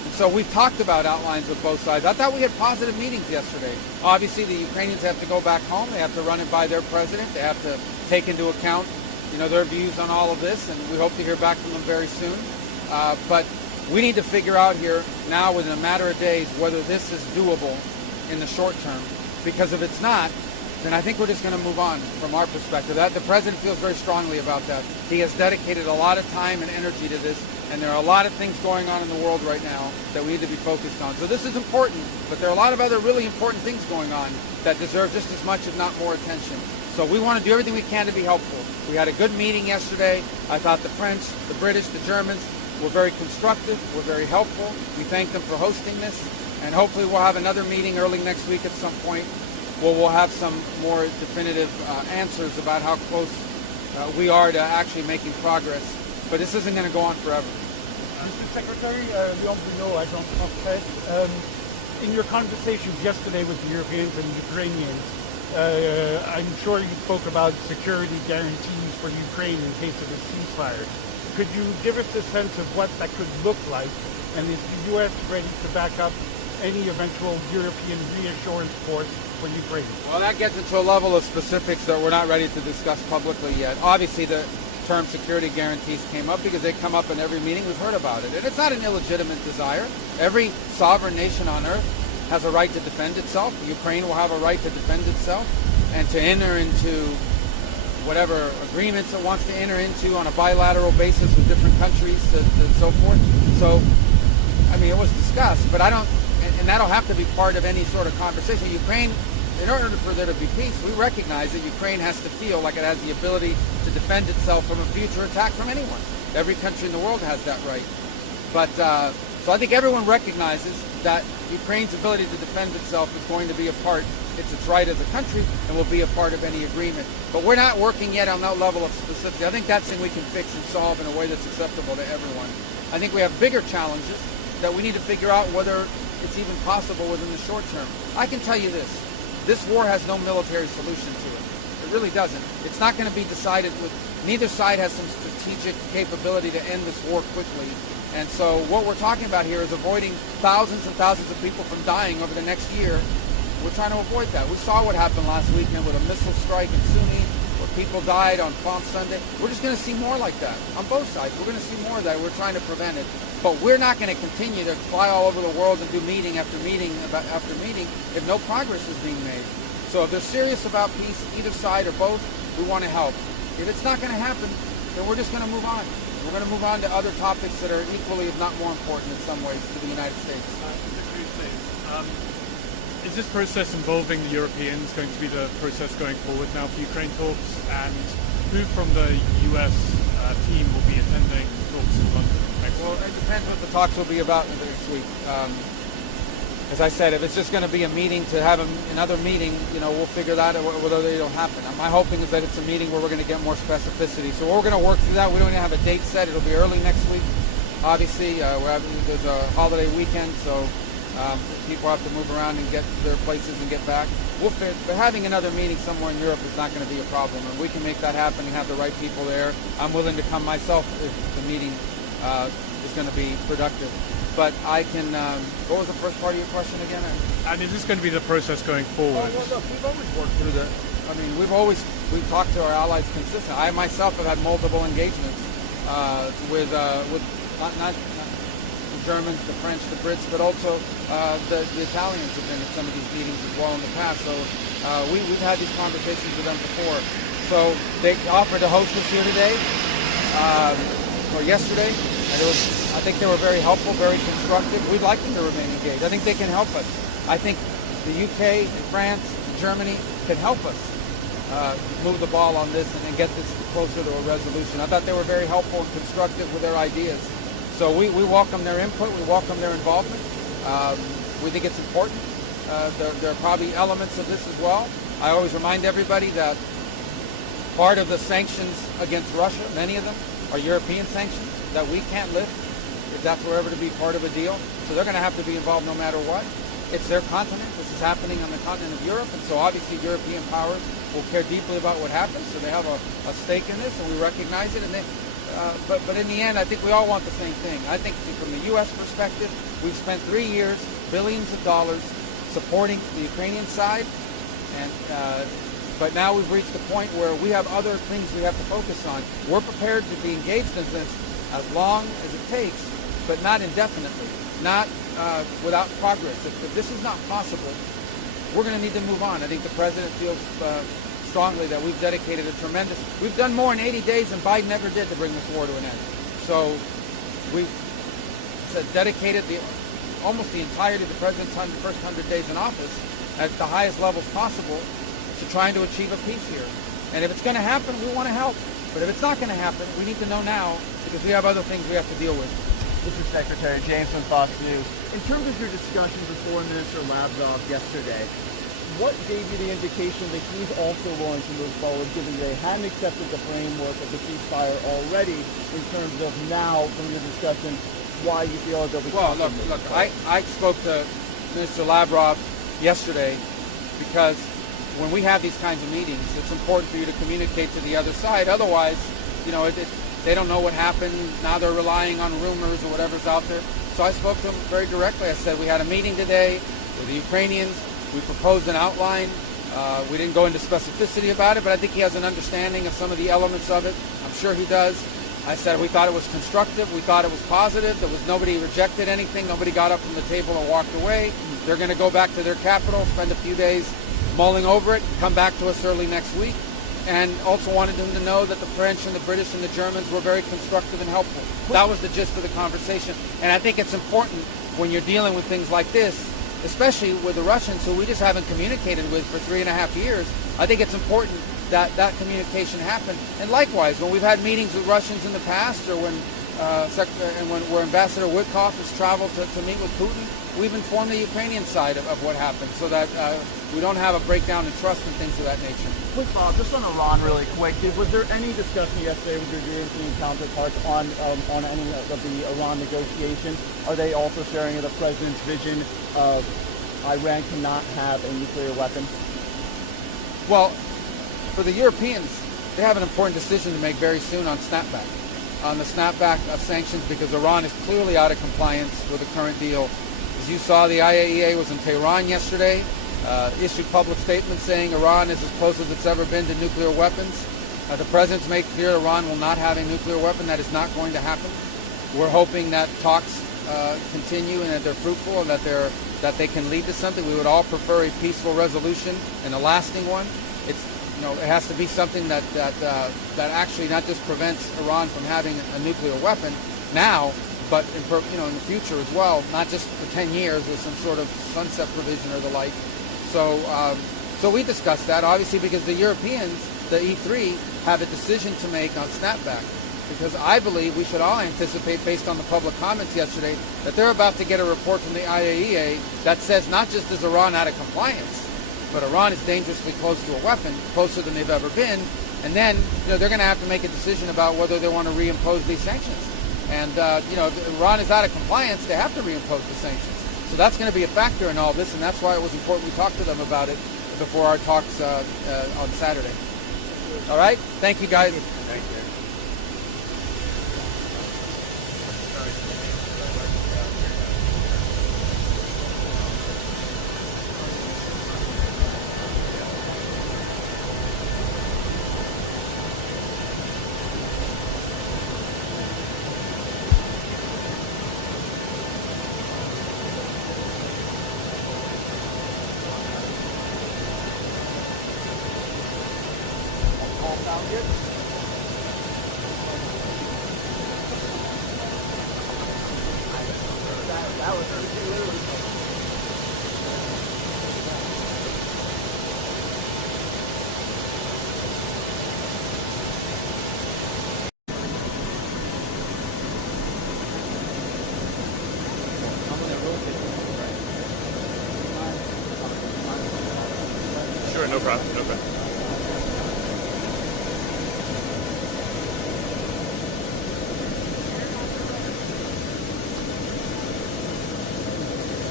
And so we've talked about outlines of both sides. I thought we had positive meetings yesterday. Obviously, the Ukrainians have to go back home. They have to run it by their president. They have to take into account, their views on all of this, and we hope to hear back from them very soon. But we need to figure out here now, within a matter of days, whether this is doable in the short term. Because if it's not, then I think we're just going to move on from our perspective. The president feels very strongly about that. He has dedicated a lot of time and energy to this, and there are a lot of things going on in the world right now that we need to be focused on. So this is important, but there are a lot of other really important things going on that deserve just as much, if not more, attention. So we want to do everything we can to be helpful. We had a good meeting yesterday. I thought the French, the British, the Germans were very constructive, were very helpful. We thank them for hosting this, and hopefully we'll have another meeting early next week at some point where we'll have some more definitive answers about how close we are to actually making progress. But this isn't going to go on forever. Mr. Secretary, Leon Bruno, Agence France, in your conversations yesterday with the Europeans and Ukrainians, I'm sure you spoke about security guarantees for Ukraine in case of a ceasefire. Could you give us a sense of what that could look like, and is the U.S. ready to back up any eventual European reassurance force for Ukraine? Well, that gets into a level of specifics that we're not ready to discuss publicly yet. Obviously, the term security guarantees came up because they come up in every meeting. We've heard about it. And it's not an illegitimate desire. Every sovereign nation on earth has a right to defend itself. Ukraine will have a right to defend itself and to enter into whatever agreements it wants to enter into on a bilateral basis with different countries and so forth. So, I mean, it was discussed, but I don't, and that'll have to be part of any sort of conversation. Ukraine, in order for there to be peace, we recognize that Ukraine has to feel like it has the ability to defend itself from a future attack from anyone. Every country in the world has that right. But, so I think everyone recognizes that Ukraine's ability to defend itself is going to be a part, it's its right as a country, and will be a part of any agreement. But we're not working yet on that level of specificity. I think that's something we can fix and solve in a way that's acceptable to everyone. I think we have bigger challenges that we need to figure out whether it's even possible within the short term. I can tell you this war has no military solution to it. It really doesn't. It's not going to be decided with, neither side has some strategic capability to end this war quickly. And so what we're talking about here is avoiding thousands and thousands of people from dying over the next year. We're trying to avoid that. We saw what happened last weekend with a missile strike in Sunni, where people died on Palm Sunday. We're just going to see more like that on both sides. We're going to see more of that. We're trying to prevent it. But we're not going to continue to fly all over the world and do meeting after meeting after meeting if no progress is being made. So if they're serious about peace, either side or both, we want to help. If it's not going to happen, then we're just going to move on. We're going to move on to other topics that are equally, if not more important in some ways, to the United States. Is this process involving the Europeans going to be the process going forward now for Ukraine talks? And who from the US team will be attending talks in London next week? Well, it depends what the talks will be about next week. As I said, if it's just going to be a meeting to have another meeting, we'll figure that out whether it'll happen. My hoping is that it's a meeting where we're going to get more specificity. So we're going to work through that. We don't even have a date set. It'll be early next week. Obviously, there's a holiday weekend, so people have to move around and get to their places and get back. But having another meeting somewhere in Europe is not going to be a problem, and we can make that happen and have the right people there. I'm willing to come myself if the meeting is going to be productive. But I can, what was the first part of your question again? And is this going to be the process going forward? Well, look, we've always worked through we've talked to our allies consistently. I myself have had multiple engagements with not the Germans, the French, the Brits, but also the Italians have been at some of these meetings as well in the past. So we've had these conversations with them before. So they offered to host us here today, or yesterday, and I think they were very helpful, very constructive. We'd like them to remain engaged. I think they can help us. I think the UK, France, Germany can help us move the ball on this and get this closer to a resolution. I thought they were very helpful and constructive with their ideas. So we welcome their input. We welcome their involvement. We think it's important. There are probably elements of this as well. I always remind everybody that part of the sanctions against Russia, many of them, are European sanctions that we can't lift if that's ever to be part of a deal. So they're going to have to be involved no matter what. It's their continent. This is happening on the continent of Europe, and so obviously European powers will care deeply about what happens. So they have a stake in this, and we recognize it. And but in the end, I think we all want the same thing. I think from the U.S. perspective, We've spent 3 years, billions of dollars, supporting the Ukrainian side, and but now we've reached the point where we have other things we have to focus on. We're prepared to be engaged in this as long as it takes, but not indefinitely, not without progress. If this is not possible, we're going to need to move on. I think the president feels strongly that we've dedicated we've done more in 80 days than Biden ever did to bring this war to an end. So we've dedicated almost the entirety of the president's first 100 days in office at the highest levels possible to trying to achieve a peace here. And if it's going to happen, we want to help. But if it's not going to happen, we need to know now because we have other things we have to deal with. Mr. Secretary, James from Fox News. In terms of your discussions with Foreign Minister Lavrov yesterday, what gave you the indication that he's also willing to move forward, given they hadn't accepted the framework of the ceasefire already, in terms of now, from the discussion, why you feel they'll be... Well, look, I spoke to Minister Lavrov yesterday because when we have these kinds of meetings, it's important for you to communicate to the other side. Otherwise, they don't know what happened. Now they're relying on rumors or whatever's out there. So I spoke to him very directly. I said, we had a meeting today with the Ukrainians. We proposed an outline. We didn't go into specificity about it, but I think he has an understanding of some of the elements of it. I'm sure he does. I said we thought it was constructive. We thought it was positive. Nobody rejected anything. Nobody got up from the table and walked away. They're going to go back to their capital, spend a few days mulling over it, come back to us early next week. And also wanted them to know that the French and the British and the Germans were very constructive and helpful. That was the gist of the conversation. And I think it's important when you're dealing with things like this, especially with the Russians, who we just haven't communicated with for 3.5 years. I think it's important that that communication happen. And likewise, when we've had meetings with Russians in the past, or when where Ambassador Witkoff has traveled to meet with Putin, we've informed the Ukrainian side of what happened, so that we don't have a breakdown in trust and things of that nature. Quick follow-up, just on Iran really quick. Was there any discussion yesterday with your European counterparts on any of the Iran negotiations? Are they also sharing the president's vision of Iran cannot have a nuclear weapon? Well, for the Europeans, they have an important decision to make very soon on snapback. On the snapback of sanctions, because Iran is clearly out of compliance with the current deal. As you saw, the IAEA was in Tehran yesterday, issued public statements saying Iran is as close as it's ever been to nuclear weapons. The president's made clear Iran will not have a nuclear weapon. That is not going to happen. We're hoping that talks continue and that they're fruitful and that they can lead to something. We would all prefer a peaceful resolution and a lasting one. It has to be something that actually not just prevents Iran from having a nuclear weapon now, but in the future as well, not just for 10 years with some sort of sunset provision or the like. So we discussed that, obviously, because the Europeans, the E3, have a decision to make on snapback. Because I believe we should all anticipate, based on the public comments yesterday, that they're about to get a report from the IAEA that says not just is Iran out of compliance, but Iran is dangerously close to a weapon, closer than they've ever been. And then they're going to have to make a decision about whether they want to reimpose these sanctions. And if Iran is out of compliance, they have to reimpose the sanctions. So that's going to be a factor in all this, and that's why it was important we talked to them about it before our talks on Saturday. All right? Thank you, guys. Thank you. Sure, no problem, no problem.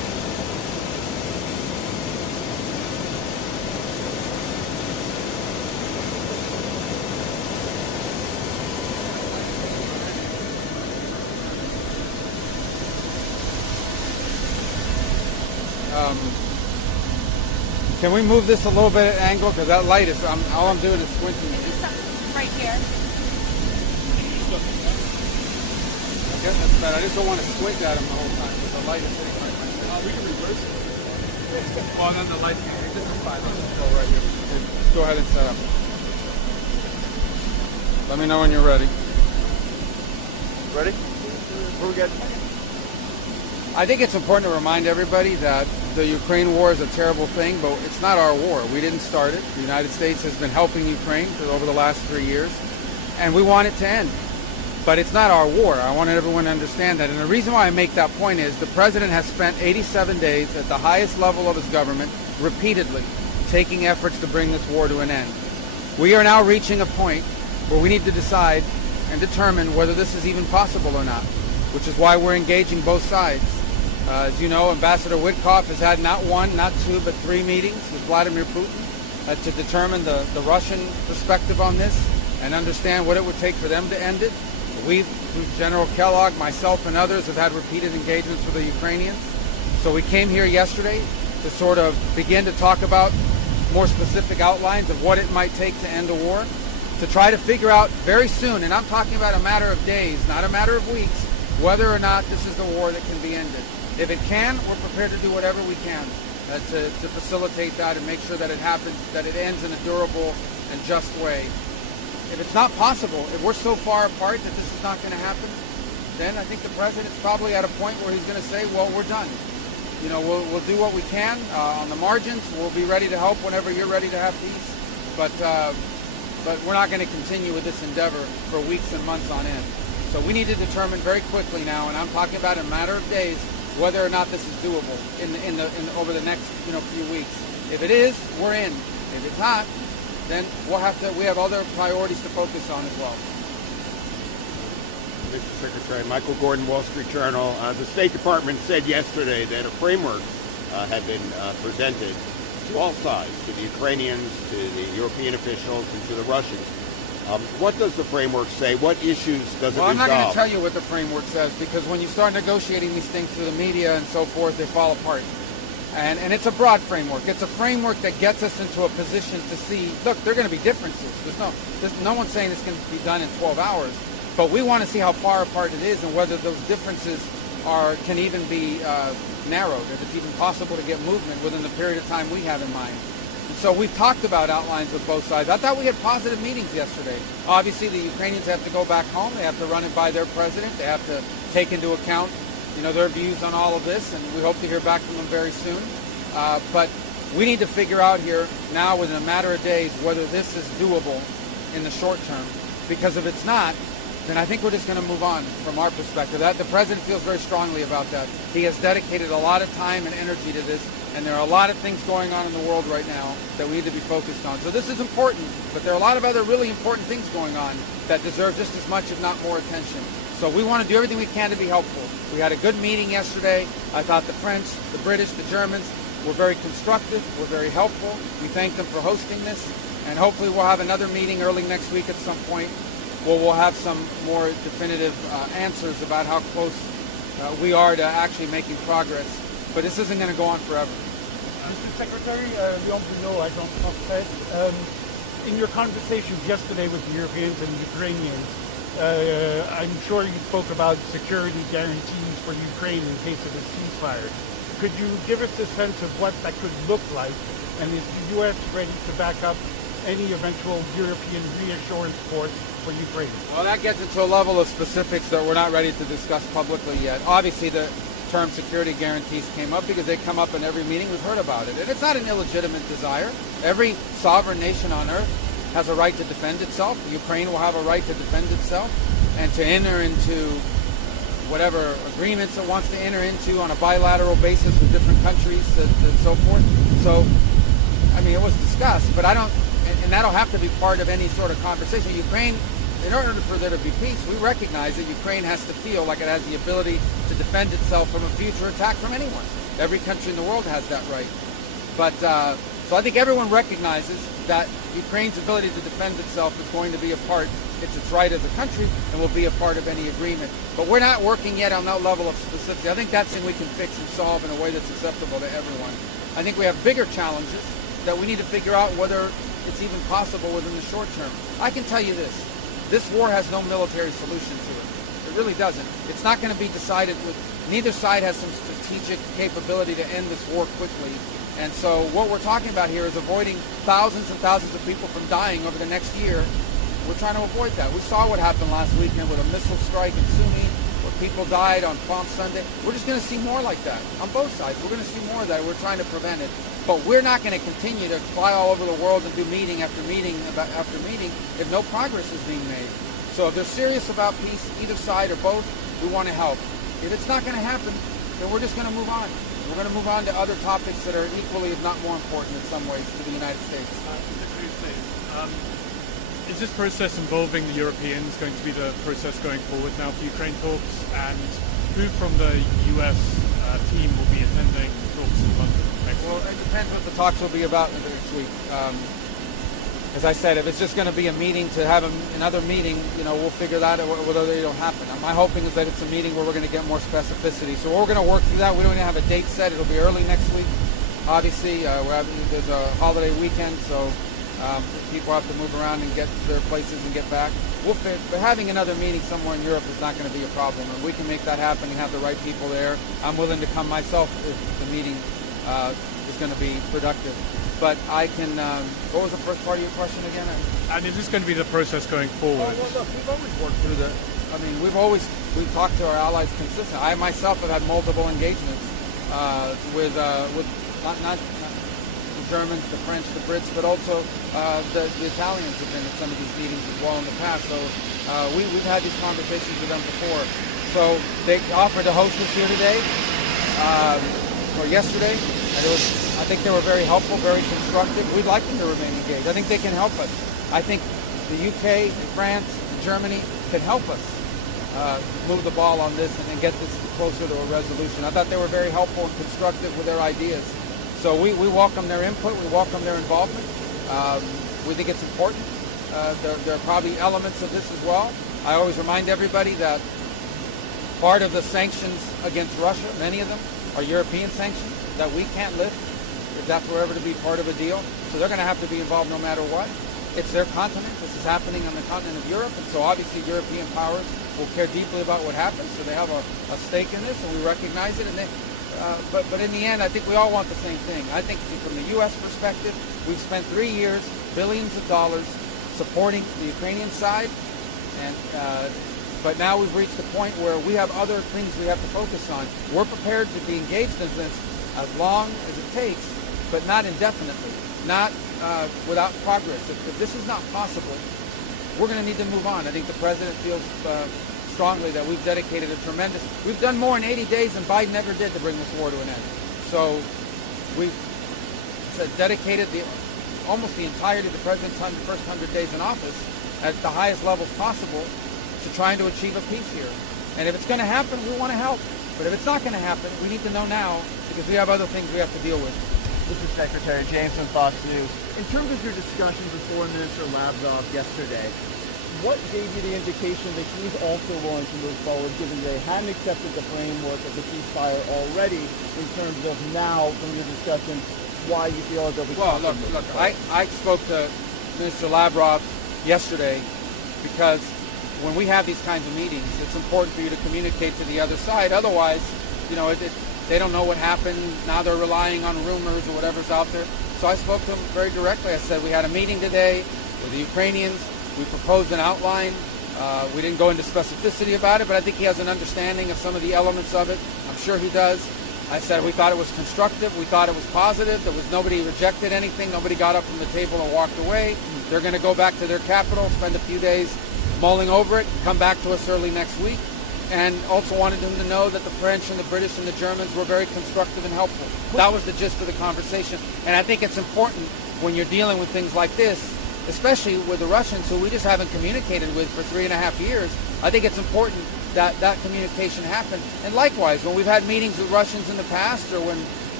Can we move this a little bit at angle? Because that light is, all I'm doing is squinting. Right here. Okay, that's bad. I just don't want to squint at him the whole time because the light is hitting right my face. We can reverse it. Well, then the lights can. This is fine. Let's just go right here. Okay, go ahead and set up. Let me know when you're ready. Ready? We're good. I think it's important to remind everybody that the Ukraine war is a terrible thing, but it's not our war. We didn't start it. The United States has been helping Ukraine for over the last 3 years, and we want it to end. But it's not our war. I want everyone to understand that. And the reason why I make that point is the president has spent 87 days at the highest level of his government repeatedly taking efforts to bring this war to an end. We are now reaching a point where we need to decide and determine whether this is even possible or not, which is why we're engaging both sides. As you know, Ambassador Witkoff has had not one, not two, but 3 meetings with Vladimir Putin to determine the Russian perspective on this and understand what it would take for them to end it. We've, through General Kellogg, myself, and others, have had repeated engagements with the Ukrainians. So we came here yesterday to sort of begin to talk about more specific outlines of what it might take to end a war, to try to figure out very soon, and I'm talking about a matter of days, not a matter of weeks, whether or not this is a war that can be ended. If it can, we're prepared to do whatever we can to facilitate that and make sure that it happens, that it ends in a durable and just way. If it's not possible, if we're so far apart that this is not going to happen, then I think the president's probably at a point where he's going to say, well, we're done. You know, we'll do what we can on the margins. We'll be ready to help whenever you're ready to have peace. But we're not going to continue with this endeavor for weeks and months on end. So we need to determine very quickly now, and I'm talking about in a matter of days, whether or not this is doable over the next few weeks. If it is, we're in. If it's not, then we have other priorities to focus on as well. Mr. Secretary, Michael Gordon, Wall Street Journal. The State Department said yesterday that a framework had been presented to all sides, to the Ukrainians, to the European officials, and to the Russians. What does the framework say? What issues does it resolve? Well, I'm not going to tell you what the framework says, because when you start negotiating these things through the media and so forth, they fall apart. And it's a broad framework. It's a framework that gets us into a position to see, look, there are going to be differences. No one's saying this can be done in 12 hours, but we want to see how far apart it is and whether those differences can even be narrowed, if it's even possible to get movement within the period of time we have in mind. And so we've talked about outlines with both sides. I thought we had positive meetings yesterday. Obviously, the Ukrainians have to go back home. They have to run it by their president. They have to take into account their views on all of this, and we hope to hear back from them very soon. But we need to figure out here now, within a matter of days, whether this is doable in the short term. Because if it's not, then I think we're just going to move on from our perspective. The president feels very strongly about that. He has dedicated a lot of time and energy to this, and there are a lot of things going on in the world right now that we need to be focused on. So this is important, but there are a lot of other really important things going on that deserve just as much, if not more, attention. So we want to do everything we can to be helpful. We had a good meeting yesterday. I thought the French, the British, the Germans were very constructive, were very helpful. We thank them for hosting this, and hopefully we'll have another meeting early next week at some point where we'll have some more definitive answers about how close we are to actually making progress. But this isn't going to go on forever. Mr. Secretary, Leon Bruno, Agence France. In your conversations yesterday with the Europeans and Ukrainians, I'm sure you spoke about security guarantees for Ukraine in case of a ceasefire. Could you give us a sense of what that could look like, and is the U.S. ready to back up any eventual European reassurance force for Ukraine? Well, that gets into a level of specifics that we're not ready to discuss publicly yet. Obviously, the term security guarantees came up because they come up in every meeting. We've heard about it. And it's not an illegitimate desire. Every sovereign nation on earth has a right to defend itself. Ukraine will have a right to defend itself and to enter into whatever agreements it wants to enter into on a bilateral basis with different countries and so forth. So, I mean, it was discussed, but and that'll have to be part of any sort of conversation. Ukraine, in order for there to be peace, we recognize that Ukraine has to feel like it has the ability to defend itself from a future attack from anyone. Every country in the world has that right. But so I think everyone recognizes that Ukraine's ability to defend itself is going to be a part, it's its right as a country, and will be a part of any agreement. But we're not working yet on that level of specificity. I think that's something we can fix and solve in a way that's acceptable to everyone. I think we have bigger challenges that we need to figure out whether it's even possible within the short term. I can tell you this war has no military solution to it. It really doesn't. It's not going to be decided with, neither side has some strategic capability to end this war quickly. And so what we're talking about here is avoiding thousands and thousands of people from dying over the next year. We're trying to avoid that. We saw what happened last weekend with a missile strike in Sumy, where people died on Palm Sunday. We're just going to see more like that on both sides. We're going to see more of that. We're trying to prevent it. But we're not going to continue to fly all over the world and do meeting after meeting after meeting if no progress is being made. So if they're serious about peace, either side or both, we want to help. If it's not going to happen, then we're just going to move on. We're going to move on to other topics that are equally, if not more important in some ways, to the United States. Is this process involving the Europeans going to be the process going forward now for Ukraine talks? And who from the US team will be attending talks in London next week? Well, it depends what the talks will be about next week. As I said, if it's just going to be a meeting to have another meeting, we'll figure that out whether it'll happen. My hoping is that it's a meeting where we're going to get more specificity. So we're going to work through that. We don't even have a date set. It'll be early next week. Obviously, there's a holiday weekend, so people have to move around and get to their places and get back. But having another meeting somewhere in Europe is not going to be a problem, and we can make that happen and have the right people there. I'm willing to come myself if the meeting is going to be productive. But I can, what was the first part of your question again? And is this going to be the process going forward? Well, look, we've always worked through we've talked to our allies consistently. I myself have had multiple engagements with not the Germans, the French, the Brits, but also the Italians have been at some of these meetings as well in the past. So we've had these conversations with them before. So they offered to host us here today, or yesterday. And I think they were very helpful, very constructive. We'd like them to remain engaged. I think they can help us. I think the UK, France, and Germany can help us move the ball on this and get this closer to a resolution. I thought they were very helpful and constructive with their ideas. So we welcome their input. We welcome their involvement. We think it's important. There are probably elements of this as well. I always remind everybody that part of the sanctions against Russia, many of them, are European sanctions that we can't lift if that's ever to be part of a deal. So they're going to have to be involved no matter what. It's their continent. This is happening on the continent of Europe, and so obviously European powers will care deeply about what happens. So they have a stake in this, and we recognize it. And but in the end, I think we all want the same thing. I think from the U.S. perspective, we've spent 3 years, billions of dollars, supporting the Ukrainian side, and but now we've reached the point where we have other things we have to focus on. We're prepared to be engaged in this as long as it takes, but not indefinitely, not without progress. If this is not possible, we're going to need to move on. I think the president feels strongly that we've dedicated we've done more in 80 days than Biden ever did to bring this war to an end. So we've dedicated almost the entirety of the president's first 100 days in office at the highest levels possible to trying to achieve a peace here. And if it's going to happen, we want to help. But if it's not going to happen, we need to know now because we have other things we have to deal with. This is Secretary James from Fox News. In terms of your discussions with Foreign Minister Lavrov yesterday, what gave you the indication that he's also willing to move forward, given they hadn't accepted the framework of the ceasefire already, in terms of now, from your discussions, why you feel as though we Well, look, I spoke to Minister Lavrov yesterday because when we have these kinds of meetings, it's important for you to communicate to the other side. Otherwise, they don't know what happened. Now they're relying on rumors or whatever's out there. So I spoke to him very directly. I said, we had a meeting today with the Ukrainians. We proposed an outline. We didn't go into specificity about it, but I think he has an understanding of some of the elements of it. I'm sure he does. I said we thought it was constructive. We thought it was positive. Nobody rejected anything. Nobody got up from the table and walked away. They're going to go back to their capital, spend a few days mulling over it, come back to us early next week. And also wanted them to know that the French and the British and the Germans were very constructive and helpful. That was the gist of the conversation. And I think it's important when you're dealing with things like this, especially with the Russians, who we just haven't communicated with for 3.5 years. I think it's important that that communication happen. And likewise, when we've had meetings with Russians in the past, or when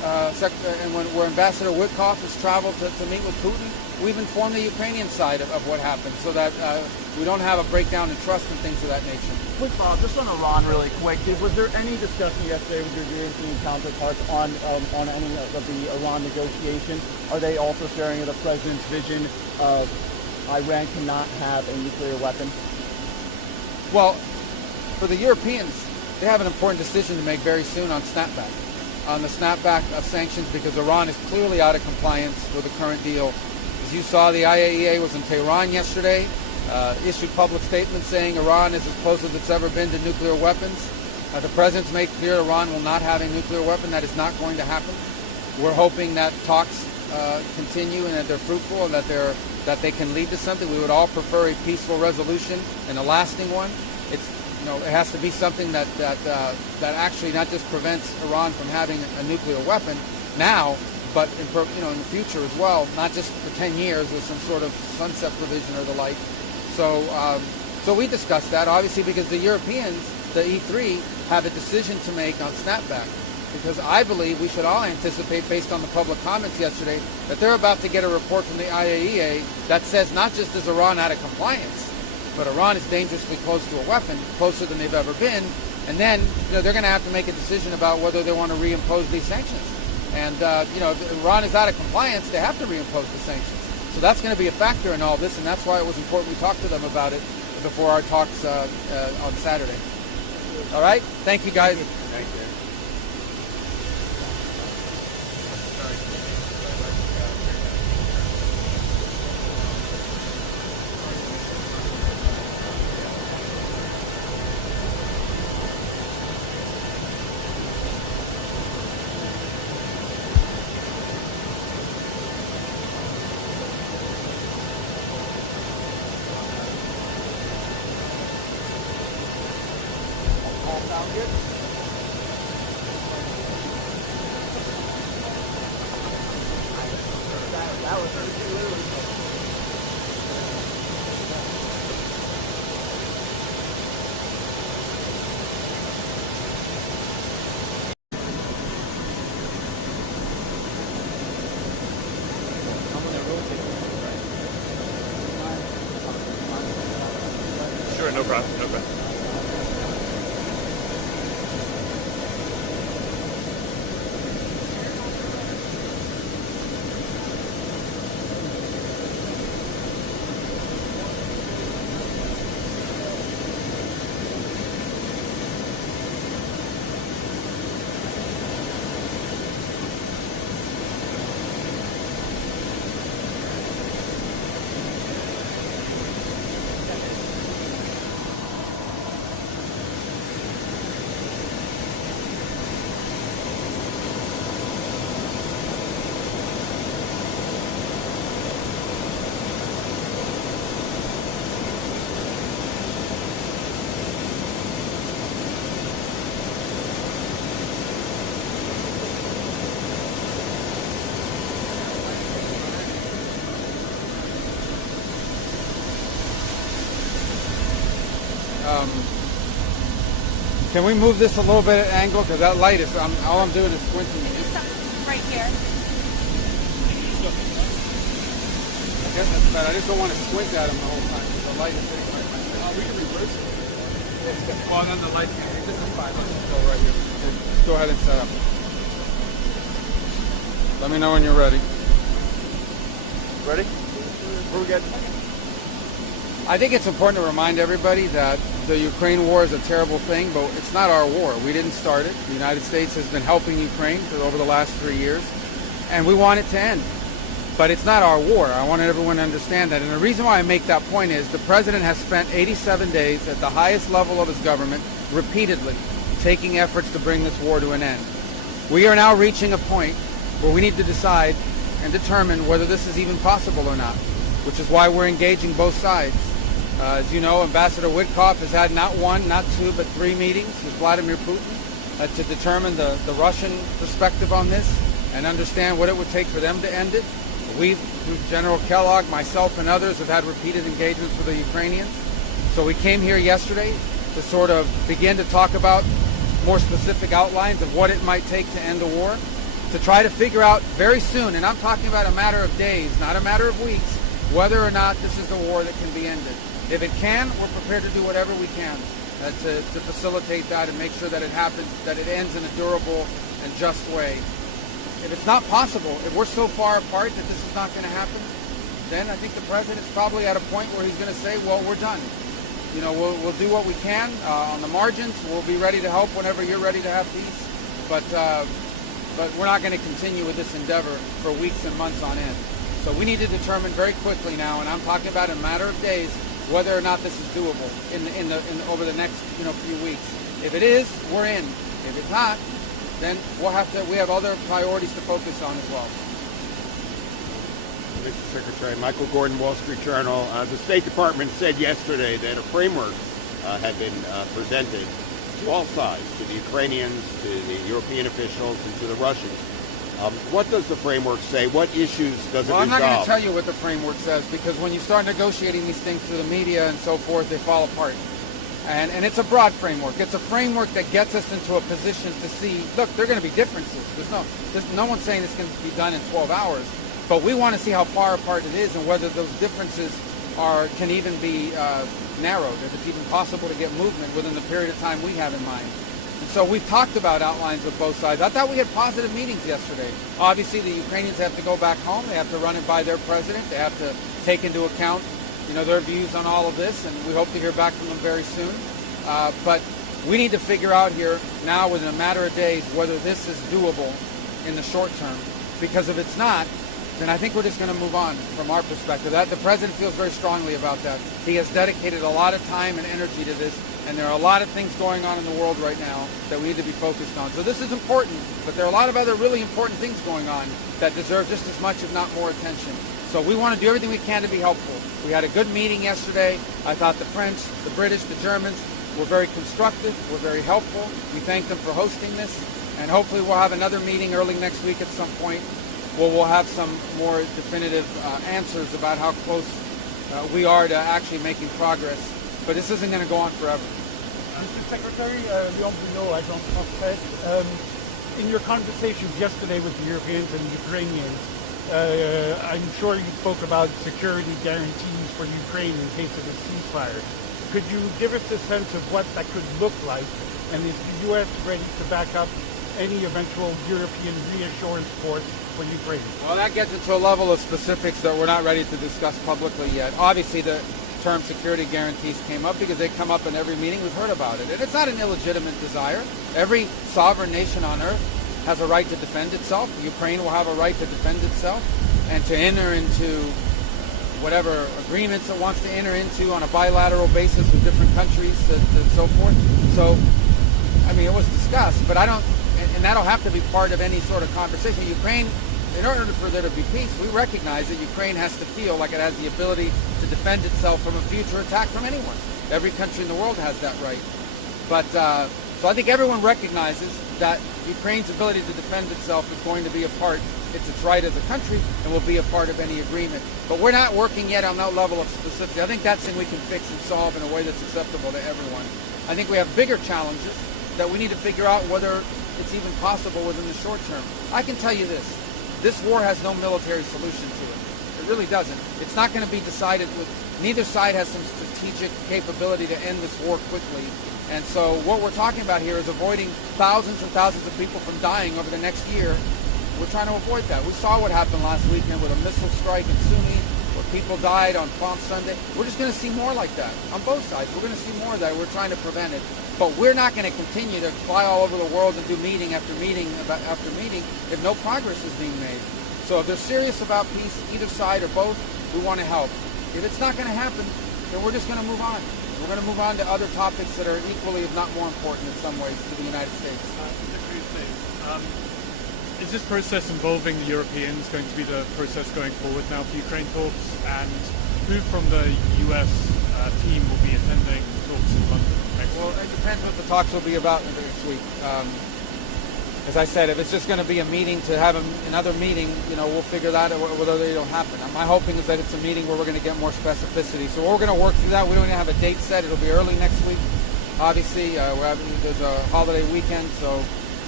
and where Ambassador Witkoff has traveled to meet with Putin, we've informed the Ukrainian side of what happened so that we don't have a breakdown in trust and things of that nature. Quick follow-up, just on Iran really quick. Was there any discussion yesterday with your European counterparts on any of the Iran negotiations? Are they also sharing the president's vision of Iran cannot have a nuclear weapon? Well, for the Europeans, they have an important decision to make very soon on snapback. On the snapback of sanctions, because Iran is clearly out of compliance with the current deal. As you saw, the IAEA was in Tehran yesterday, issued public statements saying Iran is as close as it's ever been to nuclear weapons. The president's made clear Iran will not have a nuclear weapon. That is not going to happen. We're hoping that talks continue and that they're fruitful and that they can lead to something. We would all prefer a peaceful resolution and a lasting one. It has to be something that actually not just prevents Iran from having a nuclear weapon now, but in the future as well, not just for 10 years with some sort of sunset provision or the like. So we discussed that, obviously, because the Europeans, the E3, have a decision to make on snapback. Because I believe we should all anticipate, based on the public comments yesterday, that they're about to get a report from the IAEA that says not just is Iran out of compliance, but Iran is dangerously close to a weapon, closer than they've ever been. And then, they're going to have to make a decision about whether they want to reimpose these sanctions. And, if Iran is out of compliance, they have to reimpose the sanctions. So that's going to be a factor in all this, and that's why it was important we talked to them about it before our talks on Saturday. All right? Thank you, guys. Thank you. Sound good? That was literally. Sure, no problem, no problem. Can we move this a little bit at angle? Because that light is, all I'm doing is squinting. Right here. I guess that's bad. I just don't want to squint at him the whole time because the light is hitting my face. We can reverse it. Well, then the light, this is fine. Let's just go right here. Just go ahead and set up. Let me know when you're ready. Ready? We're good. I think it's important to remind everybody that the Ukraine war is a terrible thing, but it's not our war. We didn't start it. The United States has been helping Ukraine for over the last 3 years, and we want it to end. But it's not our war. I want everyone to understand that. And the reason why I make that point is the president has spent 87 days at the highest level of his government repeatedly taking efforts to bring this war to an end. We are now reaching a point where we need to decide and determine whether this is even possible or not, which is why we're engaging both sides. As you know, Ambassador Witkoff has had not one, not two, but 3 meetings with Vladimir Putin to determine the Russian perspective on this and understand what it would take for them to end it. We, through General Kellogg, myself, and others, have had repeated engagements with the Ukrainians. So we came here yesterday to sort of begin to talk about more specific outlines of what it might take to end the war, to try to figure out very soon, and I'm talking about a matter of days, not a matter of weeks, whether or not this is a war that can be ended. If it can, we're prepared to do whatever we can to facilitate that and make sure that it happens, that it ends in a durable and just way. If it's not possible, if we're so far apart that this is not going to happen, then I think the president's probably at a point where he's going to say, well, we're done. You know, we'll do what we can on the margins. We'll be ready to help whenever you're ready to have peace. But we're not going to continue with this endeavor for weeks and months on end. So we need to determine very quickly now, and I'm talking about in a matter of days, whether or not this is doable over the next few weeks. If it is, we're in. If it's not, then we have other priorities to focus on as well. Mr. Secretary, Michael Gordon, Wall Street Journal. The State Department said yesterday that a framework had been presented to all sides, to the Ukrainians, to the European officials, and to the Russians. What does the framework say? What issues does it resolve? I'm not going to tell you what the framework says, because when you start negotiating these things through the media and so forth, they fall apart. And it's a broad framework. It's a framework that gets us into a position to see, look, there are going to be differences. There's no one saying this can be done in 12 hours. But we want to see how far apart it is and whether those differences can even be narrowed, if it's even possible to get movement within the period of time we have in mind. And so we've talked about outlines with both sides. I thought we had positive meetings yesterday. Obviously, the Ukrainians have to go back home. They have to run it by their president. They have to take into account their views on all of this, and we hope to hear back from them very soon. But we need to figure out here now, within a matter of days, whether this is doable in the short term. Because if it's not, then I think we're just going to move on from our perspective. The president feels very strongly about that. He has dedicated a lot of time and energy to this, and there are a lot of things going on in the world right now that we need to be focused on. So this is important, but there are a lot of other really important things going on that deserve just as much, if not more, attention. So we want to do everything we can to be helpful. We had a good meeting yesterday. I thought the French, the British, the Germans were very constructive, were very helpful. We thank them for hosting this, and hopefully we'll have another meeting early next week at some point where we'll have some more definitive answers about how close we are to actually making progress. But this isn't going to go on forever. Mr. Secretary, Rubio, Agence France, in your conversations yesterday with the Europeans and Ukrainians, I'm sure you spoke about security guarantees for Ukraine in case of a ceasefire. Could you give us a sense of what that could look like, and is the U.S. ready to back up any eventual European reassurance force for Ukraine? Well, that gets into a level of specifics that we're not ready to discuss publicly yet. Obviously, the term security guarantees came up because they come up in every meeting. We've heard about it. And it's not an illegitimate desire. Every sovereign nation on earth has a right to defend itself. Ukraine will have a right to defend itself and to enter into whatever agreements it wants to enter into on a bilateral basis with different countries and so forth. So, I mean, it was discussed, but I don't, and that'll have to be part of any sort of conversation. Ukraine, in order for there to be peace, we recognize that Ukraine has to feel like it has the ability to defend itself from a future attack from anyone. Every country in the world has that right. But so I think everyone recognizes that Ukraine's ability to defend itself is going to be a part, it's its right as a country, and will be a part of any agreement. But we're not working yet on that level of specificity. I think that's something we can fix and solve in a way that's acceptable to everyone. I think we have bigger challenges that we need to figure out whether it's even possible within the short term. I can tell you this. This war has no military solution to it. It really doesn't. It's not going to be decided with, neither side has some strategic capability to end this war quickly. And so what we're talking about here is avoiding thousands and thousands of people from dying over the next year. We're trying to avoid that. We saw what happened last weekend with a missile strike in Sunni, where people died on Palm Sunday. We're just going to see more like that on both sides. We're going to see more of that. We're trying to prevent it. But we're not going to continue to fly all over the world and do meeting after meeting after meeting if no progress is being made. So if they're serious about peace, either side or both, we want to help. If it's not going to happen, then we're just going to move on. We're going to move on to other topics that are equally, if not more important in some ways, to the United States. Is this process involving the Europeans going to be the process going forward now for Ukraine talks? And who from the US team will be attending talks in London next week? Well, it depends what the talks will be about next week. As I said, if it's just going to be a meeting to have another meeting, we'll figure that out whether it'll happen. My hoping is that it's a meeting where we're going to get more specificity. So we're going to work through that. We don't even have a date set. It'll be early next week. Obviously, there's a holiday weekend, so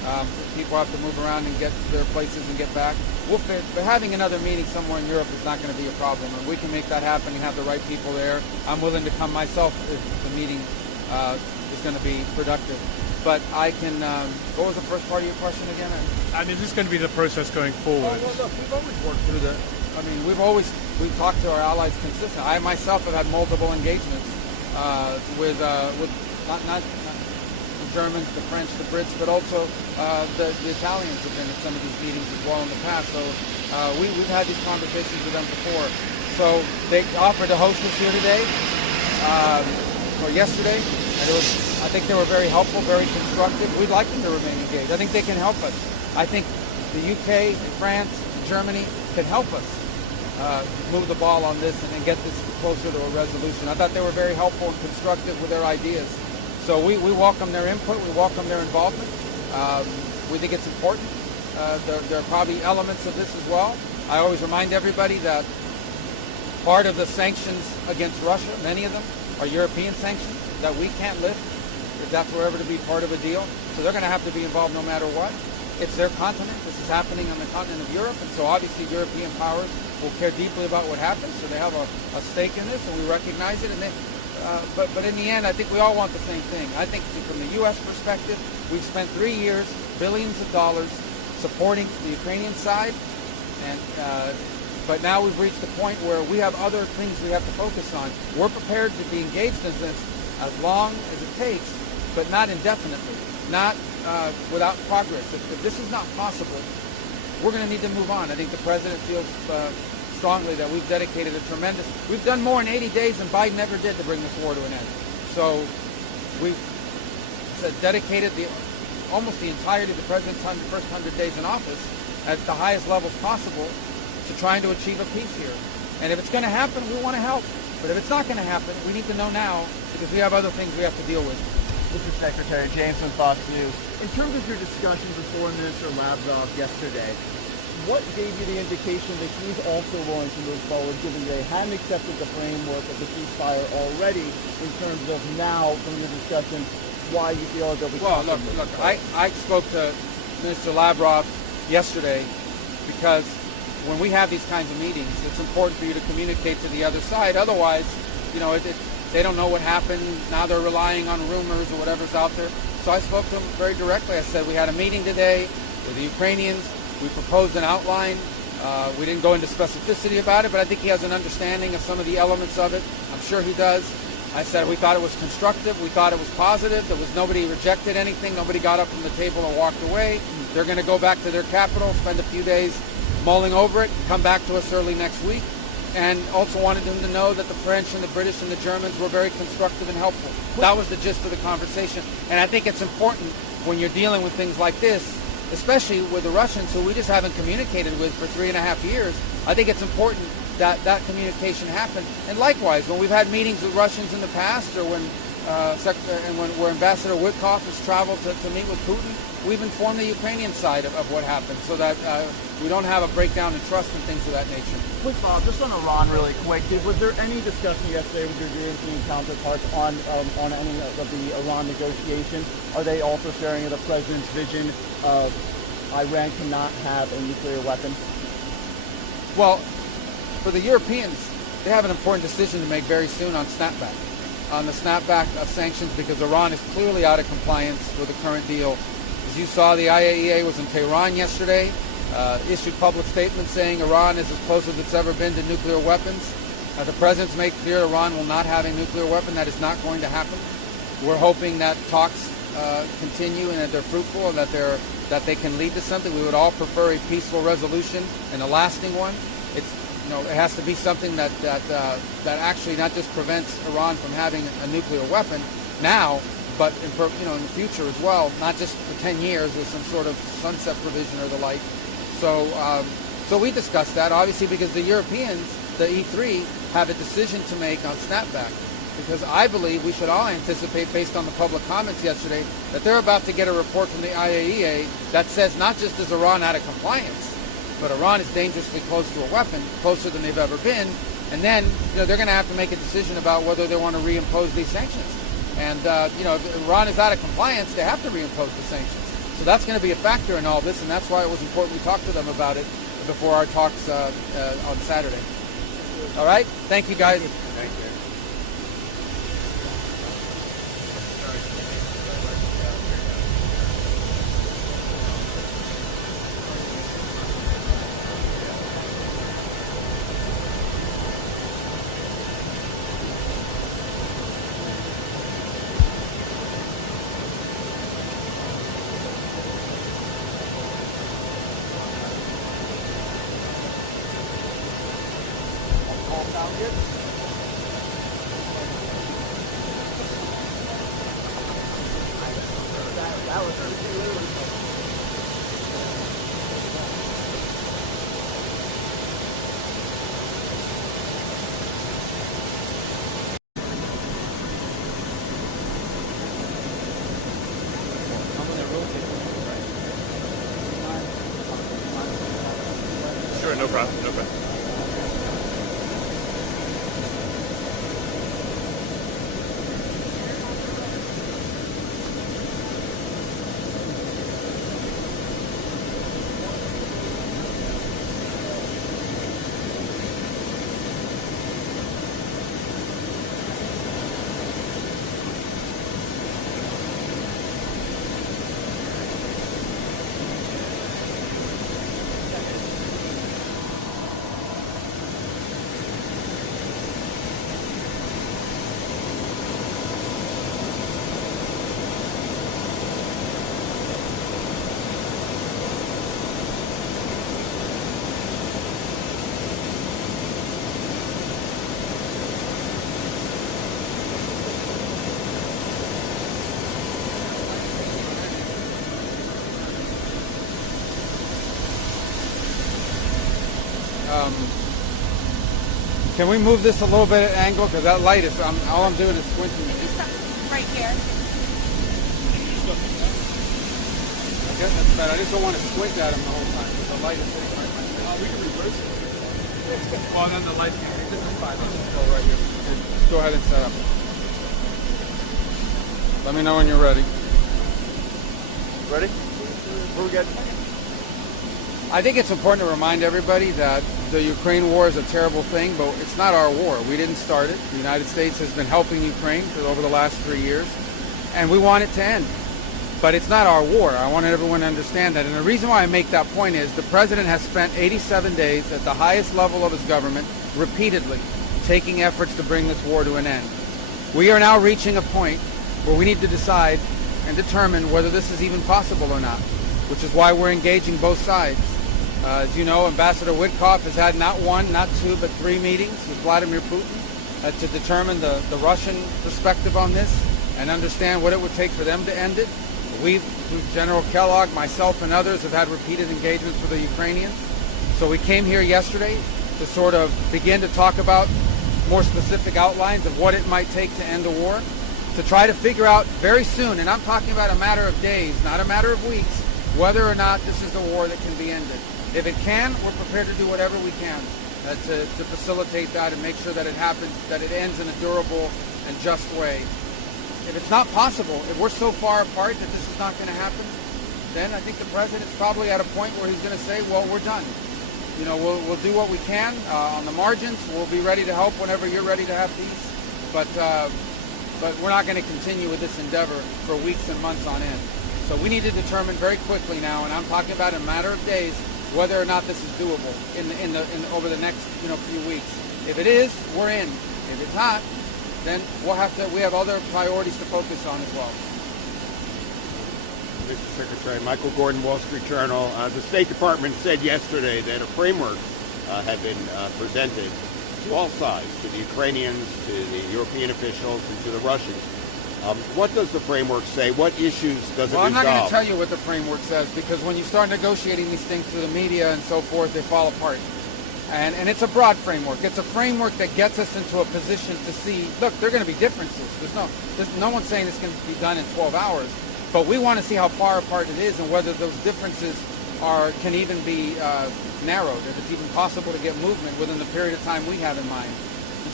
People have to move around and get to their places and get back. We'll fit, but having another meeting somewhere in Europe is not going to be a problem, and we can make that happen and have the right people there. I'm willing to come myself if the meeting is going to be productive. But I can. What was the first part of your question again? And is this going to be the process going forward? Oh, well, look, we've always worked through the. I mean, we've talked to our allies consistently. I myself have had multiple engagements with not the Germans, the French, the Brits, but also the Italians have been at some of these meetings as well in the past. So we've had these conversations with them before. So they offered to host us here today or yesterday, and I think they were very helpful, very constructive. We'd like them to remain engaged. I think they can help us. I think the UK, France, Germany can help us move the ball on this and get this closer to a resolution. I thought they were very helpful and constructive with their ideas. So we welcome their input. We welcome their involvement. We think it's important. There are probably elements of this as well. I always remind everybody that part of the sanctions against Russia, many of them, are European sanctions that we can't lift if that's ever to be part of a deal. So they're going to have to be involved no matter what. It's their continent. This is happening on the continent of Europe, and so obviously European powers will care deeply about what happens. So they have a stake in this, and we recognize it. And but in the end, I think we all want the same thing. I think from the U.S. perspective, we've spent 3 years, billions of dollars, supporting the Ukrainian side, and but now we've reached the point where we have other things we have to focus on. We're prepared to be engaged in this as long as it takes, but not indefinitely, not without progress. If this is not possible, we're going to need to move on. I think the president feels strongly that we've dedicated we've done more in 80 days than Biden ever did to bring this war to an end. So we've dedicated almost the entirety of the president's first 100 days in office at the highest levels possible to trying to achieve a peace here. And if it's going to happen, we want to help. But if it's not going to happen, we need to know now because we have other things we have to deal with. Mr. Secretary, James from Fox News. In terms of your discussions with Foreign Minister Lavrov yesterday, what gave you the indication that he's also willing to move forward, given they hadn't accepted the framework of the ceasefire already, in terms of now, from the discussion, why you feel that we Well, look, I spoke to Minister Lavrov yesterday because when we have these kinds of meetings, it's important for you to communicate to the other side. Otherwise, they don't know what happened. Now they're relying on rumors or whatever's out there. So I spoke to him very directly. I said, we had a meeting today with the Ukrainians. We proposed an outline. We didn't go into specificity about it, but I think he has an understanding of some of the elements of it. I'm sure he does. I said we thought it was constructive. We thought it was positive. Nobody rejected anything. Nobody got up from the table and walked away. They're going to go back to their capital, spend a few days mulling over it, come back to us early next week. And also wanted them to know that the French and the British and the Germans were very constructive and helpful. That was the gist of the conversation. And I think it's important when you're dealing with things like this, especially with the Russians, who we just haven't communicated with for 3.5 years. I think it's important that that communication happen. And likewise, when we've had meetings with Russians in the past, or when where Ambassador Witkoff has traveled to meet with Putin, we've informed the Ukrainian side of what happened, so that we don't have a breakdown in trust and things of that nature. Quick follow-up, just on Iran really quick. Was there any discussion yesterday with your European counterparts on any of the Iran negotiations? Are they also sharing the president's vision of Iran cannot have a nuclear weapon? Well, for the Europeans, they have an important decision to make very soon on snapback. On the snapback of sanctions, because Iran is clearly out of compliance with the current deal. As you saw, the IAEA was in Tehran yesterday, issued public statements saying Iran is as close as it's ever been to nuclear weapons. The president's made clear Iran will not have a nuclear weapon. That is not going to happen. We're hoping that talks continue and that they're fruitful and that they can lead to something. We would all prefer a peaceful resolution and a lasting one. It has to be something that actually not just prevents Iran from having a nuclear weapon now, but in the future as well, not just for 10 years with some sort of sunset provision or the like. So we discussed that, obviously, because the Europeans, the E3, have a decision to make on snapback. Because I believe we should all anticipate, based on the public comments yesterday, that they're about to get a report from the IAEA that says not just is Iran out of compliance, but Iran is dangerously close to a weapon, closer than they've ever been. And then, they're going to have to make a decision about whether they want to reimpose these sanctions. And, if Iran is out of compliance, they have to reimpose the sanctions. So that's going to be a factor in all this, and that's why it was important we talk to them about it before our talks on Saturday. All right? Thank you, guys. Thank you. Sure, no problem, no problem. Can we move this a little bit at angle? Because that light is, all I'm doing is squinting. Right here. I guess that's bad. I just don't want to squint at him the whole time because the light is hitting right my face. We can reverse it. Well, then the lights can be. This is fine. Let's just go Right here. Okay, just go ahead and set up. Let me know when you're ready. Ready? We're good. I think it's important to remind everybody that the Ukraine war is a terrible thing, but it's not our war. We didn't start it. The United States has been helping Ukraine for over the last 3 years, and we want it to end. But it's not our war. I want everyone to understand that. And the reason why I make that point is the president has spent 87 days at the highest level of his government repeatedly taking efforts to bring this war to an end. We are now reaching a point where we need to decide and determine whether this is even possible or not, which is why we're engaging both sides. As you know, Ambassador Witkoff has had not one, not two, but 3 meetings with Vladimir Putin to determine the Russian perspective on this and understand what it would take for them to end it. We've, General Kellogg, myself, and others have had repeated engagements with the Ukrainians. So we came here yesterday to sort of begin to talk about more specific outlines of what it might take to end the war, to try to figure out very soon, and I'm talking about a matter of days, not a matter of weeks, whether or not this is a war that can be ended. If it can, we're prepared to do whatever we can to facilitate that and make sure that it happens, that it ends in a durable and just way. If it's not possible, if we're so far apart that this is not going to happen, then I think the president's probably at a point where he's going to say, well, we're done. You know, we'll do what we can on the margins. We'll be ready to help whenever you're ready to have peace. But we're not going to continue with this endeavor for weeks and months on end. So we need to determine very quickly now, and I'm talking about in a matter of days, whether or not this is doable over the next few weeks. If it is, we're in. If it's not, then we have other priorities to focus on as well. Mr. Secretary, Michael Gordon, Wall Street Journal. The State Department said yesterday that a framework had been presented to all sides, to the Ukrainians, to the European officials, and to the Russians. What does the framework say? What issues does it resolve? I'm not going to tell you what the framework says, because when you start negotiating these things through the media and so forth, they fall apart. And it's a broad framework. It's a framework that gets us into a position to see, look, there are going to be differences. There's no one saying this can be done in 12 hours. But we want to see how far apart it is and whether those differences can even be narrowed, if it's even possible to get movement within the period of time we have in mind. And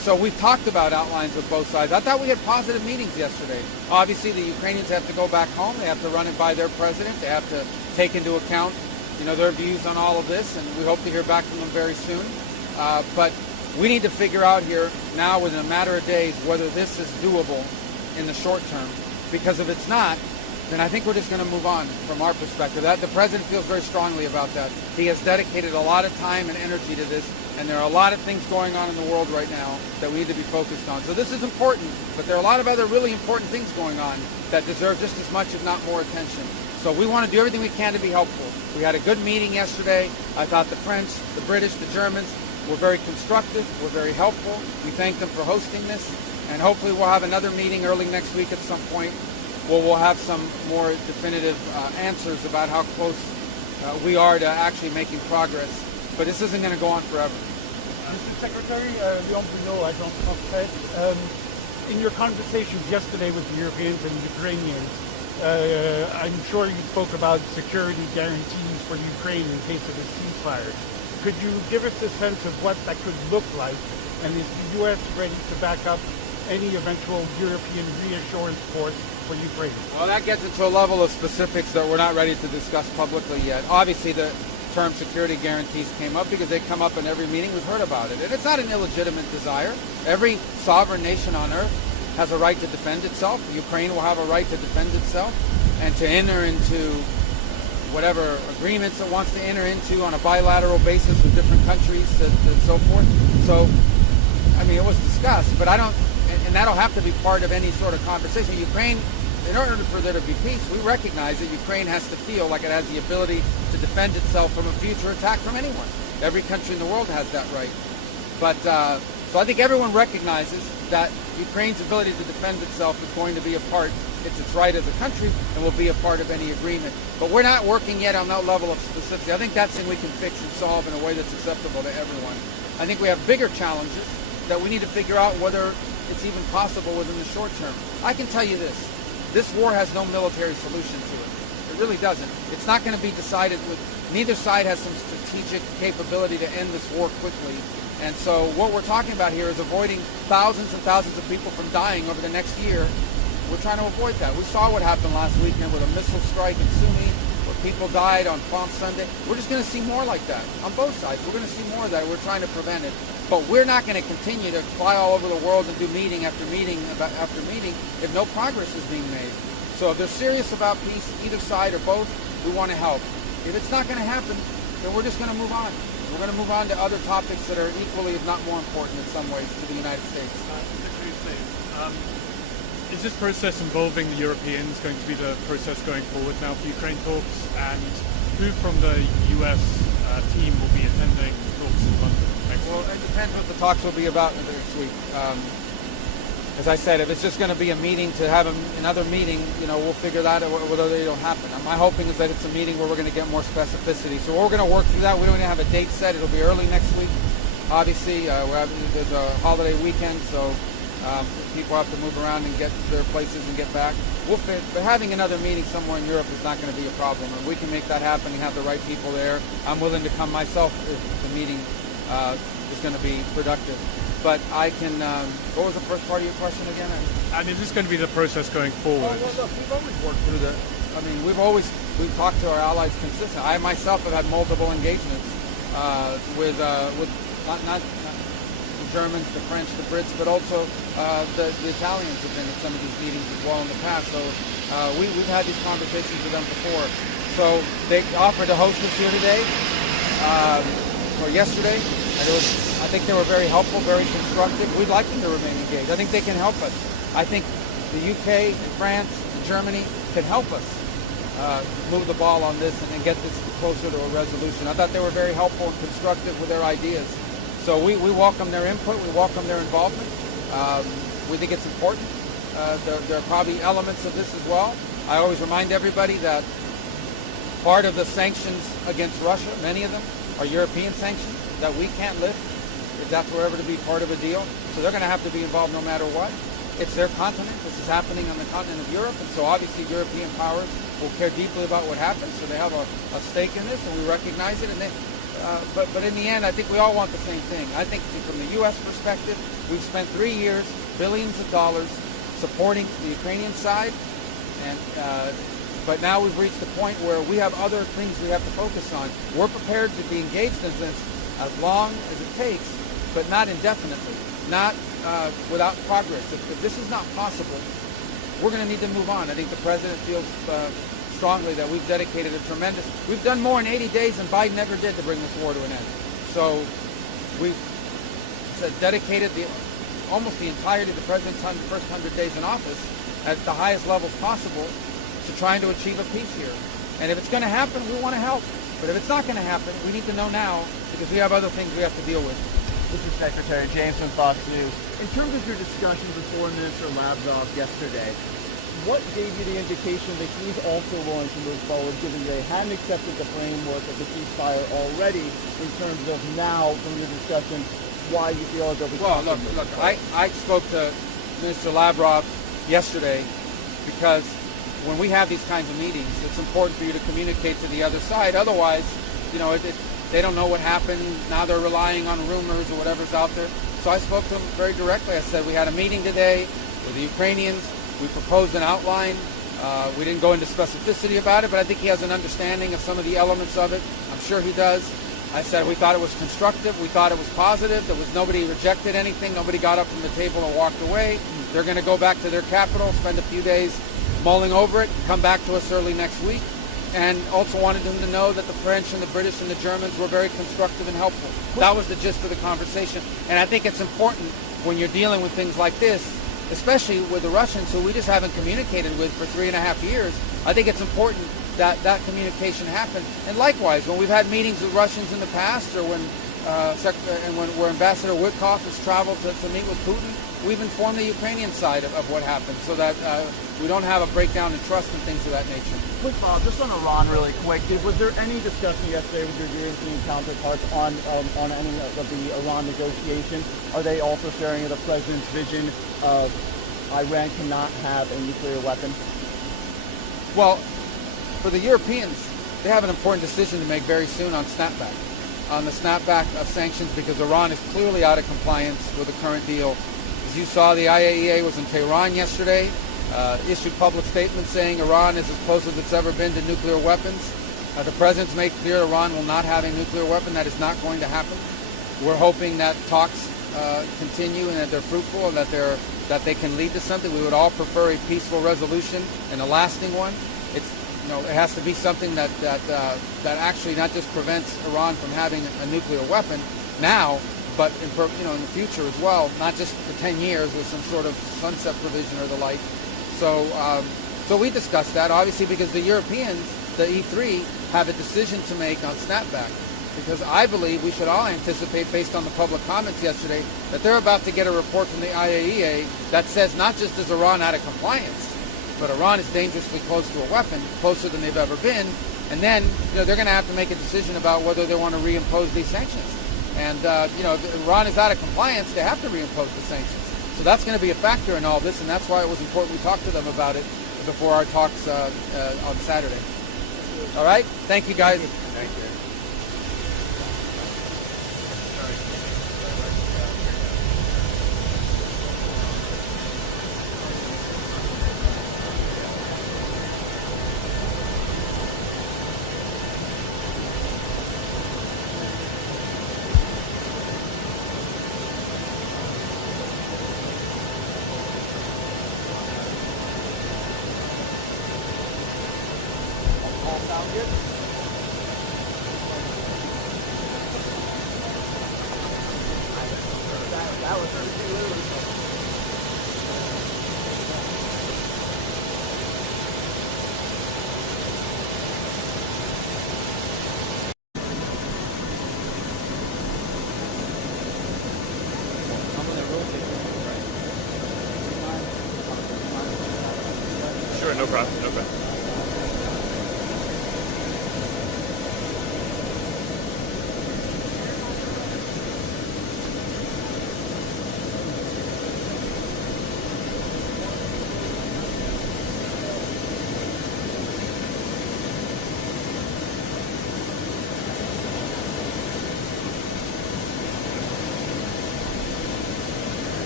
So we've talked about outlines with both sides. I thought we had positive meetings yesterday. Obviously, the Ukrainians have to go back home. They have to run it by their president. They have to take into account, their views on all of this, and we hope to hear back from them very soon. But we need to figure out here now, within a matter of days, whether this is doable in the short term. Because if it's not, then I think we're just going to move on from our perspective. That the president feels very strongly about that. He has dedicated a lot of time and energy to this, and there are a lot of things going on in the world right now that we need to be focused on. So this is important, but there are a lot of other really important things going on that deserve just as much, if not more, attention. So we want to do everything we can to be helpful. We had a good meeting yesterday. I thought the French, the British, the Germans were very constructive, were very helpful. We thank them for hosting this, and hopefully we'll have another meeting early next week at some point where we'll have some more definitive answers about how close we are to actually making progress. But this isn't going to go on forever. Mr. Secretary, Leon Bruno, Agence France. In your conversations yesterday with the Europeans and the Ukrainians, I'm sure you spoke about security guarantees for Ukraine in case of a ceasefire. Could you give us a sense of what that could look like? And is the U.S. ready to back up any eventual European reassurance force for Ukraine? Well, that gets into a level of specifics that we're not ready to discuss publicly yet. Obviously, the term security guarantees came up because they come up in every meeting. We've heard about it. And it's not an illegitimate desire. Every sovereign nation on earth has a right to defend itself. Ukraine will have a right to defend itself and to enter into whatever agreements it wants to enter into on a bilateral basis with different countries and so forth. So, it was discussed, but and that'll have to be part of any sort of conversation. Ukraine, in order for there to be peace, we recognize that Ukraine has to feel like it has the ability to defend itself from a future attack from anyone. Every country in the world has that right. But so I think everyone recognizes that Ukraine's ability to defend itself is going to be a part. It's its right as a country and will be a part of any agreement. But we're not working yet on that level of specificity. I think that's something we can fix and solve in a way that's acceptable to everyone. I think we have bigger challenges that we need to figure out whether it's even possible within the short term. I can tell you this. This war has no military solution to it. It really doesn't. It's not going to be decided with, neither side has some strategic capability to end this war quickly. And so what we're talking about here is avoiding thousands and thousands of people from dying over the next year. We're trying to avoid that. We saw what happened last weekend with a missile strike in Sumy, where people died on Palm Sunday. We're just going to see more like that on both sides. We're going to see more of that. We're trying to prevent it. But we're not going to continue to fly all over the world and do meeting after meeting after meeting if no progress is being made. So if they're serious about peace, either side or both, we want to help. If it's not going to happen, then we're just going to move on. We're going to move on to other topics that are equally, if not more important in some ways, to the United States. Is this process involving the Europeans going to be the process going forward now for Ukraine talks? And who from the US team will be attending talks in London next week? Well, it depends what the talks will be about next week. As I said, if it's just going to be a meeting to have another meeting, we'll figure that out whether they don't happen. My hoping is that it's a meeting where we're going to get more specificity. So we're going to work through that. We don't even have a date set. It'll be early next week. Obviously, there's a holiday weekend, so people have to move around and get to their places and get back. But having another meeting somewhere in Europe is not going to be a problem. And we can make that happen and have the right people there. I'm willing to come myself if the meeting is going to be productive. But I can, what was the first part of your question again? And is this going to be the process going forward? Oh, well, look, we've always worked through we've talked to our allies consistently. I myself have had multiple engagements with not the Germans, the French, the Brits, but also the Italians have been at some of these meetings as well in the past. So we've had these conversations with them before. So they offered to host us here today, or yesterday. I think they were very helpful, very constructive. We'd like them to remain engaged. I think they can help us. I think the UK, France, and Germany can help us move the ball on this and get this closer to a resolution. I thought they were very helpful and constructive with their ideas. So we welcome their input. We welcome their involvement. We think it's important. There are probably elements of this as well. I always remind everybody that part of the sanctions against Russia, many of them, are European sanctions that we can't lift if that's were ever to be part of a deal. So they're going to have to be involved no matter what. It's their continent. This is happening on the continent of Europe, and so obviously European powers will care deeply about what happens. So they have a stake in this, and we recognize it. And but in the end, I think we all want the same thing. I think from the U.S. perspective, We've spent 3 years, billions of dollars, supporting the Ukrainian side, and but now we've reached a point where we have other things we have to focus on. We're prepared to be engaged in this as long as it takes, but not indefinitely, not without progress. If this is not possible, we're going to need to move on. I think the president feels strongly that we've dedicated we've done more in 80 days than Biden ever did to bring this war to an end. So we've dedicated almost the entirety of the president's first 100 days in office at the highest levels possible to trying to achieve a peace here. And if it's going to happen, we want to help. But if it's not going to happen, we need to know now, because we have other things we have to deal with. This is Secretary James from Fox News. In terms of your discussions with Foreign Minister Lavrov yesterday, what gave you the indication that he's also willing to move forward, given they hadn't accepted the framework of the ceasefire already, in terms of now, from your discussion, why you feel as though we Well, look, I spoke to Minister Lavrov yesterday because when we have these kinds of meetings, it's important for you to communicate to the other side. Otherwise, they don't know what happened. Now they're relying on rumors or whatever's out there. So I spoke to him very directly. I said, we had a meeting today with the Ukrainians. We proposed an outline. We didn't go into specificity about it, but I think he has an understanding of some of the elements of it. I'm sure he does. I said we thought it was constructive. We thought it was positive. Nobody rejected anything. Nobody got up from the table and walked away. They're going to go back to their capital, spend a few days mulling over it, come back to us early next week. And also wanted him to know that the French and the British and the Germans were very constructive and helpful. That was the gist of the conversation. And I think it's important when you're dealing with things like this, especially with the Russians, who we just haven't communicated with for 3.5 years. I think it's important that that communication happen. And likewise, when we've had meetings with Russians in the past, or when Ambassador Witkoff has traveled to meet with Putin, we've informed the Ukrainian side of what happened, so that we don't have a breakdown in trust and things of that nature. Quick follow-up, just on Iran really quick. Was there any discussion yesterday with your European counterparts on any of the Iran negotiations? Are they also sharing the president's vision of Iran cannot have a nuclear weapon? Well, for the Europeans, they have an important decision to make very soon on snapback. On the snapback of sanctions, because Iran is clearly out of compliance with the current deal. As you saw, the IAEA was in Tehran yesterday, issued public statements saying Iran is as close as it's ever been to nuclear weapons. The president's made clear Iran will not have a nuclear weapon. That is not going to happen. We're hoping that talks continue and that they're fruitful and that they can lead to something. We would all prefer a peaceful resolution and a lasting one. It has to be something that actually not just prevents Iran from having a nuclear weapon now, but in the future as well, not just for 10 years with some sort of sunset provision or the like. So we discussed that, obviously, because the Europeans, the E3, have a decision to make on snapback. Because I believe we should all anticipate, based on the public comments yesterday, that they're about to get a report from the IAEA that says not just is Iran out of compliance, but Iran is dangerously close to a weapon, closer than they've ever been. And then, they're going to have to make a decision about whether they want to reimpose these sanctions. And, if Iran is out of compliance, they have to reimpose the sanctions. So that's going to be a factor in all this, and that's why it was important we talked to them about it before our talks on Saturday. All right? Thank you, guys. Thank you. Sure, no problem, no problem.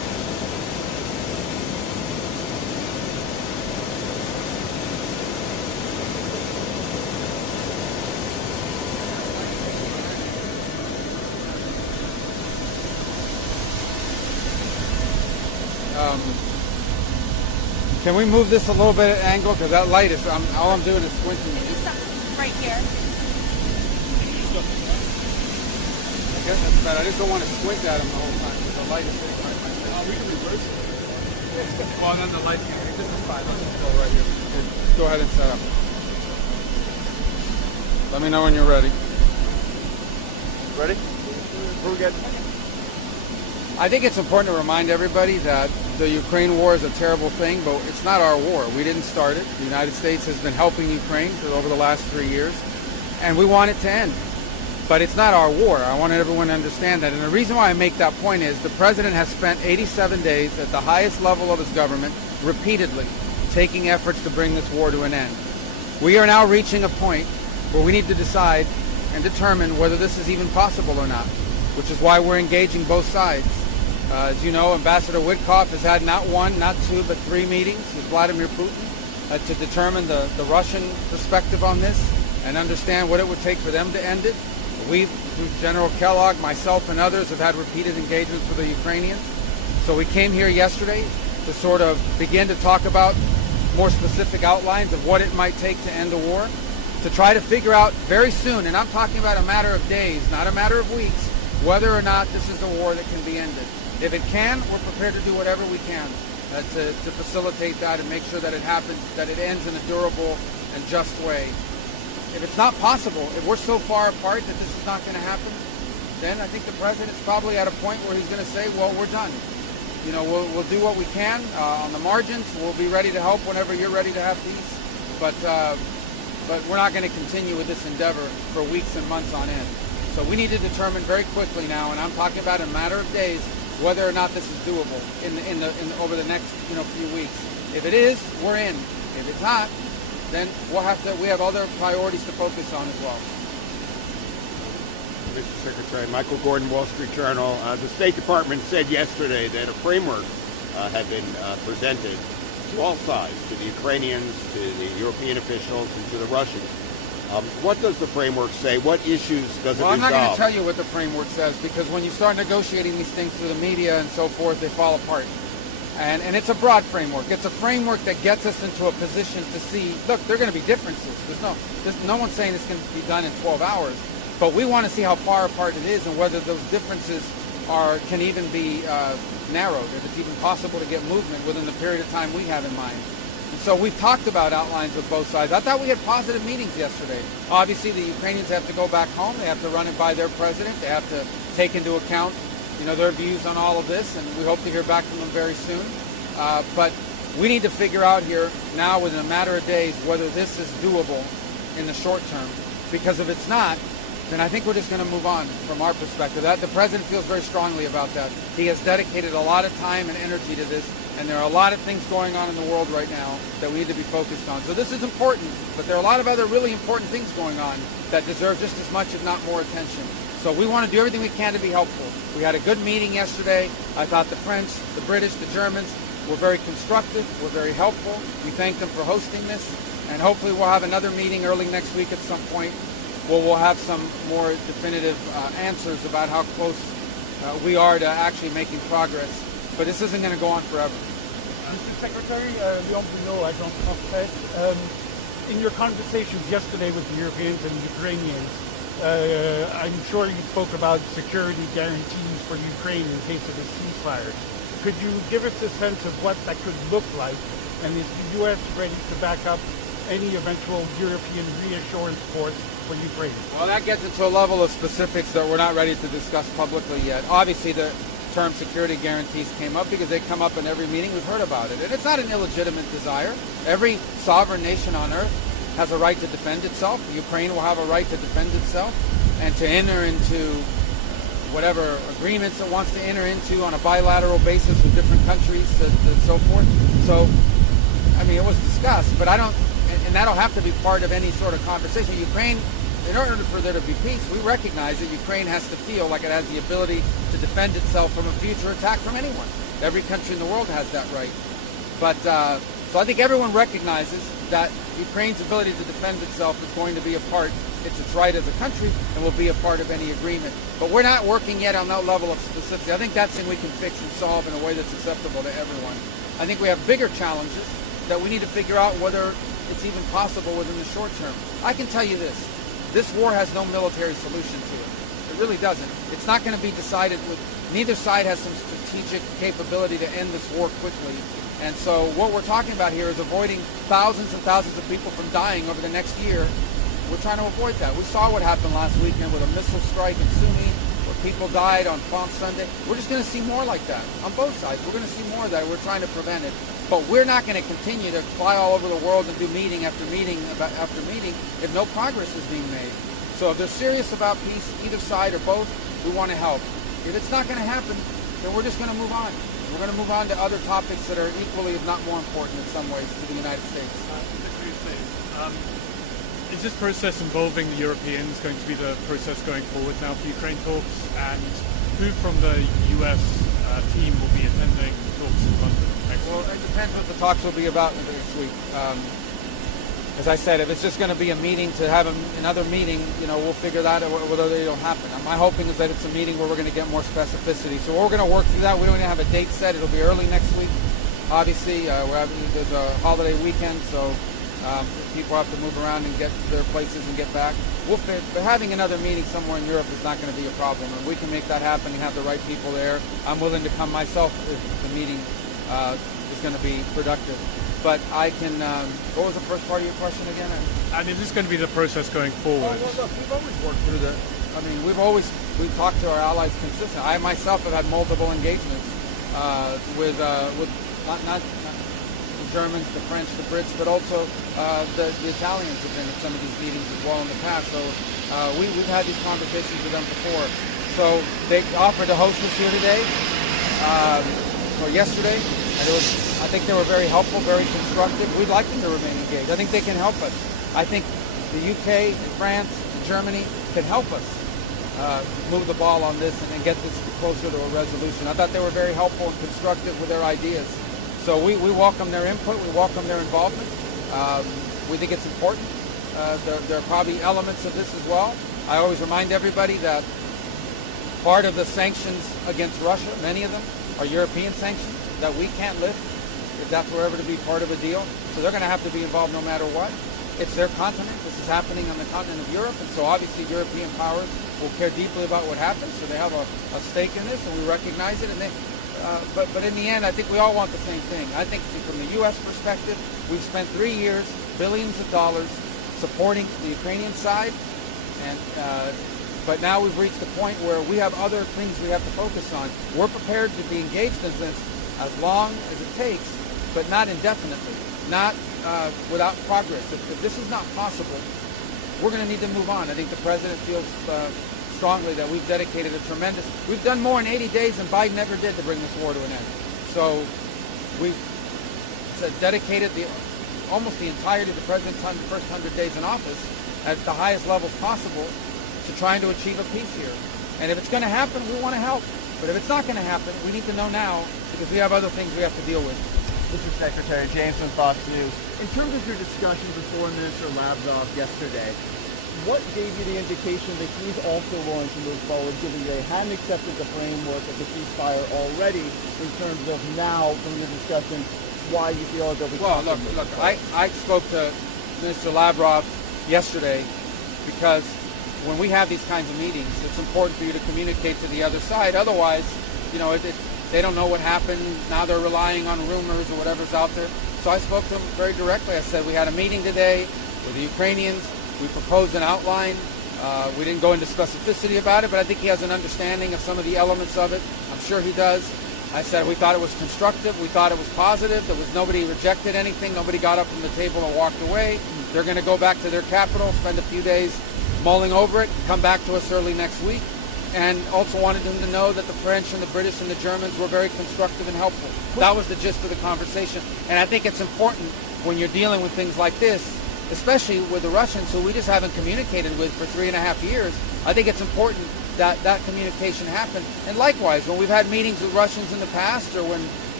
Can we move this a little bit at angle? Because that light is, all I'm doing is squinting. Can you stop right here? I guess that's bad. I just don't want to squint at him the whole time because the light is hitting my face. We can reverse it. Well, then the light can't. This is fine. Let's just go right here. Okay, just go ahead and set up. Let me know when you're ready. Ready? We're good. I think it's important to remind everybody that the Ukraine war is a terrible thing, but it's not our war. We didn't start it. The United States has been helping Ukraine for over the last 3 years, and we want it to end. But it's not our war. I want everyone to understand that. And the reason why I make that point is the president has spent 87 days at the highest level of his government repeatedly taking efforts to bring this war to an end. We are now reaching a point where we need to decide and determine whether this is even possible or not, which is why we're engaging both sides. As you know, Ambassador Witkoff has had not one, not two, but 3 meetings with Vladimir Putin to determine the Russian perspective on this and understand what it would take for them to end it. We, through General Kellogg, myself, and others, have had repeated engagements with the Ukrainians. So we came here yesterday to sort of begin to talk about more specific outlines of what it might take to end the war, to try to figure out very soon, and I'm talking about a matter of days, not a matter of weeks, whether or not this is a war that can be ended. If it can, we're prepared to do whatever we can to facilitate that and make sure that it happens, that it ends in a durable and just way. If it's not possible, if we're so far apart that this is not going to happen, then I think the president's probably at a point where he's going to say, well, we're done. You know, we'll do what we can on the margins. We'll be ready to help whenever you're ready to have peace. But we're not going to continue with this endeavor for weeks and months on end. So we need to determine very quickly now, and I'm talking about in a matter of days, whether or not this is doable over the next few weeks. If it is, we're in. If it's not, then we have other priorities to focus on as well. Mr. Secretary, Michael Gordon, Wall Street Journal. The State Department said yesterday that a framework had been presented to all sides, to the Ukrainians, to the European officials, and to the Russians. What does the framework say? What issues does it resolve? Well, I'm not going to tell you what the framework says, because when you start negotiating these things through the media and so forth, they fall apart. And it's a broad framework. It's a framework that gets us into a position to see, look, there are going to be differences. There's no one's saying this can be done in 12 hours. But we want to see how far apart it is and whether those differences can even be narrowed, if it's even possible to get movement within the period of time we have in mind. And so we've talked about outlines with both sides. I thought we had positive meetings yesterday. Obviously, the Ukrainians have to go back home. They have to run it by their president. They have to take into account their views on all of this, and we hope to hear back from them very soon. But we need to figure out here now, within a matter of days, whether this is doable in the short term. Because if it's not, then I think we're just going to move on from our perspective. The president feels very strongly about that. He has dedicated a lot of time and energy to this, and there are a lot of things going on in the world right now that we need to be focused on. So this is important, but there are a lot of other really important things going on that deserve just as much, if not more, attention. So we want to do everything we can to be helpful. We had a good meeting yesterday. I thought the French, the British, the Germans were very constructive, were very helpful. We thank them for hosting this, and hopefully we'll have another meeting early next week at some point where we'll have some more definitive answers about how close we are to actually making progress. But this isn't going to go on forever. Mr. Secretary, Leon Bruno, Agence France. In your conversations yesterday with the Europeans and the Ukrainians, I'm sure you spoke about security guarantees for Ukraine in case of a ceasefire. Could you give us a sense of what that could look like? And is the U.S. ready to back up any eventual European reassurance force for Ukraine? Well, that gets into a level of specifics that we're not ready to discuss publicly yet. Obviously, the term security guarantees came up because they come up in every meeting. We've heard about it. And it's not an illegitimate desire. Every sovereign nation on earth has a right to defend itself. Ukraine will have a right to defend itself and to enter into whatever agreements it wants to enter into on a bilateral basis with different countries and so forth. So, I mean, it was discussed, but and that'll have to be part of any sort of conversation. Ukraine, in order for there to be peace, we recognize that Ukraine has to feel like it has the ability to defend itself from a future attack from anyone. Every country in the world has that right. But, so I think everyone recognizes that Ukraine's ability to defend itself is going to be a part it's its right as a country and will be a part of any agreement. But we're not working yet on that level of specificity. I think that's something we can fix and solve in a way that's acceptable to everyone. I think we have bigger challenges that we need to figure out whether it's even possible within the short term. I can tell you this war has no military solution to it. It really doesn't. It's not going to be decided with, neither side has some strategic capability to end this war quickly. And so what we're talking about here is avoiding thousands and thousands of people from dying over the next year. We're trying to avoid that. We saw what happened last weekend with a missile strike in Sunni, where people died on Palm Sunday. We're just going to see more like that on both sides. We're going to see more of that. We're trying to prevent it. But we're not going to continue to fly all over the world and do meeting after meeting after meeting if no progress is being made. So if they're serious about peace, either side or both, we want to help. If it's not going to happen, then we're just going to move on. We're going to move on to other topics that are equally, if not more important in some ways, to the United States. Is this process involving the Europeans going to be the process going forward now for Ukraine talks? And who from the US team will be attending talks in London next week? Well, it depends what the talks will be about next week. As I said, if it's just going to be a meeting to have another meeting, we'll figure that out whether it'll happen. My hoping is that it's a meeting where we're going to get more specificity. So we're going to work through that. We don't even have a date set. It'll be early next week. Obviously, there's a holiday weekend, so people have to move around and get to their places and get back. But having another meeting somewhere in Europe is not going to be a problem, and we can make that happen and have the right people there. I'm willing to come myself if the meeting is going to be productive. But I can, what was the first part of your question again? And is this going to be the process going forward? Well, look, we've always worked through we've talked to our allies consistently. I myself have had multiple engagements with not the Germans, the French, the Brits, but also the Italians have been at some of these meetings as well in the past. So we've had these conversations with them before. So they offered to host us here today, or yesterday, and I think they were very helpful, very constructive. We'd like them to remain engaged. I think they can help us. I think the UK, France, Germany can help us move the ball on this and get this closer to a resolution. I thought they were very helpful and constructive with their ideas. So we welcome their input. We welcome their involvement. We think it's important. There are probably elements of this as well. I always remind everybody that part of the sanctions against Russia, many of them, are European sanctions that we can't lift if that's ever to be part of a deal. So they're going to have to be involved no matter what. It's their continent. This is happening on the continent of Europe, and so obviously European powers will care deeply about what happens. So they have a stake in this, and we recognize it. And but in the end, I think we all want the same thing. I think from the U.S. perspective, we've spent 3 years, billions of dollars, supporting the Ukrainian side, and but now we've reached a point where we have other things we have to focus on. We're prepared to be engaged in this as long as it takes, but not indefinitely, not without progress. If this is not possible, we're going to need to move on. I think the president feels strongly that we've dedicated we've done more in 80 days than Biden ever did to bring this war to an end. So we've dedicated almost the entirety of the president's first 100 days in office at the highest levels possible to trying to achieve a peace here. And if it's going to happen, we want to help. But if it's not going to happen, we need to know now because we have other things we have to deal with. Mr. Secretary, James from Fox News. In terms of your discussions with Foreign Minister Lavrov yesterday, what gave you the indication that he's also willing to move forward, given they hadn't accepted the framework of the ceasefire already, in terms of now, from your discussion, why you feel that we Well, look, I spoke to Minister Lavrov yesterday because when we have these kinds of meetings, it's important for you to communicate to the other side. Otherwise, they don't know what happened. Now they're relying on rumors or whatever's out there. So I spoke to him very directly. I said, we had a meeting today with the Ukrainians. We proposed an outline. We didn't go into specificity about it, but I think he has an understanding of some of the elements of it. I'm sure he does. I said we thought it was constructive. We thought it was positive. Nobody rejected anything. Nobody got up from the table and walked away. They're going to go back to their capital, spend a few days mulling over it, come back to us early next week. And also wanted him to know that the French and the British and the Germans were very constructive and helpful. That was the gist of the conversation. And I think it's important when you're dealing with things like this, especially with the Russians, who we just haven't communicated with for 3.5 years. I think it's important that that communication happen. And likewise, when we've had meetings with Russians in the past, or when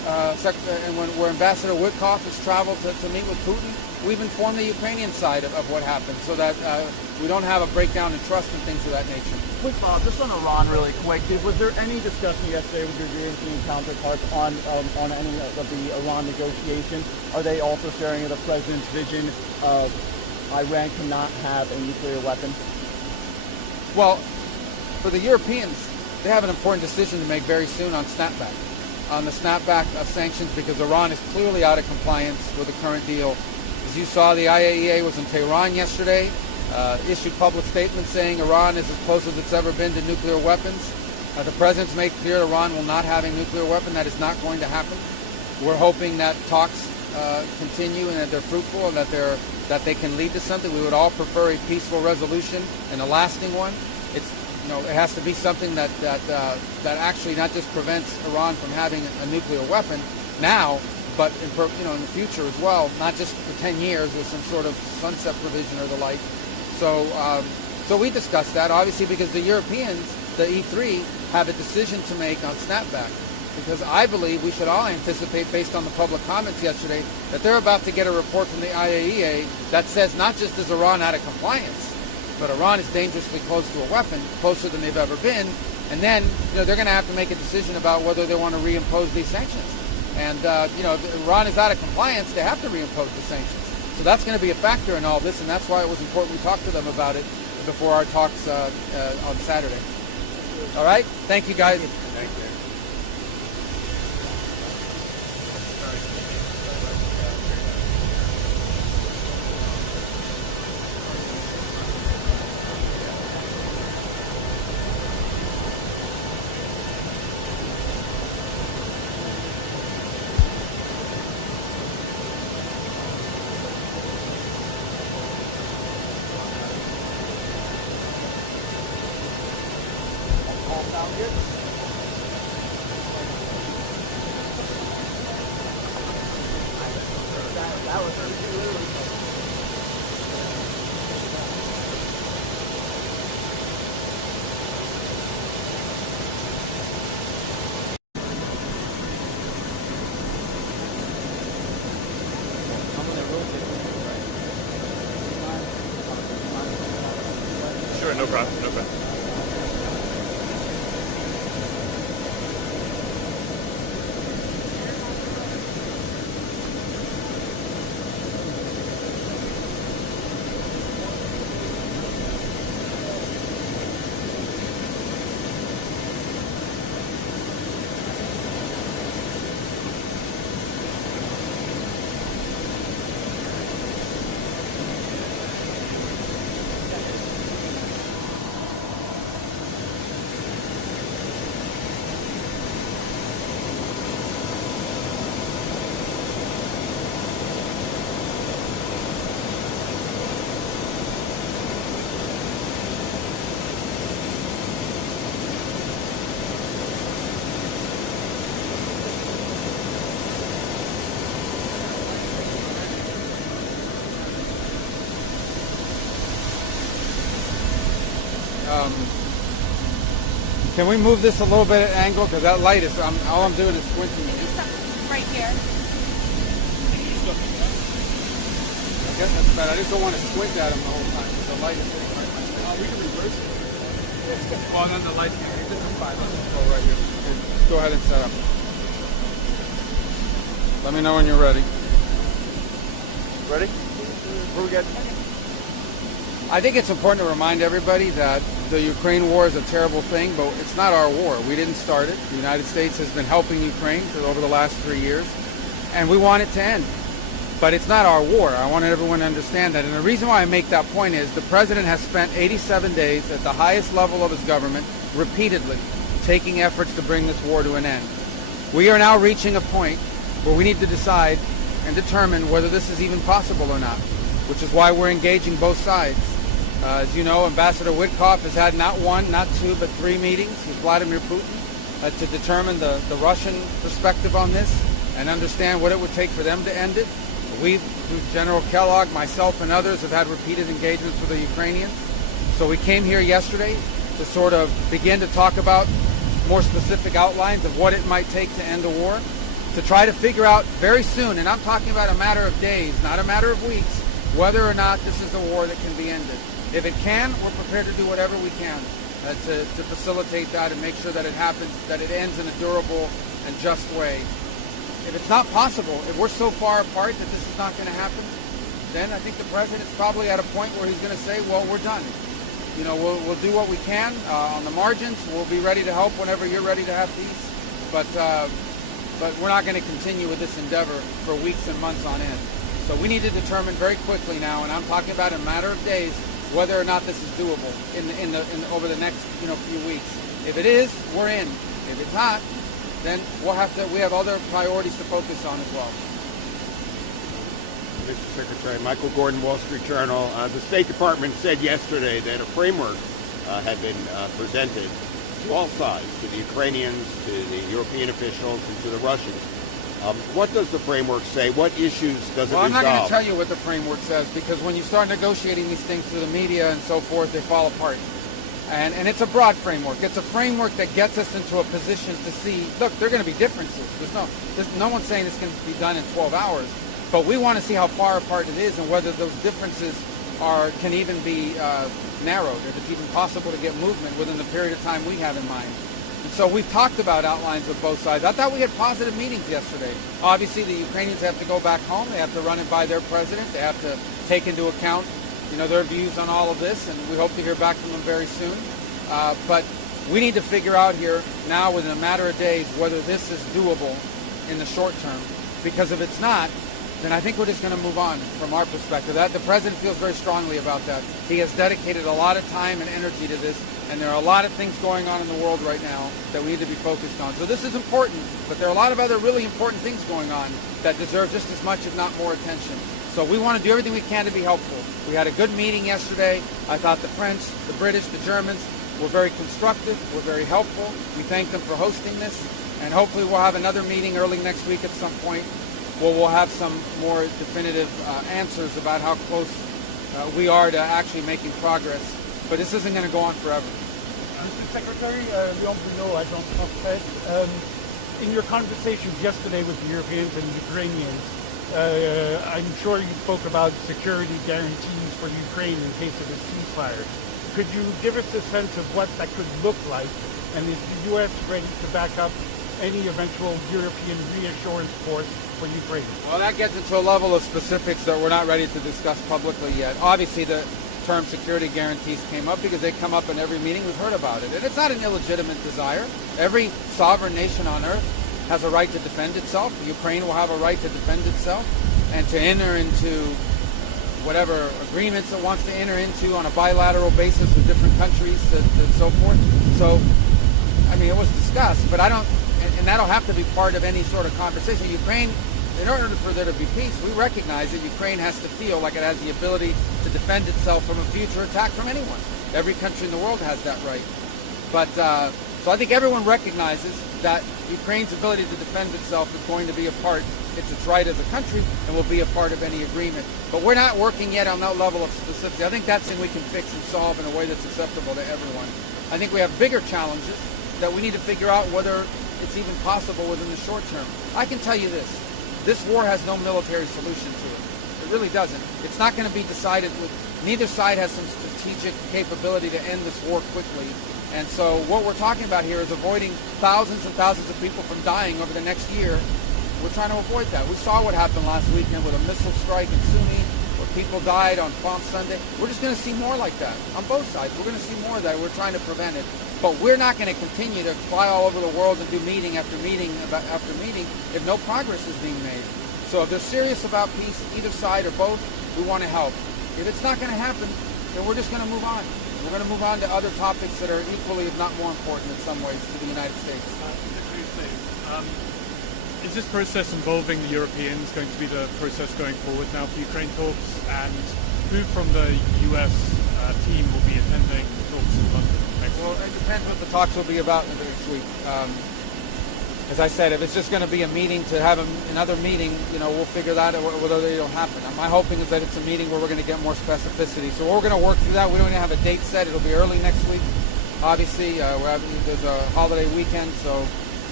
and where Ambassador Witkoff has traveled to meet with Putin, we've informed the Ukrainian side of what happened so that we don't have a breakdown in trust and things of that nature. Quick follow-up, just on Iran really quick. Was there any discussion yesterday with your European counterparts on any of the Iran negotiations? Are they also sharing the president's vision of Iran cannot have a nuclear weapon? Well, for the Europeans, they have an important decision to make very soon on snapback. On the snapback of sanctions, because Iran is clearly out of compliance with the current deal. As you saw, the IAEA was in Tehran yesterday, issued public statements saying Iran is as close as it's ever been to nuclear weapons. The president's made clear Iran will not have a nuclear weapon. That is not going to happen. We're hoping that talks continue and that they're fruitful and that they can lead to something. We would all prefer a peaceful resolution and a lasting one. It has to be something that actually not just prevents Iran from having a nuclear weapon now, but in the future as well, not just for 10 years with some sort of sunset provision or the like. So we discussed that, obviously, because the Europeans, the E3, have a decision to make on snapback. Because I believe we should all anticipate, based on the public comments yesterday, that they're about to get a report from the IAEA that says not just is Iran out of compliance, but Iran is dangerously close to a weapon, closer than they've ever been. And then, they're going to have to make a decision about whether they want to reimpose these sanctions. And, if Iran is out of compliance, they have to reimpose the sanctions. So that's going to be a factor in all this, and that's why it was important we talked to them about it before our talks on Saturday. All right? Thank you, guys. Thank you. Sure, no problem, no problem. Can we move this a little bit at angle? Because that light is, all I'm doing is squinting. Right here. I guess that's better. I just don't want to squint at him the whole time because the light is hitting right my face. We can reverse it. Well, then the light here. This is fine. Let's go right here. Okay, go ahead and set up. Let me know when you're ready. Ready? We're good. I think it's important to remind everybody that the Ukraine war is a terrible thing, but it's not our war. We didn't start it. The United States has been helping Ukraine for over the last 3 years, and we want it to end. But it's not our war. I want everyone to understand that. And the reason why I make that point is the president has spent 87 days at the highest level of his government repeatedly taking efforts to bring this war to an end. We are now reaching a point where we need to decide and determine whether this is even possible or not, which is why we're engaging both sides. As you know, Ambassador Witkoff has had not one, not two, but 3 meetings with Vladimir Putin to determine the Russian perspective on this and understand what it would take for them to end it. We, through General Kellogg, myself, and others, have had repeated engagements with the Ukrainians. So we came here yesterday to sort of begin to talk about more specific outlines of what it might take to end the war. to try to figure out very soon, and I'm talking about a matter of days, not a matter of weeks, whether or not this is a war that can be ended. If it can, we're prepared to do whatever we can to facilitate that and make sure that it happens, that it ends in a durable and just way. If it's not possible, if we're so far apart that this is not going to happen, then I think the president's probably at a point where he's going to say, well, we're done. You know, we'll do what we can on the margins. We'll be ready to help whenever you're ready to have peace. But we're not going to continue with this endeavor for weeks and months on end. So we need to determine very quickly now, and I'm talking about in a matter of days, whether or not this is doable over the next few weeks. If it is, we're in. If it's not, then we have other priorities to focus on as well. Mr. Secretary, Michael Gordon, Wall Street Journal. The State Department said yesterday that a framework had been presented to all sides, to the Ukrainians, to the European officials, and to the Russians. What does the framework say? What issues does it resolve? Well, I'm not going to tell you what the framework says, because when you start negotiating these things through the media and so forth, they fall apart. And it's a broad framework. It's a framework that gets us into a position to see, look, there are going to be differences. There's no one saying this can be done in 12 hours. But we want to see how far apart it is and whether those differences can even be narrowed, if it's even possible to get movement within the period of time we have in mind. And so we've talked about outlines with both sides. I thought we had positive meetings yesterday. Obviously, the Ukrainians have to go back home. They have to run it by their president. They have to take into account, their views on all of this, and we hope to hear back from them very soon. But we need to figure out here now, within a matter of days, whether this is doable in the short term. Because if it's not, then I think we're just going to move on from our perspective. The president feels very strongly about that. He has dedicated a lot of time and energy to this, and there are a lot of things going on in the world right now that we need to be focused on. So this is important, but there are a lot of other really important things going on that deserve just as much, if not more, attention. So we want to do everything we can to be helpful. We had a good meeting yesterday. I thought the French, the British, the Germans were very constructive, were very helpful. We thank them for hosting this, and hopefully we'll have another meeting early next week at some point. Well, we'll have some more definitive answers about how close we are to actually making progress. But this isn't going to go on forever. Mr. Secretary, Rubio, Agence France, in your conversations yesterday with the Europeans and Ukrainians, I'm sure you spoke about security guarantees for Ukraine in case of a ceasefire. Could you give us a sense of what that could look like? And is the U.S. ready to back up any eventual European reassurance force for Ukraine? Well, that gets into a level of specifics that we're not ready to discuss publicly yet. Obviously, the term security guarantees came up because they come up in every meeting. We've heard about it. And it's not an illegitimate desire. Every sovereign nation on earth has a right to defend itself. Ukraine will have a right to defend itself and to enter into whatever agreements it wants to enter into on a bilateral basis with different countries and so forth. So, I mean, it was discussed, but and that'll have to be part of any sort of conversation. Ukraine, in order for there to be peace, we recognize that Ukraine has to feel like it has the ability to defend itself from a future attack from anyone. Every country in the world has that right. But so I think everyone recognizes that Ukraine's ability to defend itself is going to be a part, it's its right as a country, and will be a part of any agreement. But we're not working yet on that level of specificity. I think that's something we can fix and solve in a way that's acceptable to everyone. I think we have bigger challenges that we need to figure out whether it's even possible within the short term. I can tell you this war has no military solution to it. It really doesn't. It's not going to be decided neither side has some strategic capability to end this war quickly. And so what we're talking about here is avoiding thousands and thousands of people from dying over the next year. We're trying to avoid that. We saw what happened last weekend with a missile strike in Sunni, where people died on Palm Sunday. We're just going to see more like that on both sides. We're going to see more of that. We're trying to prevent it. But we're not going to continue to fly all over the world and do meeting after meeting after meeting if no progress is being made. So if they're serious about peace, either side or both, we want to help. If it's not going to happen, then we're just going to move on. We're going to move on to other topics that are equally, if not more important in some ways, to the United States. Is this process involving the Europeans going to be the process going forward now for Ukraine talks? And who from the US team will be attending the talks in London next week? Well, it depends what the talks will be about next week. As I said, if it's just going to be a meeting to have another meeting, we'll figure that out whether it'll happen. My hoping is that it's a meeting where we're going to get more specificity. So we're going to work through that. We don't even have a date set. It'll be early next week. Obviously, there's a holiday weekend, so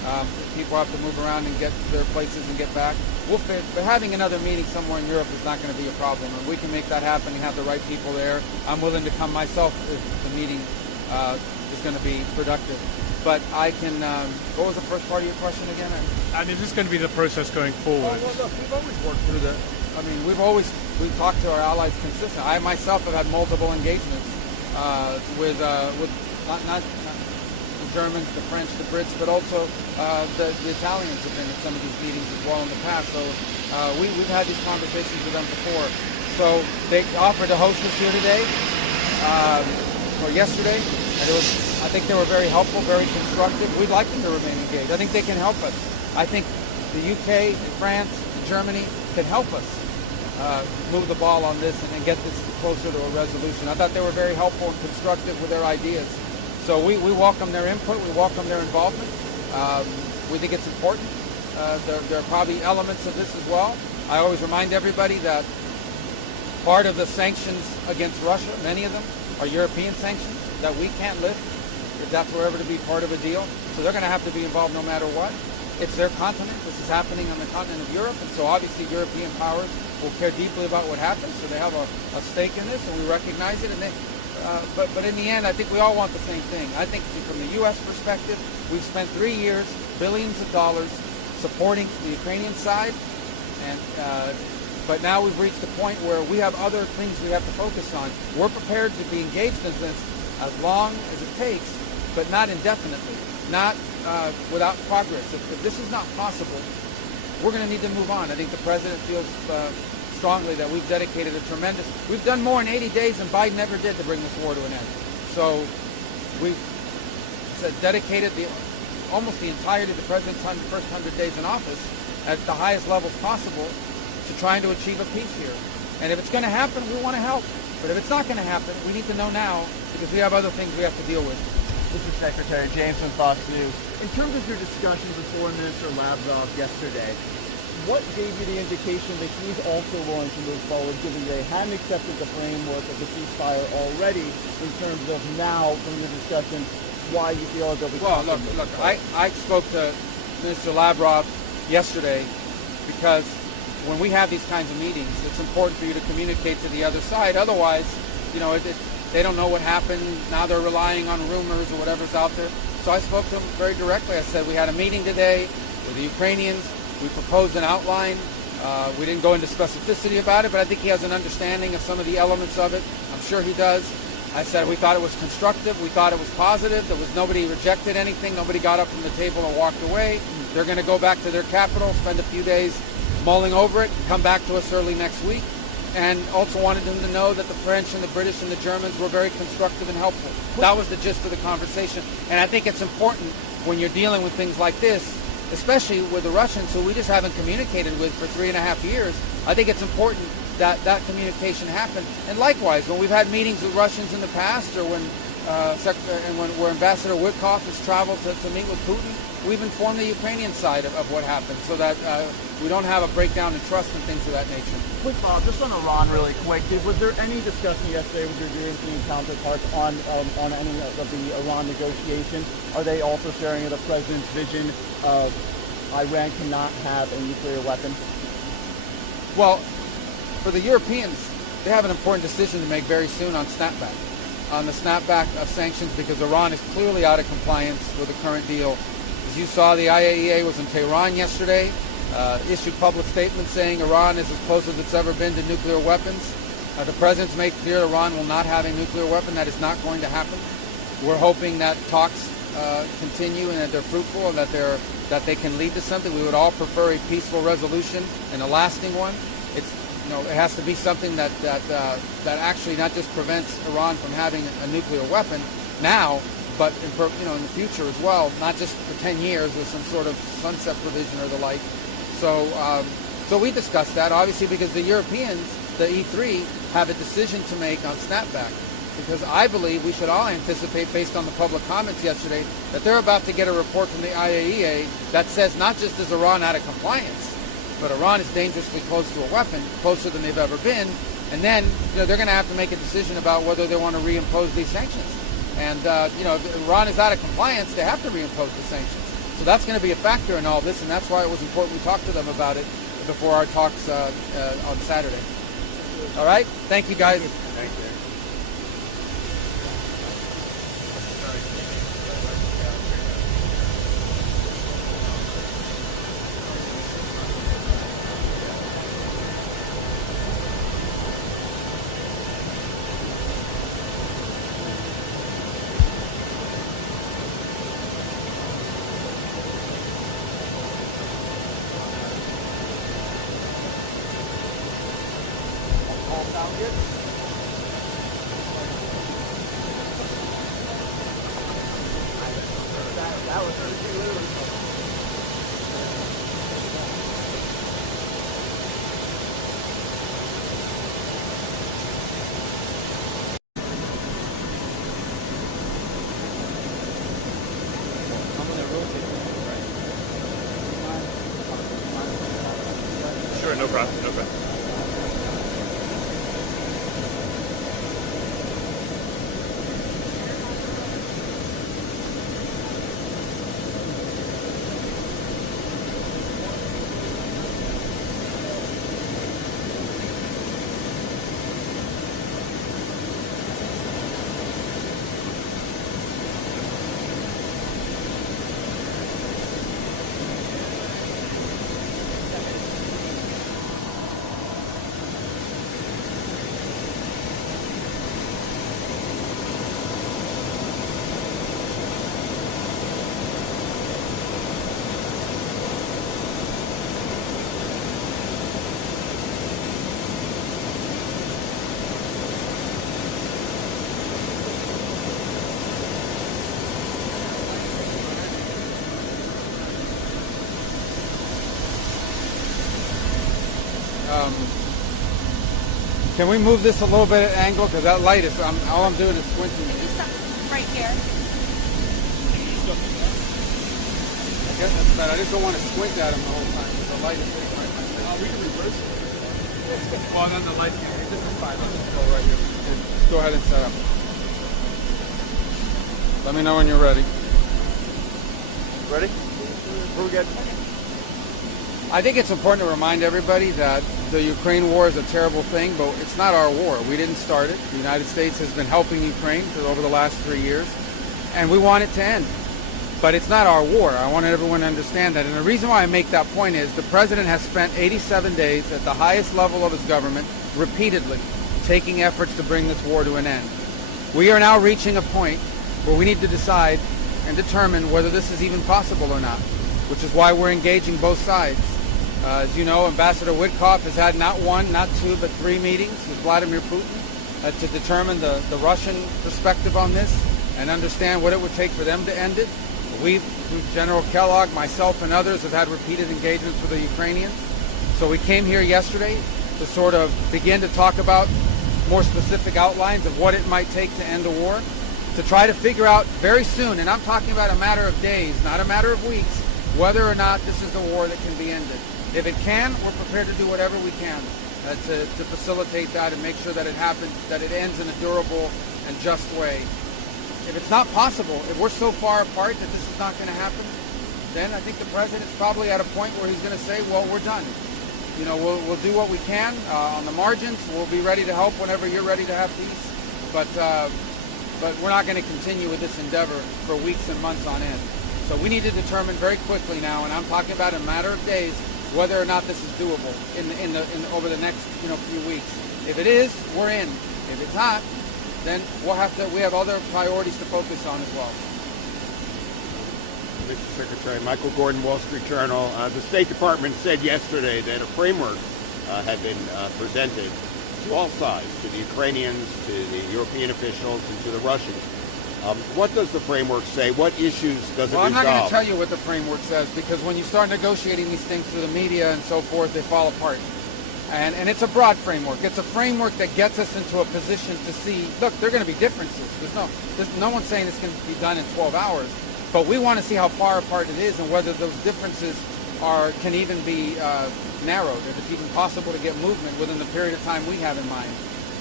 People have to move around and get to their places and get back. We'll fit, but having another meeting somewhere in Europe is not going to be a problem, and we can make that happen and have the right people there. I'm willing to come myself if the meeting is going to be productive. But I can. What was the first part of your question again? And is this going to be the process going forward? Well, look, we've always worked through the. I mean, we've talked to our allies consistently. I myself have had multiple engagements with not the Germans, the French, the Brits, but also the Italians have been at some of these meetings as well in the past. So we've had these conversations with them before. So they offered to host us here today or yesterday, and I think they were very helpful, very constructive. We'd like them to remain engaged. I think they can help us. I think the UK, France, Germany can help us move the ball on this and get this closer to a resolution. I thought they were very helpful and constructive with their ideas. So we welcome their input. We welcome their involvement. We think it's important. There are probably elements of this as well. I always remind everybody that part of the sanctions against Russia, many of them, are European sanctions that we can't lift if that's ever to be part of a deal. So they're going to have to be involved no matter what. It's their continent. This is happening on the continent of Europe, and so obviously European powers will care deeply about what happens. So they have a stake in this, and we recognize it. And but in the end, I think we all want the same thing. I think from the U.S. perspective, we've spent 3 years, billions of dollars, supporting the Ukrainian side, and but now we've reached a point where we have other things we have to focus on. We're prepared to be engaged in this as long as it takes, but not indefinitely, not without progress. If this is not possible, we're going to need to move on. I think the president feels strongly that we've dedicated we've done more in 80 days than Biden ever did to bring this war to an end. So we've dedicated almost the entirety of the president's first 100 days in office at the highest levels possible to trying to achieve a peace here. And if it's going to happen, we want to help. But if it's not going to happen, we need to know now because we have other things we have to deal with. Mr. Secretary, James from Fox News. In terms of your discussions with Foreign Minister Lavrov yesterday, what gave you the indication that he's also willing to move forward, given they hadn't accepted the framework of the ceasefire already, in terms of now, from your discussion, why you feel they'll be... Well, look, I spoke to Minister Lavrov yesterday because when we have these kinds of meetings, it's important for you to communicate to the other side. Otherwise, they don't know what happened. Now they're relying on rumors or whatever's out there. So I spoke to him very directly. I said, we had a meeting today with the Ukrainians. We proposed an outline. We didn't go into specificity about it, but I think he has an understanding of some of the elements of it. I'm sure he does. I said we thought it was constructive. We thought it was positive. Nobody rejected anything. Nobody got up from the table and walked away. They're going to go back to their capital, spend a few days mulling over it, and come back to us early next week. And also wanted them to know that the French and the British and the Germans were very constructive and helpful. That was the gist of the conversation. And I think it's important when you're dealing with things like this, especially with the Russians, who we just haven't communicated with for 3.5 years. I think it's important that that communication happen. And likewise, when we've had meetings with Russians in the past, or when where Ambassador Witkoff has traveled to meet with Putin, we've informed the Ukrainian side of what happened, so that we don't have a breakdown in trust and things of that nature. Quick follow-up, just on Iran really quick. Was there any discussion yesterday with your European counterparts on any of the Iran negotiations? Are they also sharing the president's vision of Iran cannot have a nuclear weapon? Well, for the Europeans, they have an important decision to make very soon on the snapback of sanctions, because Iran is clearly out of compliance with the current deal. As you saw, the IAEA was in Tehran yesterday, issued public statements saying Iran is as close as it's ever been to nuclear weapons. The president's made clear Iran will not have a nuclear weapon. That is not going to happen. We're hoping that talks continue and that they're fruitful and that they can lead to something. We would all prefer a peaceful resolution and a lasting one. It has to be something that actually not just prevents Iran from having a nuclear weapon now, but in the future as well, not just for 10 years with some sort of sunset provision or the like. So we discussed that, obviously, because the Europeans, the E3, have a decision to make on snapback. Because I believe we should all anticipate, based on the public comments yesterday, that they're about to get a report from the IAEA that says not just is Iran out of compliance, but Iran is dangerously close to a weapon, closer than they've ever been. And then they're going to have to make a decision about whether they want to reimpose these sanctions. And if Iran is out of compliance, they have to reimpose the sanctions. So that's going to be a factor in all this, and that's why it was important we talk to them about it before our talks on Saturday. All right? Thank you, guys. Thank you. All sound good? That was pretty loose. Sure, no problem, no problem. Can we move this a little bit at angle? Because that light is, all I'm doing is squinting it. Right here. I guess that's bad. I just don't want to squint at him the whole time because the light is hitting right in my face. We can reverse it. Well, then the lights can be. This is fine. Let's just go right here. Just go ahead and set up. Let me know when you're ready. Ready? We're good. I think it's important to remind everybody that the Ukraine war is a terrible thing, but it's not our war. We didn't start it. The United States has been helping Ukraine for over the last 3 years, and we want it to end. But it's not our war. I want everyone to understand that. And the reason why I make that point is the president has spent 87 days at the highest level of his government repeatedly taking efforts to bring this war to an end. We are now reaching a point where we need to decide and determine whether this is even possible or not, which is why we're engaging both sides. As you know, Ambassador Witkoff has had not one, not two, but 3 meetings with Vladimir Putin to determine the Russian perspective on this and understand what it would take for them to end it. We've, through General Kellogg, myself, and others, have had repeated engagements with the Ukrainians. So we came here yesterday to sort of begin to talk about more specific outlines of what it might take to end the war, to try to figure out very soon, and I'm talking about a matter of days, not a matter of weeks, whether or not this is a war that can be ended. If it can, we're prepared to do whatever we can to facilitate that and make sure that it happens, that it ends in a durable and just way. If it's not possible, if we're so far apart that this is not going to happen, then I think the president's probably at a point where he's going to say, well, we're done. You know, we'll do what we can on the margins. We'll be ready to help whenever you're ready to have peace. But we're not going to continue with this endeavor for weeks and months on end. So we need to determine very quickly now, and I'm talking about in a matter of days, whether or not this is doable over the next few weeks. If it is, we're in. If it's not, then we have other priorities to focus on as well. Mr. Secretary, Michael Gordon, Wall Street Journal. The State Department said yesterday that a framework had been presented to all sides, to the Ukrainians, to the European officials, and to the Russians. What does the framework say? What issues does it resolve? I'm not going to tell you what the framework says, because when you start negotiating these things through the media and so forth, they fall apart. And it's a broad framework. It's a framework that gets us into a position to see, look, there are going to be differences. There's no one's saying this can be done in 12 hours. But we want to see how far apart it is and whether those differences can even be narrowed, if it's even possible to get movement within the period of time we have in mind. And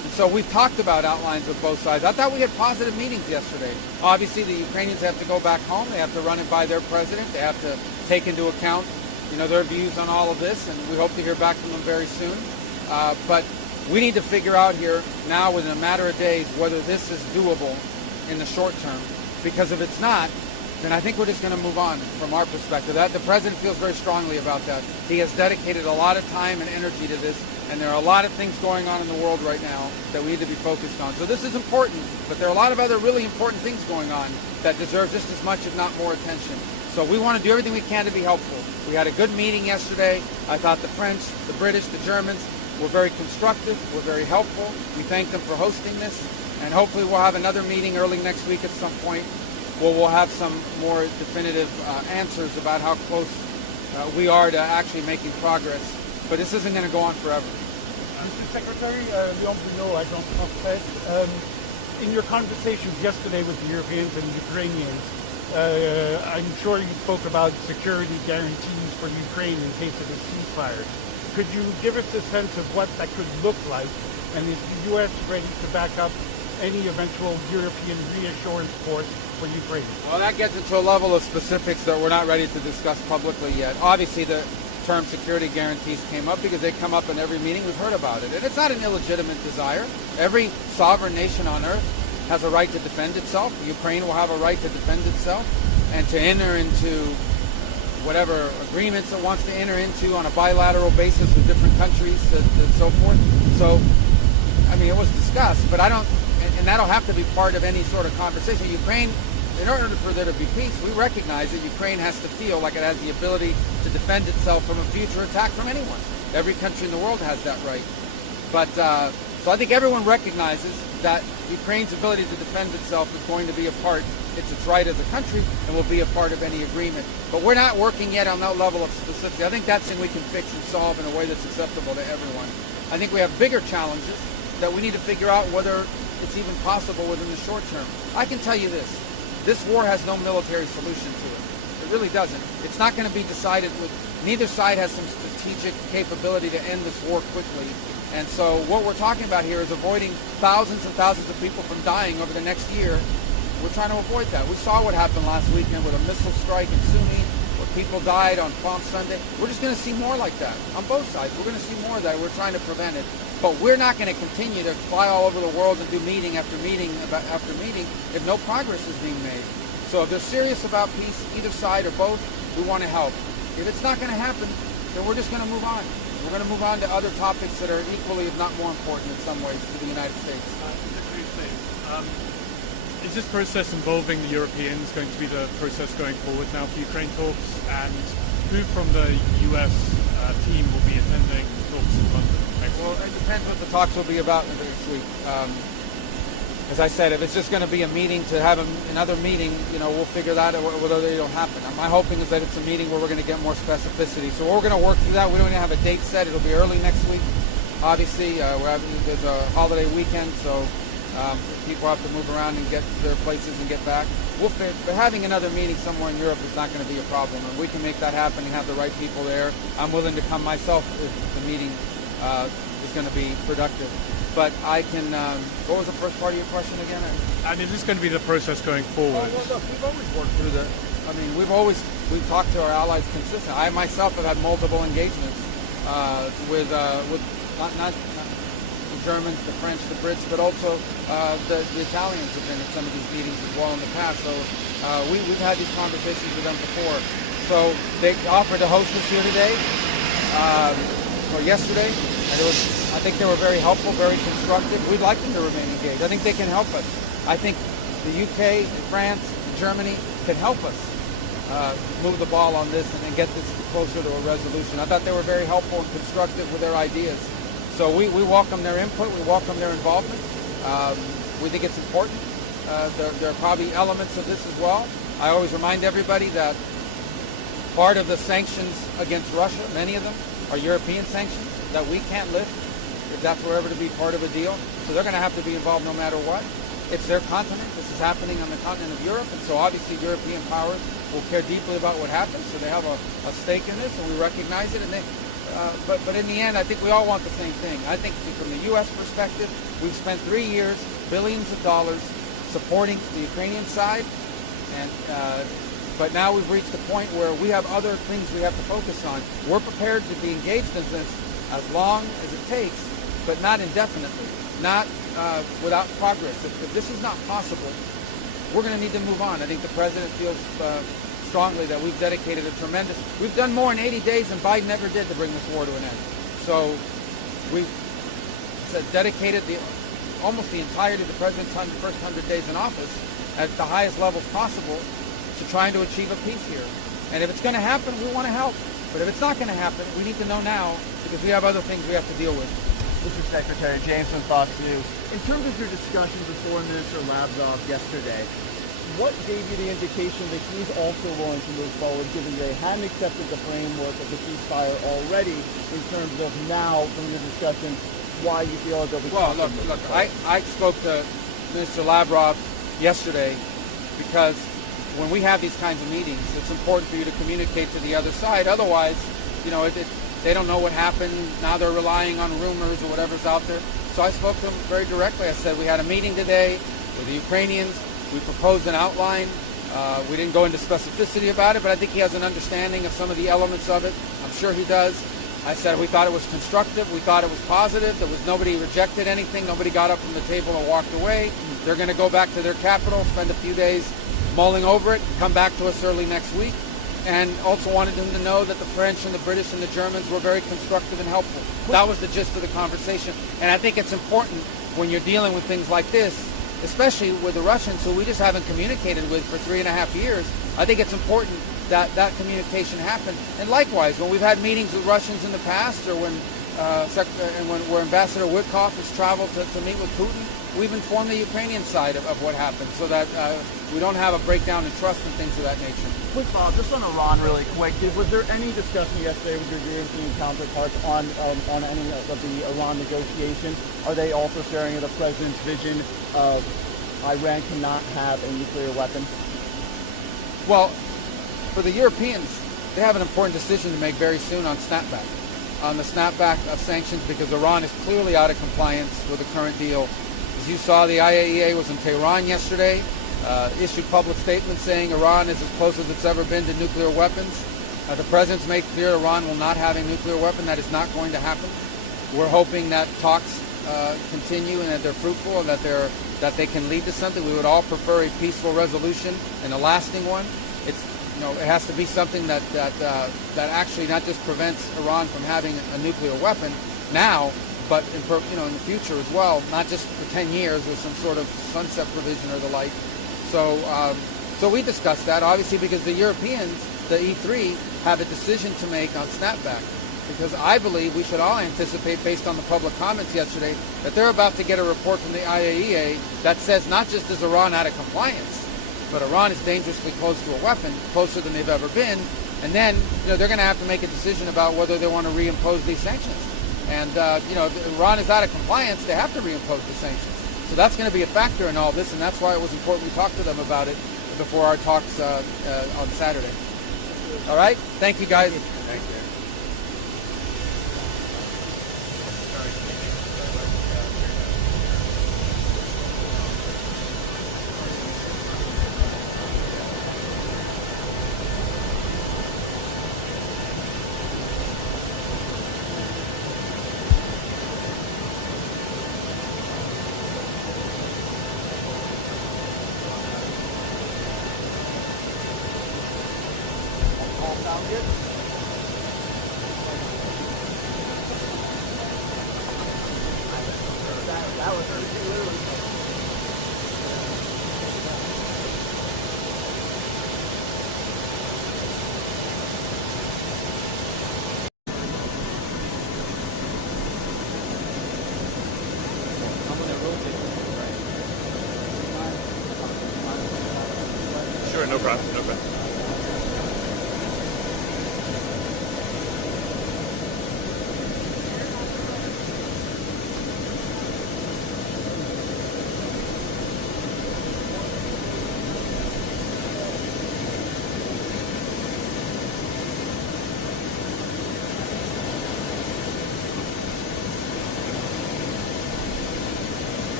So we've talked about outlines with both sides. I thought we had positive meetings yesterday. Obviously, the Ukrainians have to go back home. They have to run it by their president. They have to take into account, their views on all of this, and we hope to hear back from them very soon. But we need to figure out here now, within a matter of days, whether this is doable in the short term. Because if it's not, then I think we're just going to move on from our perspective. The president feels very strongly about that. He has dedicated a lot of time and energy to this, and there are a lot of things going on in the world right now that we need to be focused on. So this is important, but there are a lot of other really important things going on that deserve just as much, if not more, attention. So we want to do everything we can to be helpful. We had a good meeting yesterday. I thought the French, the British, the Germans were very constructive, were very helpful. We thank them for hosting this, and hopefully we'll have another meeting early next week at some point where we'll have some more definitive answers about how close we are to actually making progress. But this isn't going to go on forever. Mr. Secretary, Leon Bruno, Agence France-Presse, in your conversations yesterday with the Europeans and Ukrainians, I'm sure you spoke about security guarantees for Ukraine in case of a ceasefire. Could you give us a sense of what that could look like, and is the U.S. ready to back up any eventual European reassurance force for Ukraine? Well, that gets into a level of specifics that we're not ready to discuss publicly yet. Obviously, the term security guarantees came up because they come up in every meeting. We've heard about it. And it's not an illegitimate desire. Every sovereign nation on earth has a right to defend itself. Ukraine will have a right to defend itself and to enter into whatever agreements it wants to enter into on a bilateral basis with different countries and so forth. So, it was discussed, but and that'll have to be part of any sort of conversation. Ukraine, in order for there to be peace, we recognize that Ukraine has to feel like it has the ability to defend itself from a future attack from anyone. Every country in the world has that right. But so I think everyone recognizes that Ukraine's ability to defend itself is going to be a part, it's its right as a country, and will be a part of any agreement. But we're not working yet on that level of specificity. I think that's something we can fix and solve in a way that's acceptable to everyone. I think we have bigger challenges that we need to figure out whether it's even possible within the short term. I can tell you this war has no military solution to it. It really doesn't. It's not going to be decided with, neither side has some strategic capability to end this war quickly. And so what we're talking about here is avoiding thousands and thousands of people from dying over the next year. We're trying to avoid that. We saw what happened last weekend with a missile strike in Sumy, where people died on Palm Sunday. We're just going to see more like that on both sides. We're going to see more of that. We're trying to prevent it. But we're not going to continue to fly all over the world and do meeting after meeting after meeting if no progress is being made. So if they're serious about peace, either side or both, we want to help. If it's not going to happen, then we're just going to move on. We're going to move on to other topics that are equally, if not more important in some ways, to the United States. Is this process involving the Europeans going to be the process going forward now for Ukraine talks? And who from the US team will be attending talks in London next week? Well, it depends what the talks will be about next week. As I said, if it's just going to be a meeting to have another meeting, we'll figure that out whether it'll happen. My hoping is that it's a meeting where we're going to get more specificity. So we're going to work through that. We don't even have a date set. It'll be early next week. Obviously, there's a holiday weekend, so people have to move around and get to their places and get back. But having another meeting somewhere in Europe is not going to be a problem, and we can make that happen and have the right people there. I'm willing to come myself if the meeting is going to be productive. But I can, what was the first part of your question again? And is this going to be the process going forward? Well, look, we've always worked through we've talked to our allies consistently. I myself have had multiple engagements with not the Germans, the French, the Brits, but also the Italians have been at some of these meetings as well in the past. So we've had these conversations with them before. So they offered to host us here today, or yesterday, and I think they were very helpful, very constructive. We'd like them to remain engaged. I think they can help us. I think the UK, France, Germany can help us move the ball on this and get this closer to a resolution. I thought they were very helpful and constructive with their ideas. So we welcome their input. We welcome their involvement. We think it's important. There are probably elements of this as well. I always remind everybody that part of the sanctions against Russia, many of them, are European sanctions that we can't lift if that's ever to be part of a deal. So they're going to have to be involved no matter what. It's their continent. This is happening on the continent of Europe, and so obviously European powers will care deeply about what happens. So they have a stake in this, and we recognize it. And but in the end, I think we all want the same thing. I think from the U.S. perspective, we've spent 3 years, billions of dollars, supporting the Ukrainian side, and but now we've reached a point where we have other things we have to focus on. We're prepared to be engaged in this as long as it takes, but not indefinitely, not without progress. If this is not possible, we're going to need to move on. I think the president feels strongly that we've dedicated we've done more in 80 days than Biden ever did to bring this war to an end. So we've dedicated almost the entirety of the president's first 100 days in office at the highest levels possible to trying to achieve a peace here. And if it's going to happen, we want to help. But if it's not going to happen, we need to know now because we have other things we have to deal with. Mr. Secretary, James from Fox News. In terms of your discussions with Foreign Minister Lavrov yesterday, what gave you the indication that he's also willing to move forward, given they hadn't accepted the framework of the ceasefire already, in terms of now, from the discussion, why you feel they'll be... Well, look, I spoke to Minister Lavrov yesterday because when we have these kinds of meetings, it's important for you to communicate to the other side. Otherwise, you know, they don't know what happened. Now they're relying on rumors or whatever's out there. So I spoke to him very directly. I said, we had a meeting today with the Ukrainians. We proposed an outline. We didn't go into specificity about it, but I think he has an understanding of some of the elements of it. I'm sure he does. I said we thought it was constructive. We thought it was positive. Nobody rejected anything. Nobody got up from the table and walked away. They're going to go back to their capital, spend a few days mulling over it, come back to us early next week. And also wanted him to know that the French and the British and the Germans were very constructive and helpful. That was the gist of the conversation. And I think it's important when you're dealing with things like this, especially with the Russians, who we just haven't communicated with for 3.5 years. I think it's important that that communication happen. And likewise, when we've had meetings with Russians in the past, or when where Ambassador Witkoff has traveled to meet with Putin, we've informed the Ukrainian side of what happened, so that we don't have a breakdown in trust and things of that nature. Quick follow-up, just on Iran really quick. Was there any discussion yesterday with your European counterparts on any of the Iran negotiations? Are they also sharing the president's vision of Iran cannot have a nuclear weapon? Well, for the Europeans, they have an important decision to make very soon on snapback. On the snapback of sanctions, because Iran is clearly out of compliance with the current deal. As you saw, the IAEA was in Tehran yesterday, issued public statements saying Iran is as close as it's ever been to nuclear weapons. The president's made clear Iran will not have a nuclear weapon. That is not going to happen. We're hoping that talks continue and that they're fruitful and that they can lead to something. We would all prefer a peaceful resolution and a lasting one. It has to be something that actually not just prevents Iran from having a nuclear weapon now, but in the future as well, not just for 10 years with some sort of sunset provision or the like. So we discussed that, obviously, because the Europeans, the E3, have a decision to make on snapback. Because I believe we should all anticipate, based on the public comments yesterday, that they're about to get a report from the IAEA that says not just is Iran out of compliance, but Iran is dangerously close to a weapon, closer than they've ever been. And then, they're going to have to make a decision about whether they want to reimpose these sanctions. And, if Iran is out of compliance, they have to reimpose the sanctions. So that's going to be a factor in all this, and that's why it was important we talked to them about it before our talks on Saturday. All right? Thank you, guys. Thank you.